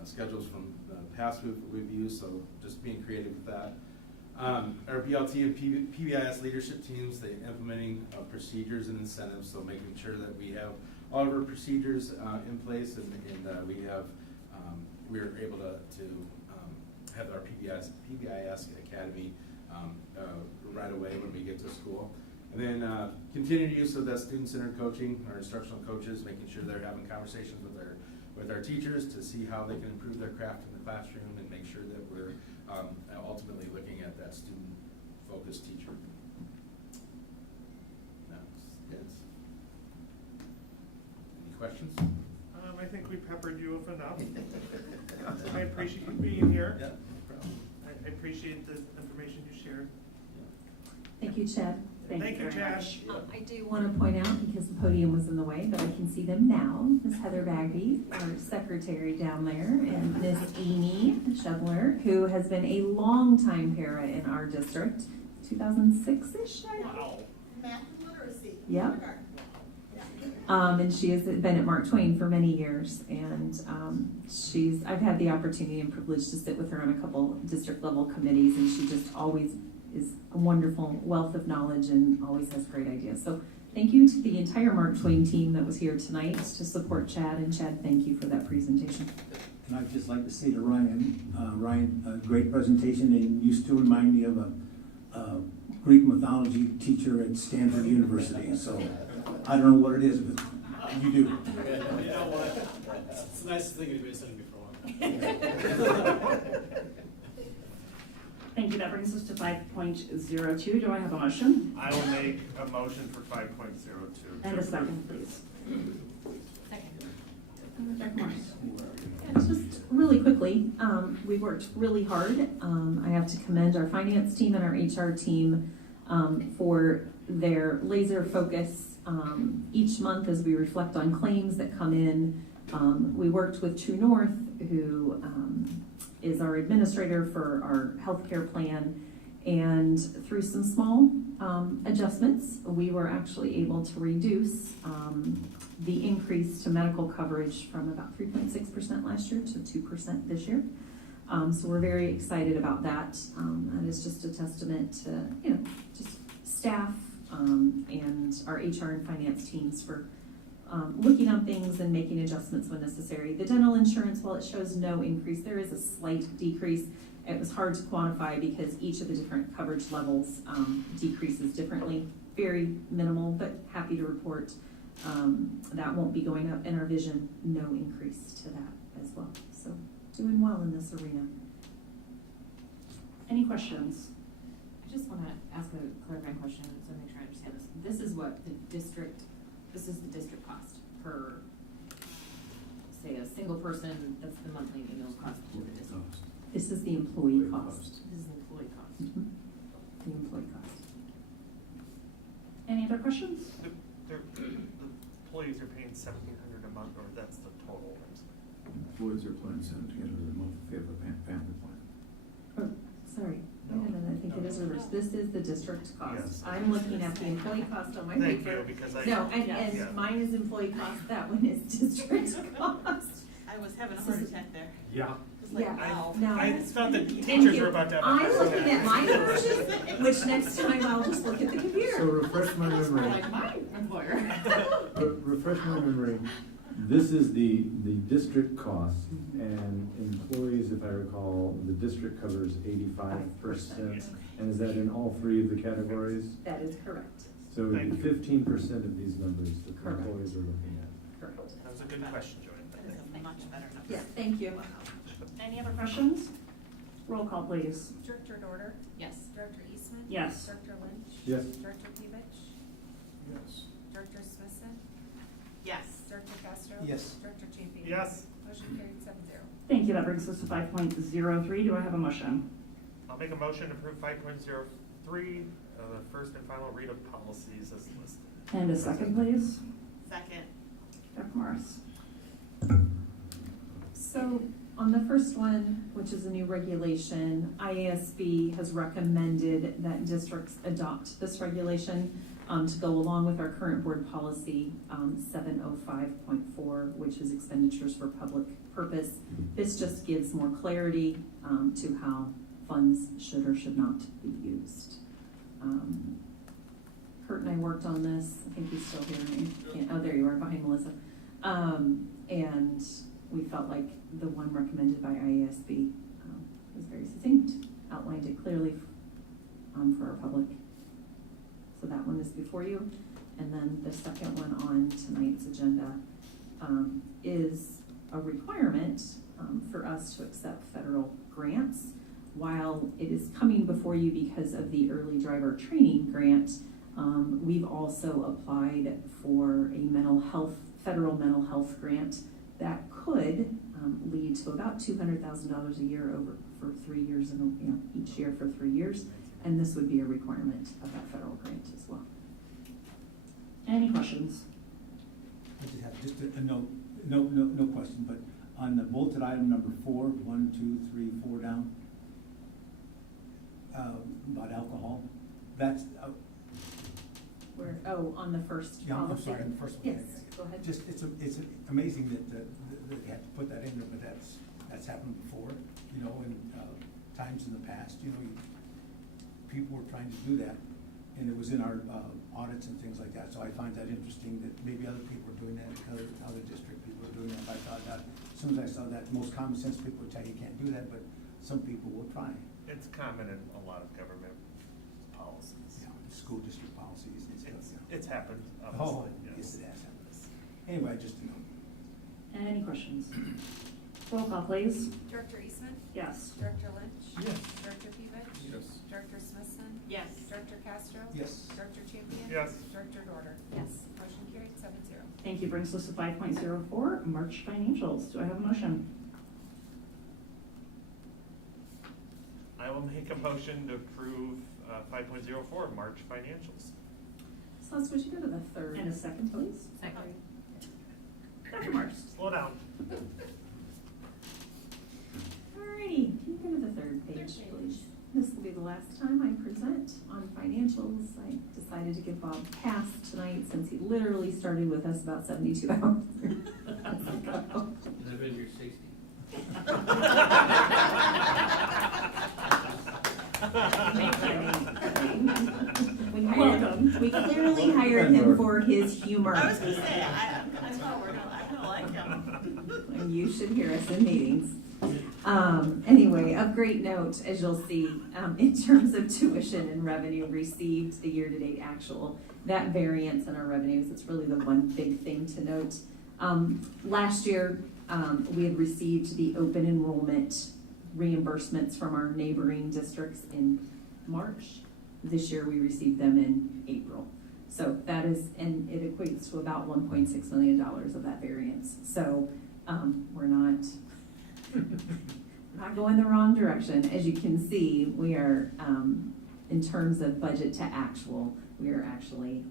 schedules from the past we've used, so just being creative with that. Our BLT and PBIS leadership teams, they implementing procedures and incentives, so making sure that we have all of our procedures in place, and we're able to have our PBIS Academy right away when we get to school. And then continued use of that student-centered coaching, our instructional coaches, making sure they're having conversations with our teachers to see how they can improve their craft in the classroom, and make sure that we're ultimately looking at that student-focused teacher. Any questions? I think we peppered you with enough. I appreciate you being here. Yeah, no problem. I appreciate the information you shared. Thank you, Chad. Thank you, Chad. I do want to point out, because the podium was in the way, but I can see them now. Ms. Heather Bagby, our secretary down there, and Ms. Amy Shebler, who has been a longtime para in our district, 2006-ish, I think. Wow. Math and literacy. Yep. And she has been at Mark Twain for many years, and I've had the opportunity and privilege to sit with her on a couple district level committees, and she just always is a wonderful wealth of knowledge and always has great ideas. So thank you to the entire Mark Twain team that was here tonight to support Chad, and Chad, thank you for that presentation. And I'd just like to say to Ryan, a great presentation, and you still remind me of a Greek mythology teacher at Stanford University, so I don't know what it is, but You do. You know what? It's the nicest thing anybody's said to me for a while. Thank you. That brings us to 5.02. Do I have a motion? I will make a motion for 5.02. And a second, please. Dr. Morris. Yeah, just really quickly, we worked really hard. I have to commend our finance team and our HR team for their laser focus each month as we reflect on claims that come in. We worked with True North, who is our administrator for our healthcare plan, and through some small adjustments, we were actually able to reduce the increase to medical coverage from about 3.6% last year to 2% this year. So we're very excited about that. That is just a testament to, just staff and our HR and finance teams for looking on things and making adjustments when necessary. The dental insurance, while it shows no increase, there is a slight decrease. It was hard to quantify because each of the different coverage levels decreases differently. Very minimal, but happy to report that won't be going up. In our vision, no increase to that as well. So doing well in this arena. Any questions? I just want to ask a clarifying question so I make sure I understand this. This is the district cost per, say, a single person, that's the monthly meals cost to the district. This is the employee cost. This is the employee cost. Mm-hmm. The employee cost. Any other questions? The employees are paying $1,700 a month, or that's the total? Employees are planning to get a month if they have a family plan. Oh, sorry. No, I think it is reversed. This is the district cost. Yes. I'm looking at the employee cost on my Thank paper. you, because I. No, and Yeah. mine is employee cost, that one is district cost. I was having a heart attack there. Yeah. It's like, Yeah, wow. no. I thought the Thank teachers you. were about to have. I'm looking at my version, which next time I'll just look at the So computer. refresh my memory. Like my employer. Refresh my memory. This is the district cost, and employees, if I recall, the district covers 85%. And is that in all three of the categories? That is correct. So Thank you. 15% of these numbers that the Correct. employees are looking at. Correct. That was a good question, Joanne. That is a much better number. Yeah, thank you. Any other questions? Roll call, please. Director Dorder? Yes. Director Eastman? Yes. Director Lynch? Yes. Director Pevich? Yes. Director Smithson? Yes. Director Castro? Yes. Director Champion? Yes. Motion carried 7-0. Thank you. That brings us to 5.03. Do I have a motion? I'll make a motion to approve 5.03, the first and final read of policies as listed. And a second, please. Second. Dr. Morris. So on the first one, which is a new regulation, IASB has recommended that districts adopt this regulation to go along with our current board policy 705.4, which is expenditures for public purpose. This just gives more clarity to how funds should or should not be used. Kurt and I worked on this. I think he's still here. Oh, there you are, behind Melissa. And we felt like the one recommended by IASB was very succinct, outlined it clearly for our public. So that one is before you. And then the second one on tonight's agenda is a requirement for us to accept federal grants. While it is coming before you because of the early driver training grant, we've also applied for a federal mental health grant that could lead to about $200,000 a year over for 3 years, and each year for 3 years, and this would be a requirement of that federal grant as well. Any questions? I just have just a note, no question, but on the bulleted item number 4, 1, 2, 3, 4 down, about alcohol, that's, Where, on the first yeah, I'm policy? sorry, on the first one. Yes, go ahead. Just, it's amazing that they have to put that in there, but that's happened before, in times in the past, people were trying to do that, and it was in our audits and things like that, so I find that interesting that maybe other people are doing that, other district people are doing that. I thought that, as soon as I saw that, most common sense people would tell you can't do that, but some people will try. It's common in a lot of government policies. School district policies and stuff. It's happened, Oh, obviously. yes, it has happened. Anyway, just to know. Any questions? Roll call, please. Director Eastman? Yes. Director Lynch? Yes. Director Pevich? Yes. Director Smithson? Yes. Director Castro? Yes. Director Champion? Yes. Director Dorder? Yes. Motion carried 7-0. Thank you. Brings us to 5.04, March financials. Do I have a motion? I will make a motion to approve 5.04 March financials. So let's switch to go to the third. And a second, please. Second. Dr. Morris. Slow down. Alrighty, can you go to the third page, please? This will be the last time I present on financials. I decided to give Bob a pass tonight since he literally started with us about 72 hours ago. I've been here 60. We clearly hired him for his humor. I was gonna say, I thought I kinda like him. And you should hear us in meetings. Anyway, of great note, as you'll see, in terms of tuition and revenue received, the year-to-date actual, that variance in our revenues, it's really the one big thing to note. Last year, we had received the open enrollment reimbursements from our neighboring districts in March. This year, we received them in April. So that is, and it equates to about $1.6 million of that variance. So we're not going the wrong direction. As you can see, we are, in terms of budget to actual, we are actually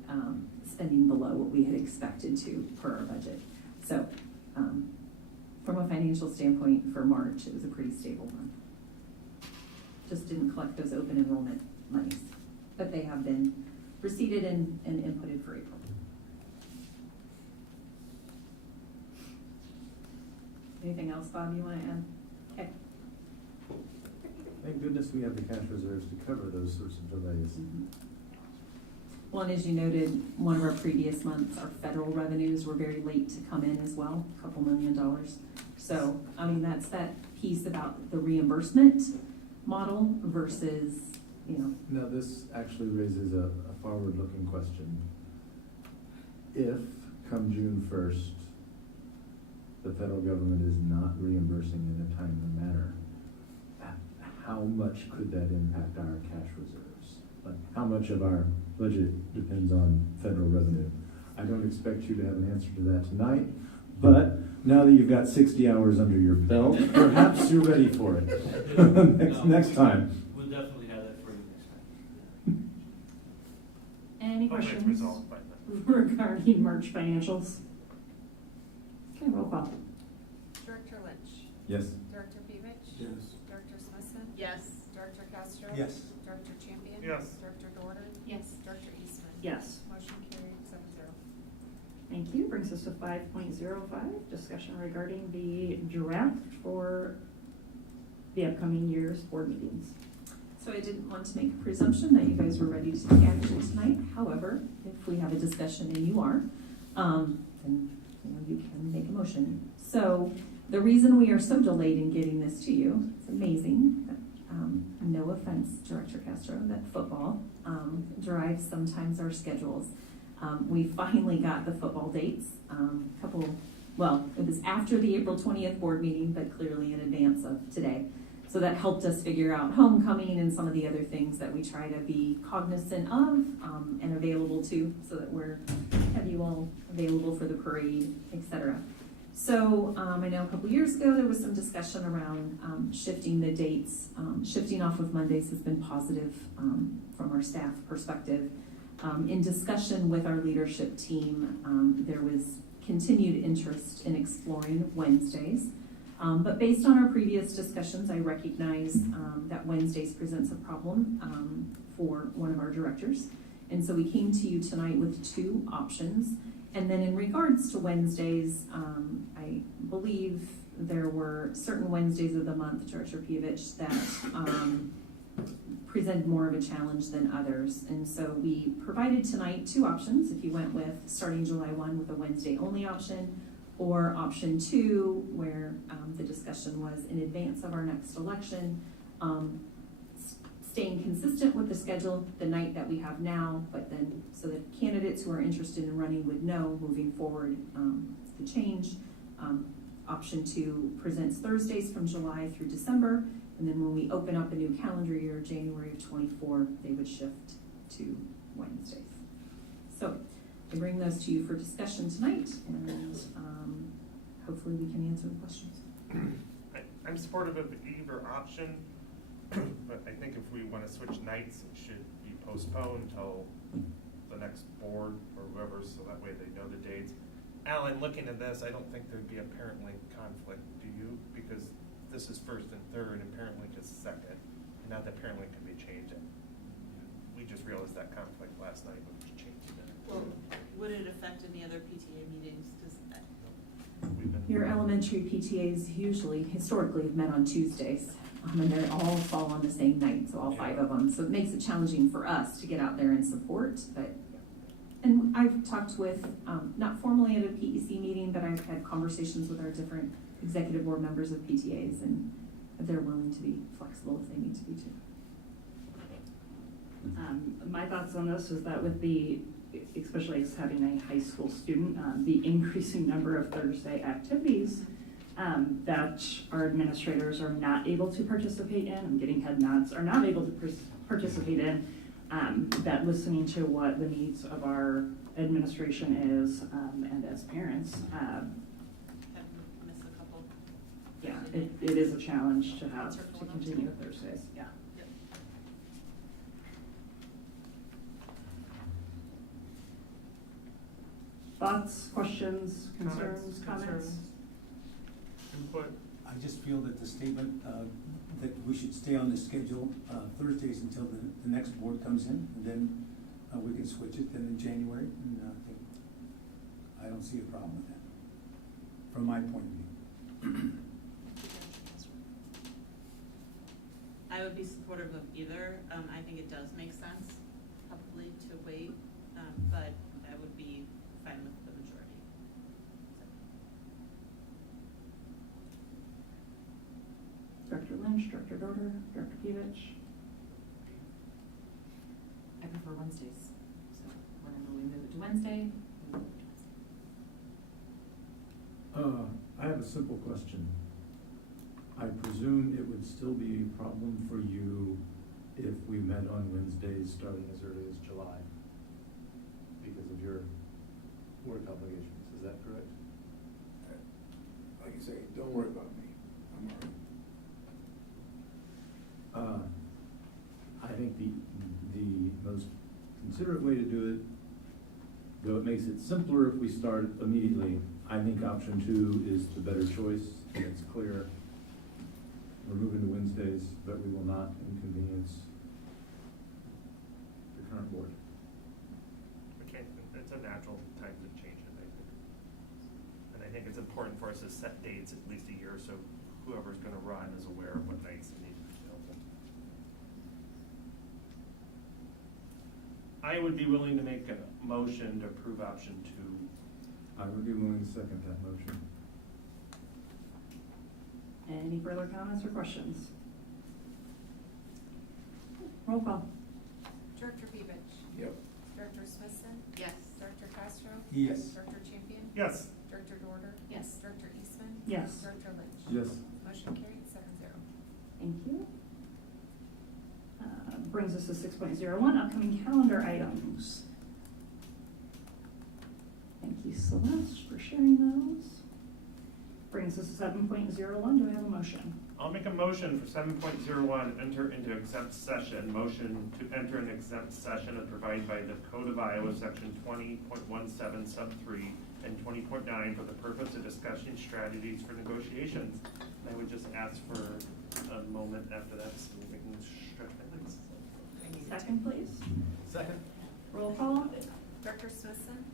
spending below what we had expected to per our budget. So from a financial standpoint for March, it was a pretty stable month. Just didn't collect those open enrollment monies, but they have been receipted and inputted for April. Anything else, Bob, you want to add? Okay. Thank goodness we have the cash reserves to cover those sorts of delays. Mm-hmm. Well, and as you noted, one of our previous months, our federal revenues were very late to come in as well, a couple $2 million. So, I mean, that's that piece about the reimbursement model versus, you know. Now, this actually raises a forward-looking question. If, come June 1st, the federal government is not reimbursing in a timely manner, how much could that impact our cash reserves? Like, how much of our budget depends on federal revenue? I don't expect you to have an answer to that tonight, but now that you've got 60 hours under your belt, perhaps you're ready for it next time. We'll definitely have that for you next time. Any Budget's questions resolved by then. regarding March financials? Okay, roll call. Director Lynch? Yes. Director Pevich? Yes. Director Smithson? Yes. Director Castro? Yes. Director Champion? Yes. Director Dorder? Yes. Director Eastman? Yes. Motion carried 7-0. Thank you. Brings us to 5.05, discussion regarding the draft for the upcoming year's board meetings. So I didn't want to make a presumption that you guys were ready to take action tonight. However, if we have a discussion and you are, then you can make a motion. So the reason we are so delayed in getting this to you, it's amazing. No offense, Director Castro, that football drives sometimes our schedules. We finally got the football dates, it was after the April 20th board meeting, but clearly in advance of today. So that helped us figure out homecoming and some of the other things that we try to be cognizant of and available to, so that have you all available for the parade, etc. So I know a couple years ago there was some discussion around shifting the dates. Shifting off of Mondays has been positive from our staff perspective. In discussion with our leadership team, there was continued interest in exploring Wednesdays. But based on our previous discussions, I recognize that Wednesdays presents a problem for one of our directors. And so we came to you tonight with two options. And then in regards to Wednesdays, I believe there were certain Wednesdays of the month, Director Pevich, that presented more of a challenge than others. And so we provided tonight two options. If you went with starting July 1 with a Wednesday only option, or option 2, where the discussion was in advance of our next election, staying consistent with the schedule, the night that we have now, but then so that candidates who are interested in running would know moving forward the change. Option 2 presents Thursdays from July through December, and then when we open up a new calendar year, January of '24, they would shift to Wednesdays. So I bring those to you for discussion tonight, and hopefully we can answer the questions. I'm supportive of either option, but I think if we want to switch nights, it should be postponed until the next board or whoever, so that way they know the dates. Alan, looking at this, I don't think there'd be a parent link conflict, do you? Because this is first and third, and parent link is second. And now that parent link can be changed. We just realized that conflict last night, but we changed it. Well, would it affect any other PTA meetings? 'Cause Your elementary PTAs usually, historically, have met on Tuesdays, and they all fall on the same night, so all 5 of them. So it makes it challenging for us to get out there and support, but, and I've talked with, not formally at a PEC meeting, but I've had conversations with our different executive board members of PTAs, and they're willing to be flexible if they need to be too. My thoughts on this is that with the, especially as having a high school student, the increasing number of Thursday activities that our administrators are not able to participate in, I'm getting head nods, are not able to participate in, that listening to what the needs of our administration is, and as parents, miss a couple. yeah, it is a challenge to have to continue with Thursdays, yeah. Thoughts, questions, concerns, comments? Input? I just feel that the statement, that we should stay on the schedule, Thursdays until the next board comes in, and then we can switch it then in January, and I don't see a problem with that, from my point of view. I would be supportive of either. I think it does make sense, probably, to wait, but I would be fine with the majority. Director Lynch, Director Dorder, Director Pevich. I prefer Wednesdays, so whenever we move it to Wednesday, we move it to Wednesday. I have a simple question. I presume it would still be a problem for you if we met on Wednesdays starting as early as July because of your work obligations, is that correct? Like you say, don't worry about me, I'm all right. I think the most considerate way to do it, though it makes it simpler if we start immediately, I think option 2 is the better choice, and it's clear. We're moving to Wednesdays, but we will not inconvenience the current board. Okay, it's a natural time to change it, I think. And I think it's important for us to set dates at least a year, so whoever's gonna run is aware of what nights they need to be available. I would be willing to make a motion to approve option 2. I would be willing to second that motion. Any further comments or questions? Roll call. Director Pevich. Yep. Director Smithson. Yes. Director Castro. Yes. Director Champion. Yes. Director Dorder. Yes. Director Eastman. Yes. Director Lynch. Yes. Motion carried 7-0. Thank you. Brings us to 6.01, upcoming calendar items. Thank you, Celeste, for sharing those. Brings us to 7.01, do I have a motion? I'll make a motion for 7.01, enter into exempt session. Motion to enter an exempt session as provided by the Code of Iowa, section 20.17 sub 3 and 20.9 for the purpose of discussing strategies for negotiations. I would just ask for a moment after that so we can stretch my legs. Second, please. Second. Roll call. Director Smithson.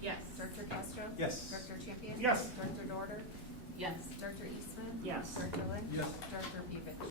Yes. Director Castro. Yes. Director Champion. Yes. Director Dorder. Yes. Director Eastman. Yes. Director Lynch. Yes. Director Pevich.